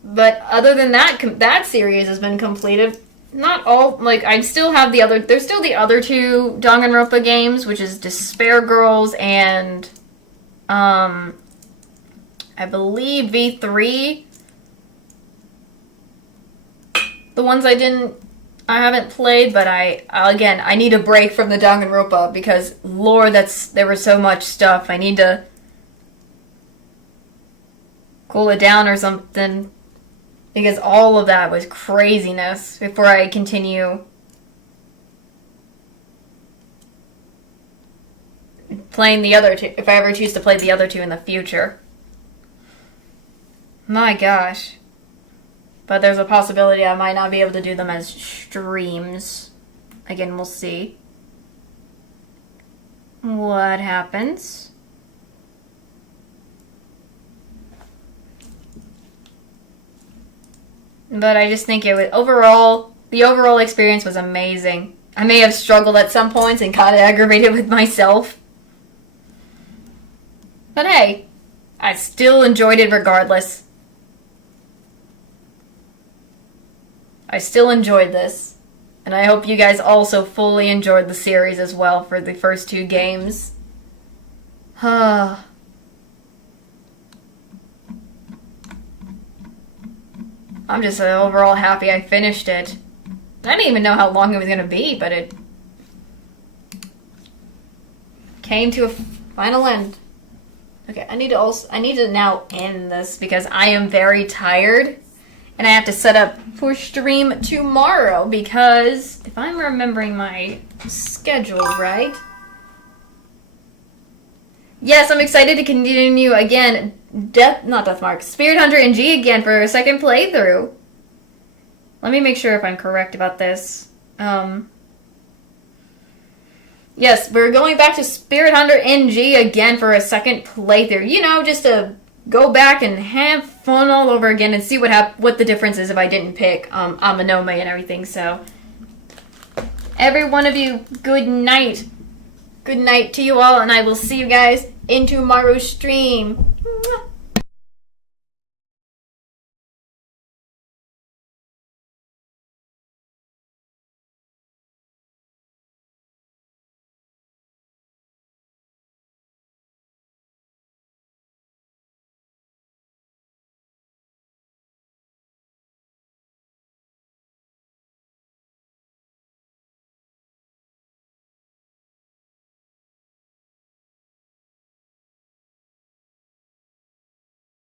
But other than that, that series has been completed. Not all, like, I still have there's still the other two Danganronpa games, which is Despair Girls and, I believe V3. The ones I haven't played, but I need a break from the Danganronpa, because, Lord, there was so much stuff. I need to cool it down or something. Because all of that was craziness before I continue playing the other two, if I ever choose to play the other two in the future. My gosh. But there's a possibility I might not be able to do them as streams. Again, we'll see what happens. But I just think the overall experience was amazing. I may have struggled at some points and got aggravated with myself. But hey, I still enjoyed it regardless. I still enjoyed this. And I hope you guys also fully enjoyed the series as well for the first 2 games. I'm just overall happy I finished it. I didn't even know how long it was going to be, but it came to a final end. Okay, I need to now end this because I am very tired and I have to set up for stream tomorrow because if I'm remembering my schedule right. Yes, I'm excited to continue again. Spirit Hunter NG again for a second playthrough. Let me make sure if I'm correct about this. Yes, we're going back to Spirit Hunter NG again for a second playthrough. You know, just to go back and have fun all over again and see what the difference is if I didn't pick Amanome and everything. So, every one of you, good night. Good night to you all, and I will see you guys in tomorrow's stream. Mwah.